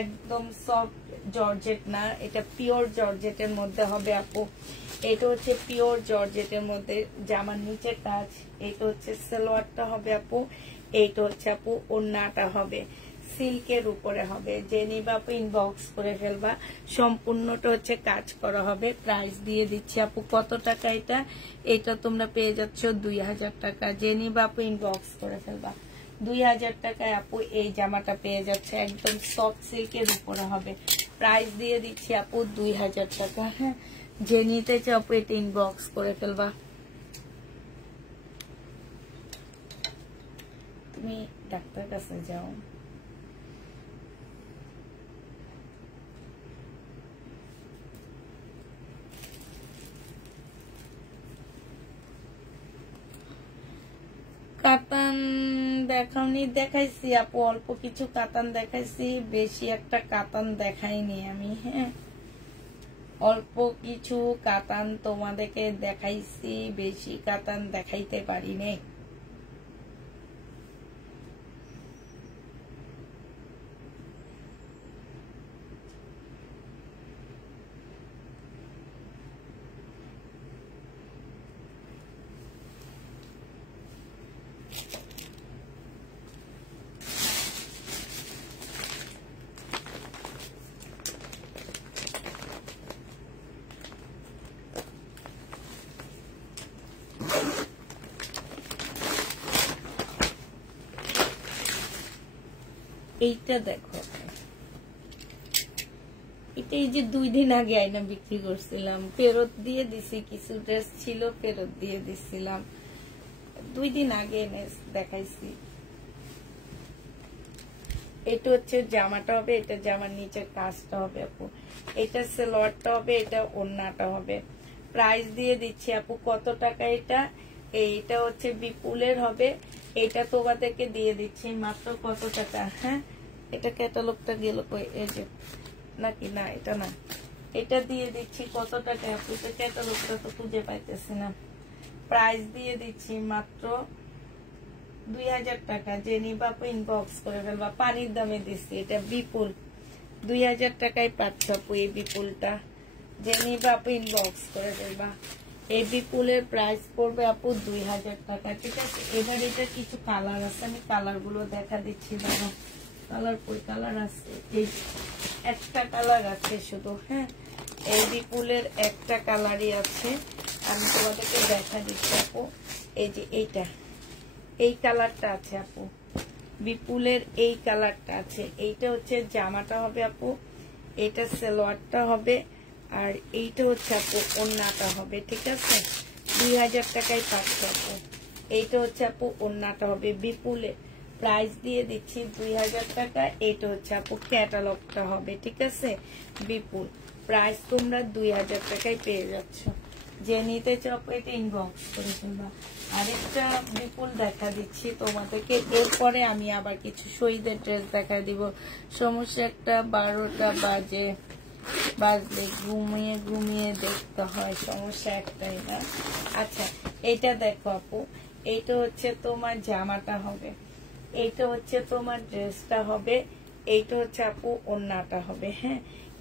একদম সফট জর্জেট না, এটা পিওর জর্জেটের মধ্যে হবে আপু, এটা হচ্ছে পিওর জর্জেটের মধ্যে জামার নিচে কাজ, এটা হচ্ছে সালোয়ারটা হবে আপু, এইটা হচ্ছে আপু ওড়নাটা হবে, সিল্কের উপরে হবে, যে নিবা আপু ইনবক্স করে ফেলবা, সম্পূর্ণটা হচ্ছে কাজ করা হবে। প্রাইস দিয়ে দিচ্ছি আপু কত টাকা, এটা এটা তোমরা পেয়ে যাচ্ছ 2000 টাকা, যে নিবা আপু ইনবক্স করে ফেলবা, 2000 টাকায় আপু এই জামাটা পেয়ে যাচ্ছে, একদম সফট সিল্কের উপরে হবে, প্রাইস দিয়ে দিচ্ছি আপু 2000 টাকা। হ্যাঁ যে নিতে চাও আপু এটা ইনবক্স করে ফেলবা। তুমি ডাক্তার কাছে যাও। কাতান দেখাওনি? দেখাইছি আপু, অল্প কিছু কাতান দেখাইছি, বেশি একটা কাতান দেখাইনি আমি। হ্যাঁ অল্প কিছু কাতান তোমাদেরকে দেখাইছি, বেশি কাতান দেখাইতে পারিনি। এইটা দেখো, এটা এই যে 2 দিন আগে আইনা বিক্রি করছিলাম, ফেরত দিয়ে দিছি, কিছু ড্রেস ছিল ফেরত দিয়ে দিছিলাম, 2 দিন আগে এনে দেখাইছি। এটা হচ্ছে জামাটা হবে, এটা জামার নিচের কাজটা হবে আপু, এটা সালোয়ারটা হবে, এটা ওড়নাটা হবে। প্রাইস দিয়ে দিচ্ছি আপু কত টাকা, এটা এইটা হচ্ছে বিপুলের হবে, এটা তোমাদেরকে দিয়ে দিচ্ছি মাত্র কত টাকা। হ্যাঁ এটা ক্যাটালগটা গেল কই, এই যে নাকি না, এটা না, এটা দিয়ে দিচ্ছি কত টাকা আপু, এটা ক্যাটালগটা তো খুঁজে পাইতেছি না। প্রাইস দিয়ে দিচ্ছি মাত্র 2000 টাকা। যে নিবা আপু ইনবক্স করে ফেলবা, পানির দামে দিচ্ছি। এটা বিপুল 2000 টাকায় পাচ্ছ আপু এই বিপুলটা। যে নিবা আপু ইনবক্স করে ফেলবা। এই বিপুলের প্রাইস পড়বে আপু 2000 টাকা, ঠিক আছে। এবার এটা কিছু কালার আছে, আমি কালার গুলো দেখা দিচ্ছি। দেখো কালার কই কালার আছে, এই একটা কালার আছে শুধু, হ্যাঁ। এই বিপুলের একটা কালারই আছে, আমি তোমাদেরকে দেখা দিচ্ছি আপু। এই যে এইটা, এই কালারটা আছে আপু, বিপুলের এই কালারটা আছে। এইটা হচ্ছে জামাটা হবে আপু, এটা সালোয়ারটা হবে, আর এইটা হচ্ছে আপু ওড়নাটা হবে, ঠিক আছে। 2000 টাকায় পাচ্ছ আপু। এইটা হচ্ছে আপু ওড়নাটা হবে বিপুলে, প্রাইস দিয়ে দিচ্ছি 2000 টাকা। এইটা হচ্ছে আপু ক্যাটালগটা হবে, ঠিক আছে। বিপুল প্রাইস তোমরা 2000 টাকায় পেয়ে যাচ্ছ। যে নিতে চাও এটা ইনবক্স করে ফেলবা। আরেকটা বিপুল দেখা দিচ্ছি তোমাদেরকে, এরপরে আমি আবার কিছু শহীদের ড্রেস দেখা দিব। সমস্যা একটা 12টা বাজলে ঘুমিয়ে ঘুমিয়ে দেখতে হয়, সমস্যা একটাই না। আচ্ছা এটা দেখো আপু, এইটা হচ্ছে তোমার জামাটা হবে, এইটা হচ্ছে তোমার ড্রেসটা হবে, এইটা হচ্ছে আপু ওড়নাটা হবে, হ্যাঁ।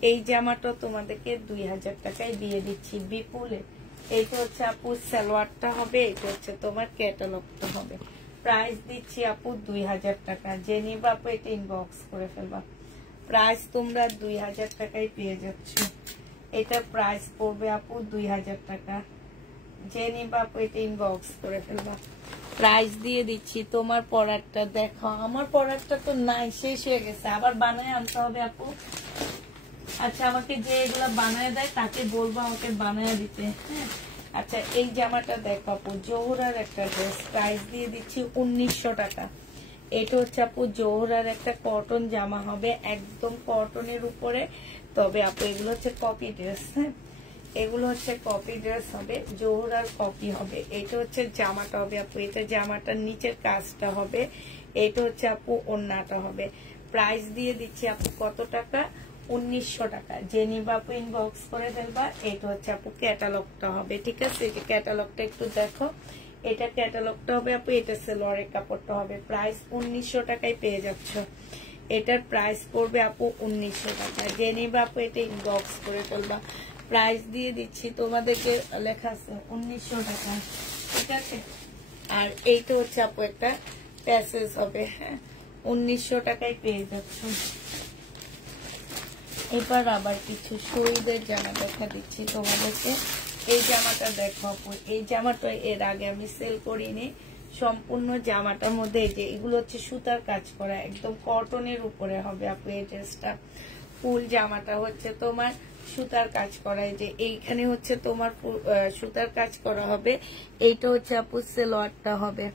এই জামাটা তোমাদেরকে 2000 টাকায় দিয়ে দিচ্ছি বিপুলে। এইটা হচ্ছে আপু সালোয়ারটা হবে, এটা হচ্ছে তোমার ক্যাটালগটা হবে। প্রাইস দিচ্ছি আপু 2000 টাকা। যে নিবা আপু এটা ইনবক্স করে ফেলবা। প্রাইস তোমরা 2000 টাকায় পেয়ে যাচ্ছ। এটা প্রাইস পড়বে আপু 2000 টাকা। যে নিবা আপু এটা ইনবক্স করে ফেলবা। প্রাইস দিয়ে দিচ্ছি তোমার পরারটা। দেখো আমার পরারটা তো নাই, শেষ হয়ে গেছে, আবার বানায় আনতে হবে আপু। আচ্ছা আমাকে যে এগুলা বানায় দেয় তাকে বলবো আমাকে বানায় দিতে, হ্যাঁ। আচ্ছা এই জামাটা দেখো আপু, জোহরার একটা ড্রেস, প্রাইস দিয়ে দিচ্ছি 1900 টাকা। এটা হচ্ছে আপু জোহরার একটা কটন জামা হবে, একদম কটনের উপরে। তবে আপু এগুলো হচ্ছে কপি ড্রেস, হ্যাঁ। এগুলো হচ্ছে কপি ড্রেস হবে, জোহরার কপি হবে। এটা হচ্ছে জামাটা হবে আপু, এটা জামাটার নিচের কাজটা হবে। এটা হচ্ছে আপু ওড়নাটা হবে। প্রাইস দিয়ে দিচ্ছি আপু কত টাকা, 1900 টাকা। যে নিবা আপু ইনবক্স করে ফেলবা। এটা হচ্ছে আপু ক্যাটালগটা হবে, ঠিক আছে। এই যে ক্যাটালগটা একটু দেখো, এটা ক্যাটালগটা হবে আপু, এটা সালোয়ারের কাপড়টা হবে। প্রাইস 1900 টাকায় পেয়ে যাচ্ছ। এটার প্রাইস পড়বে আপু 1900 টাকা। যে নিবা আপু এটা ইনবক্স করে ফেলবা। প্রাইস দিয়ে দিচ্ছি তোমাদেরকে, লেখা আছে 1900 টাকা, ঠিক আছে। আর এইটা হচ্ছে আপু একটা প্যাসেজ হবে, হ্যাঁ। 1900 টাকায় পেয়ে যাচ্ছ। এবার আবার কিছু শহীদের জামা দেখা দিচ্ছি তোমাদেরকে। এই জামাটা দেখো আপু, এই জামাটা এর আগে আমি সেল করিনি। সম্পূর্ণ জামাটার মধ্যে এই যে এগুলো হচ্ছে সুতার কাজ করা, একদম কটনের উপরে হবে আপু এই ড্রেসটা। ফুল জামাটা হচ্ছে তোমার সুতার কাজ করা, এই যে এইখানে হচ্ছে তোমার সুতার কাজ করা হবে। এইটা হচ্ছে আপু সালোয়ারটা হবে।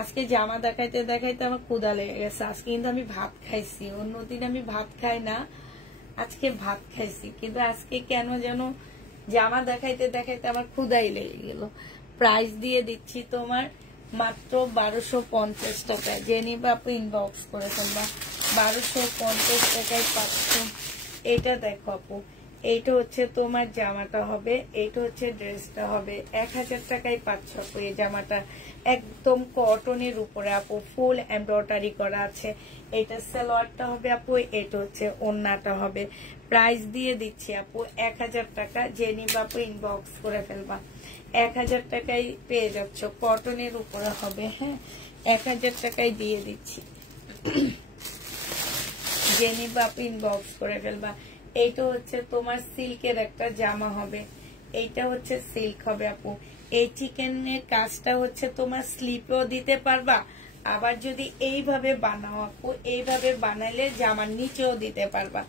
আজকে জামা দেখাইতে দেখাইতে আমার ক্ষুধা লেগে গেছে। আজকে কিন্তু আমি ভাত খাইছি, অন্যদিন আমি ভাত খাই না, আজকে ভাত খাইছি। কিন্তু আজকে কেন যেন জামা দেখাইতে দেখাইতে আমার ক্ষুধাই লেগে গেল। প্রাইস দিয়ে দিচ্ছি তোমার মাত্র 1250 টাকা। যে নিবা আপু ইনবক্স করে ফেলবা। 1250 টাকায় পাচ্ছ। এটা দেখো আপু, এইটা হচ্ছে তোমার জামাটা হবে, এইটা হচ্ছে ড্রেসটা হবে। 1000 টাকায় পাচ্ছ আপু এই জামাটা, একদম কটনের উপরে আপু, ফুল এমব্রয়ডারি করা আছে। এটা সালোয়ারটা হবে আপু, এটা হচ্ছে ওড়নাটা হবে। প্রাইস দিয়ে দিচ্ছি আপু 1000 টাকা। যে নিবা আপু ইনবক্স করে ফেলবা। 1000 টাকায় পেয়ে যাচ্ছ, কটনের উপরে হবে, হ্যাঁ। 1000 টাকায় দিয়ে দিচ্ছি। যে নিবা আপু ইনবক্স করে ফেলবা। এইটা হচ্ছে তোমার সিল্কের একটা জামা হবে, এইটা হচ্ছে সিল্ক হবে আপু। এই চিকেনের কাজটা হচ্ছে তোমার স্লিপেও দিতে পারবা, আবার যদি এইভাবে বানাও আপু, এইভাবে বানাইলে জামার নিচেও দিতে পারবা।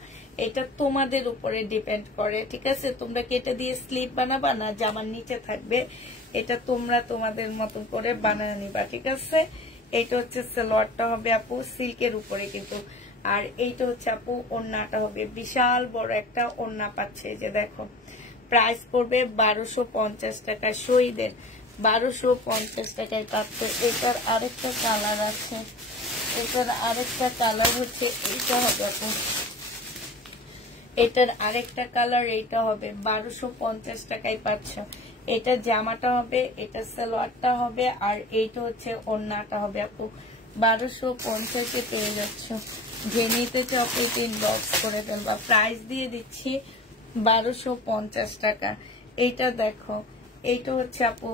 এটা তোমাদের উপরে ডিপেন্ড করে, ঠিক আছে। তোমরা কি এটা দিয়ে স্লিপ বানাবা না জামার নিচে থাকবে, এটা তোমরা তোমাদের মতন করে বানিয়ে নিবা, ঠিক আছে। এটা হচ্ছে সালোয়ারটা হবে আপু, সিল্কের উপরে কিন্তু। আর এইটা হচ্ছে আপু ওড়নাটা হবে, বিশাল বড় একটা ওড়না পাচ্ছে, যে দেখো। প্রাইস পড়বে 1250 টাকা। শহীদের 1250 টাকায় পাচ্ছে। এটার আরেকটা কালার আছে, এটার আরেকটা কালার হচ্ছে এইটা হবে আপু। এটার আরেকটা কালার, এটা হবে 1250 টাকায় পাচ্ছ। এটা জামাটা হবে, এটা সালোয়ারটা হবে, আর এইটা হচ্ছে ওড়নাটা হবে আপু। 1250-এ পেয়ে যাচ্ছ। যে নিতে চাও আপনি ইনবক্স করে ফেলবা। প্রাইস দিয়ে দিচ্ছি 1250 টাকা। এইটা দেখো, এইটা হচ্ছে আপু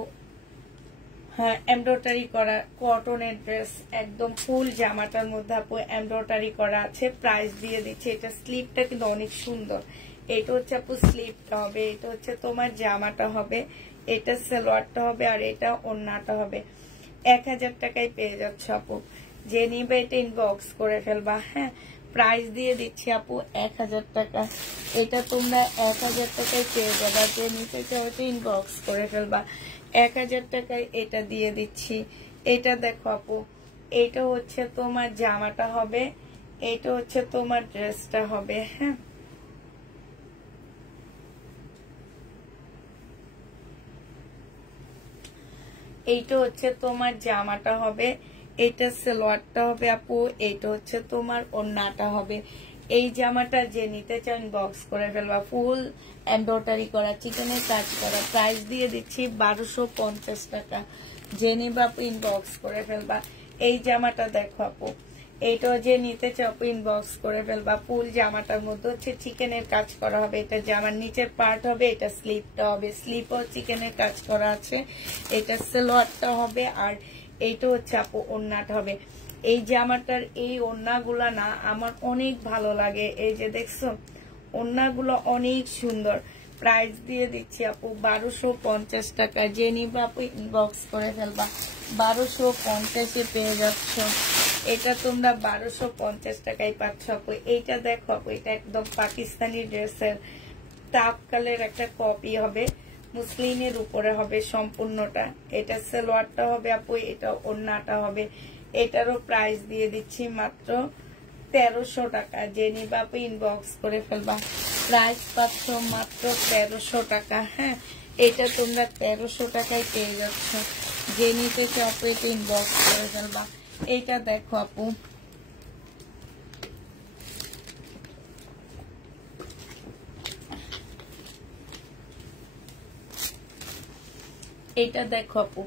হ্যাঁ এমব্রয়ডারি করা কটনের ড্রেস, একদম ফুল জামাটার মধ্যে আপু এমব্রয়ডারি করা আছে। প্রাইস দিয়ে দিচ্ছে। এটা স্লিপটা কিন্তু অনেক সুন্দর। এটা হচ্ছে আপু স্লিপটা হবে, এটা হচ্ছে তোমার জামাটা হবে, এটা সালোয়ারটা হবে, আর এটা ওড়নাটা হবে। 1000 টাকায় পেয়ে যাচ্ছ আপু। যে নিবে এটা ইনবক্স করে ফেলবা। হ্যাঁ প্রাইস দিয়ে দিচ্ছি আপু 1000 টাকা। এটা তোমরা 1000 টাকায় পেয়ে যাবা। যে নিতে চাও এটা ইনবক্স করে ফেলবা। 1000 টাকায় এটা দিয়ে দিচ্ছি। এটা দেখো আপু, এটা হচ্ছে তোমার জামাটা হবে, এটা হচ্ছে তোমার ড্রেসটা হবে। হ্যাঁ এইটা হচ্ছে তোমার জামাটা হবে, এটা সালোয়ারটা হবে আপু, এইটা হচ্ছে তোমার ওড়নাটা হবে। এই জামাটা যে নিতে চান বক্স করে ফেলবা। ফুল এমব্রয়ডারি করা, চিকেনের কাজ করা। প্রাইস দিয়ে দিচ্ছি 1250 টাকা। যে নিবা আপু ইনবক্স করে ফেলবা। এই জামাটা দেখো আপু, এইটাও যে নিতে চাও আপু ইনবক্স করে ফেলবা। ফুল জামাটার মধ্যে হচ্ছে চিকেনের কাজ করা হবে। এটা জামার নিচের পার্ট হবে, এটা স্লিপটা হবে, স্লিপও চিকেনের কাজ করা আছে। এটা সালোয়ারটা হবে, আর এইটা হচ্ছে আপু ওড়নাটা হবে। এই জামাটার এই ওড়নাগুলা না আমার অনেক ভালো লাগে। এই যে দেখছো ওড়নাগুলো অনেক সুন্দর। প্রাইস দিয়ে দিচ্ছি আপু 1250 টাকা। যে নিবা আপু ইনবক্স করে ফেলবা। 1250-এ পেয়ে যাচ্ছ। এটা তোমরা 1250 টাকায় পাচ্ছ আপু। এইটা দেখো আপু, এটা একদম পাকিস্তানি ড্রেসের টাপ কালের একটা কপি হবে, মুসলিমের উপরে হবে সম্পূর্ণটা। এটা সালোয়ারটা হবে আপু, এটা ওড়নাটা হবে। এটারও প্রাইস দিয়ে দিচ্ছি মাত্র 1300 টাকা। যে নিবা আপু ইনবক্স করে ফেলবা। প্রাইস পাচ্ছ মাত্র 1300 টাকা। হ্যাঁ এটা তোমরা 1300 টাকায় পেয়ে যাচ্ছ। যে নিতে চাও আপু এটা ইনবক্স করে ফেলবা। এইটা দেখো আপু, এইটা দেখো আপু,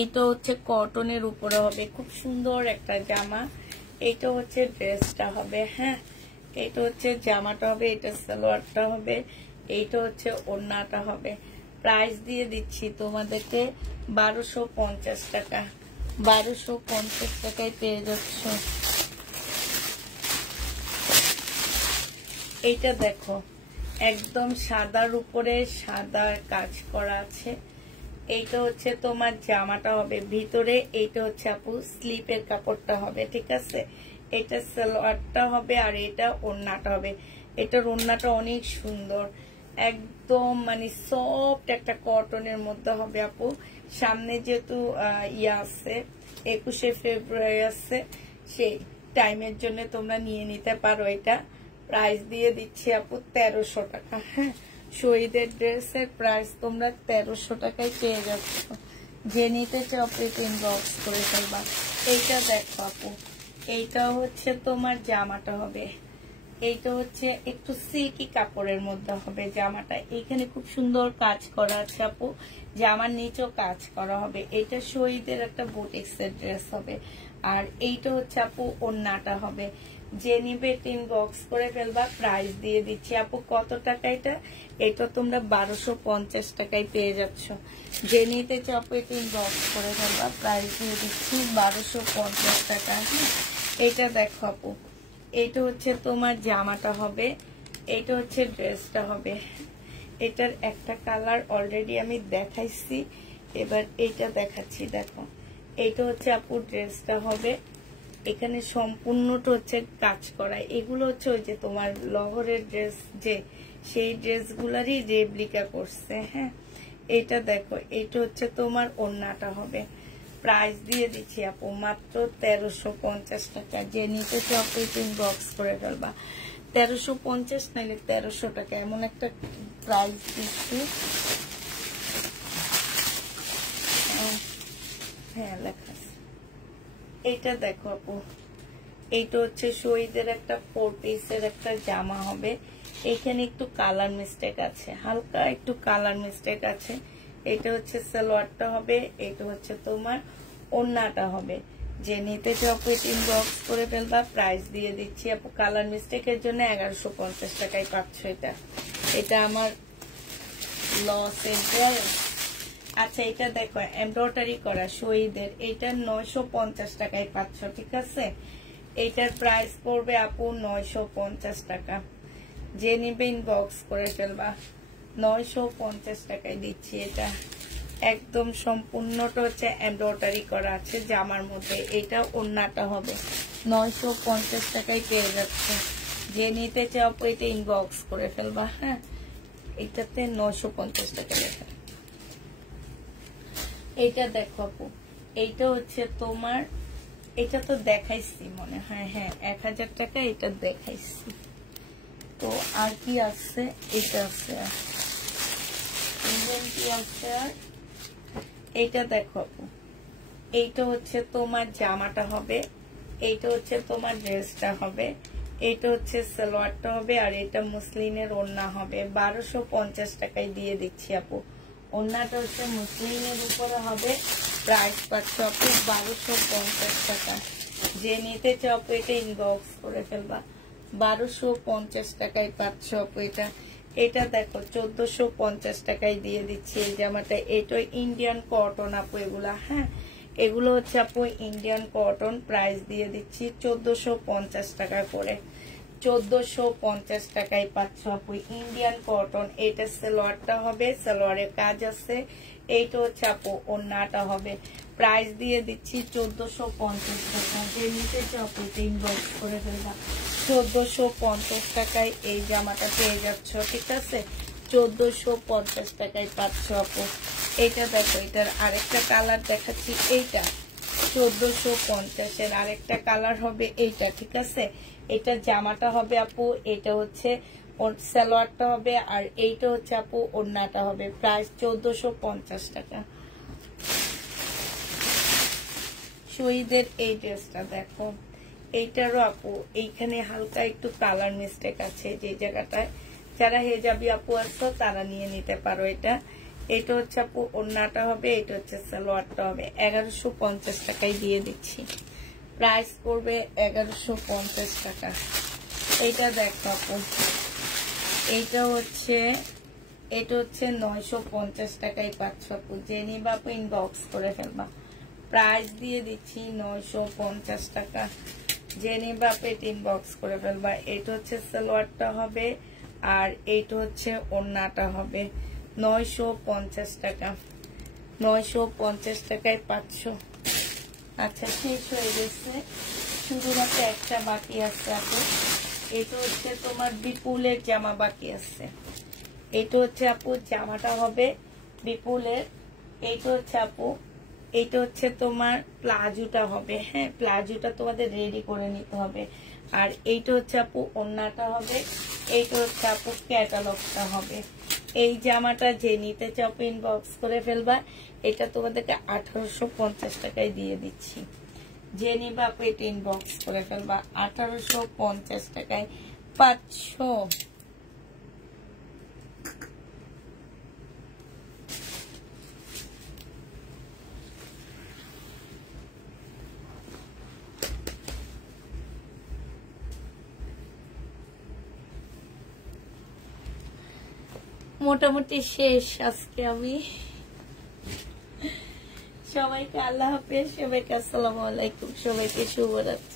এইটা হচ্ছে কটনের উপরে হবে, খুব সুন্দর একটা জামা। এইটা হচ্ছে ড্রেসটা হবে। হ্যাঁ এইটা হচ্ছে জামাটা হবে, এটা সালোয়ারটা হবে, এইটা হচ্ছে ওড়নাটা হবে। প্রাইস দিয়ে দিচ্ছি তোমাদেরকে 1250 টাকা। 1250 টাকায় পেয়ে যাচ্ছ। এইটা দেখো, একদম সাদার উপরে সাদা কাজ করা আছে। এইটা হচ্ছে তোমার জামাটা হবে ভিতরে, এইটা হচ্ছে আপু স্লিপের কাপড়টা হবে। ঠিক আছে, এটা সালোয়ারটা হবে, আর এটা ওড়নাটা হবে। এটার ওড়নাটা অনেক সুন্দর, একদম মানে সফট একটা কটনের মধ্যে হবে আপু। সামনে যেহেতু ইয়া আছে 21শে ফেব্রুয়ারি আছে, সেই টাইমের জন্য তোমরা নিয়ে নিতে পারো। এটা প্রাইস দিয়ে দিচ্ছি আপু 1300 টাকা। হ্যাঁ শহীদের ড্রেসের প্রাইস তোমরা 1300 টাকায় পেয়ে যাচ্ছ। যে নিতে চাও আপনি ইনবক্স করে ফেলবা। এইটা দেখো আপু, এইটা হচ্ছে তোমার জামাটা হবে, এইটা হচ্ছে একটু সিল্কি কাপড়ের মধ্যে হবে জামাটা। এখানে খুব সুন্দর কাজ করা আছে আপু, জামার নিচেও কাজ করা হবে। এটা শহীদের একটা বুটিক্সের ড্রেস হবে। আর এইটা হচ্ছে আপু ওড়নাটা হবে। যে নিবে ইনবক্স করে ফেলবা। প্রাইস দিয়ে দিচ্ছি আপু কত টাকা এটা, এটা তোমরা 1250 টাকায় পেয়ে যাচ্ছ। যে নিতে চাও আপু এটা ইনবক্স করে ফেলবা। প্রাইস দিয়ে দিচ্ছি 1250 টাকা। এটা দেখো আপু, এটা হচ্ছে তোমার জামাটা হবে, এটা হচ্ছে ড্রেসটা হবে। এটার একটা কালার অলরেডি আমি দেখাইছি, এবার এইটা দেখাচ্ছি। দেখো এইটা হচ্ছে আপু ড্রেসটা হবে। এখানে সম্পূর্ণটা হচ্ছে কাজ করা। এগুলো হচ্ছে ওই যে তোমার লহরের ড্রেস, যে সেই ড্রেসগুলারই রেপ্লিকা করছে। হ্যাঁ এটা দেখো, এটা হচ্ছে তোমার ওড়নাটা হবে। প্রাইস দিয়ে দিচ্ছি আপু মাত্র 1350 টাকা। যে নিতে চাও আপু বক্স করে ফেলবা। 1350 নাইলে 1300 টাকা, এমন একটা প্রাইস দিচ্ছি। হ্যাঁ লেখা আছে। এইটা দেখো আপু, এইটা হচ্ছে শহীদের একটা 4 পিসের একটা জামা হবে। এখানে একটু কালার মিস্টেক আছে, হালকা একটু কালার মিস্টেক আছে। এটা হচ্ছে সালোয়ারটা হবে, এটা হচ্ছে তোমার ওড়নাটা হবে। যে নিতে চাও আপু ইনবক্স করে ফেলবা, প্রাইস দিয়ে দিচ্ছি আপু। কালার মিস্টেকের জন্য 1150 টাকায় পাচ্ছ এটা। এটা আমার লসের যায়। আচ্ছা এটা দেখো এমব্রয়ডারি করা শহীদের, এটা 950 টাকায় পাচ্ছ, ঠিক আছে। এটার প্রাইস পড়বে আপু 950 টাকা। যে নিবে ইনবক্স করে ফেলবা, 950 টাকায় দিচ্ছি এটা। একদম সম্পূর্ণটা হচ্ছে এমব্রয়ডারি করা আছে জামার মধ্যে। এটা ওড়নাটা হবে, 950 টাকায় পেয়ে যাচ্ছে। যে নিতে চাও এটা ইনবক্স করে ফেলবা। হ্যাঁ, এটাতে 950 টাকা লেখা। এইটা দেখো আপু, এইটা হচ্ছে তোমার, এটা তো দেখাইছি মনে হয়, হ্যাঁ 1000 টাকা এটা দেখাইছি। তো আর কি আছে, এটা আছে, কি আছে আর এইটা দেখো আপু, এইটা হচ্ছে তোমার জামাটা হবে, এইটা হচ্ছে তোমার ড্রেসটা হবে, এইটা হচ্ছে সালোয়ারটা হবে, আর এটা মুসলিনের ওড়না হবে। 1250 টাকায় দিয়ে দিচ্ছি আপু। ওড়নাটা হচ্ছে মুসলিনের উপরে হবে, প্রাইস পাচ্ছ আপু 1250 টাকা। যে নিতে চাও আপু এটা ইনবক্স করে ফেলবা, 1250 টাকায় পাচ্ছ আপু এটা। এটা দেখো 1450 টাকায় দিয়ে দিচ্ছি এই জামাটা। এটা ইন্ডিয়ান কটন আপু এগুলা, হ্যাঁ এগুলো হচ্ছে আপু ইন্ডিয়ান কটন। প্রাইস দিয়ে দিচ্ছি 1450 টাকা করে। 1450 টাকায় পাচ্ছ আপু ইন্ডিয়ান কটন। এটা সালোয়ারটা হবে, সালোয়ারের কাজ আছে। এইটা হচ্ছে আপু ওড়নাটা হবে। প্রাইস দিয়ে দিচ্ছি 1450 টাকা। যে নিতে চাও আপু ইনবক্স করে ফেলবা, 1450 টাকায় এই জামাটা পেয়ে যাচ্ছ, ঠিক আছে। 1450 টাকায় পাচ্ছ আপু। এইটা দেখো, এটার আরেকটা কালার দেখাচ্ছি। এইটা 1450-এর আরেকটা কালার হবে এইটা, ঠিক আছে। এটা জামাটা হবে আপু, এটা হচ্ছে সালোয়ারটা হবে, আর এইটা হচ্ছে আপু ওড়নাটা হবে। প্রাইস 1450 টাকা। শহীদের এই ড্রেসটা দেখো, এইটারও আপু এইখানে হালকা একটু কালার মিস্টেক আছে যে জায়গাটায়। যারা হেজাবি আপু আসতো তারা নিয়ে নিতে পারো এটা। এটা হচ্ছে আপু ওড়নাটা হবে, এটা হচ্ছে সালোয়ারটা হবে। 1150 টাকায় দিয়ে দিচ্ছি। প্রাইস পড়বে 1150 টাকা। এইটা দেখো আপু, এটা হচ্ছে 950 টাকায় পাচ্ছ আপু। যে নিবা আপু ইনবক্স করে ফেলবা, প্রাইস দিয়ে দিচ্ছি 950 টাকা। যে নিবা আপু ইনবক্স করে ফেলবা। এটা হচ্ছে সালোয়ারটা হবে, আর এইটা হচ্ছে ওড়নাটা হবে। 950 টাকা, 950 টাকায় পাচ্ছ। আচ্ছা শেষ হয়ে গেছে, শুধুমাত্র একটা বাকি আছে আপু। এটা হচ্ছে তোমার বিপুলের জামা বাকি আছে। এটা হচ্ছে আপু জামাটা হবে বিপুলের। এইটা হচ্ছে আপু, এইটা হচ্ছে তোমার প্লাজোটা হবে, হ্যাঁ প্লাজোটা তোমাদের রেডি করে নিতে হবে। আর এইটা হচ্ছে আপু ওড়নাটা হবে, এইটা হচ্ছে আপু ক্যাটালগটা হবে। এই জামাটা যে নিতে চাও ইনবক্স করে ফেলবা। এটা তোমাদেরকে 1850 টাকায় দিয়ে দিচ্ছি। যে নিবা আপু এটা ইনবক্স করে ফেলবা, 1850 টাকায় পাচ্ছ। মোটামুটি শেষ আজকে আমি। সবাইকে আল্লাহ হাফেজ, সবাইকে আসসালামু আলাইকুম, সবাইকে শুভরাত্রি।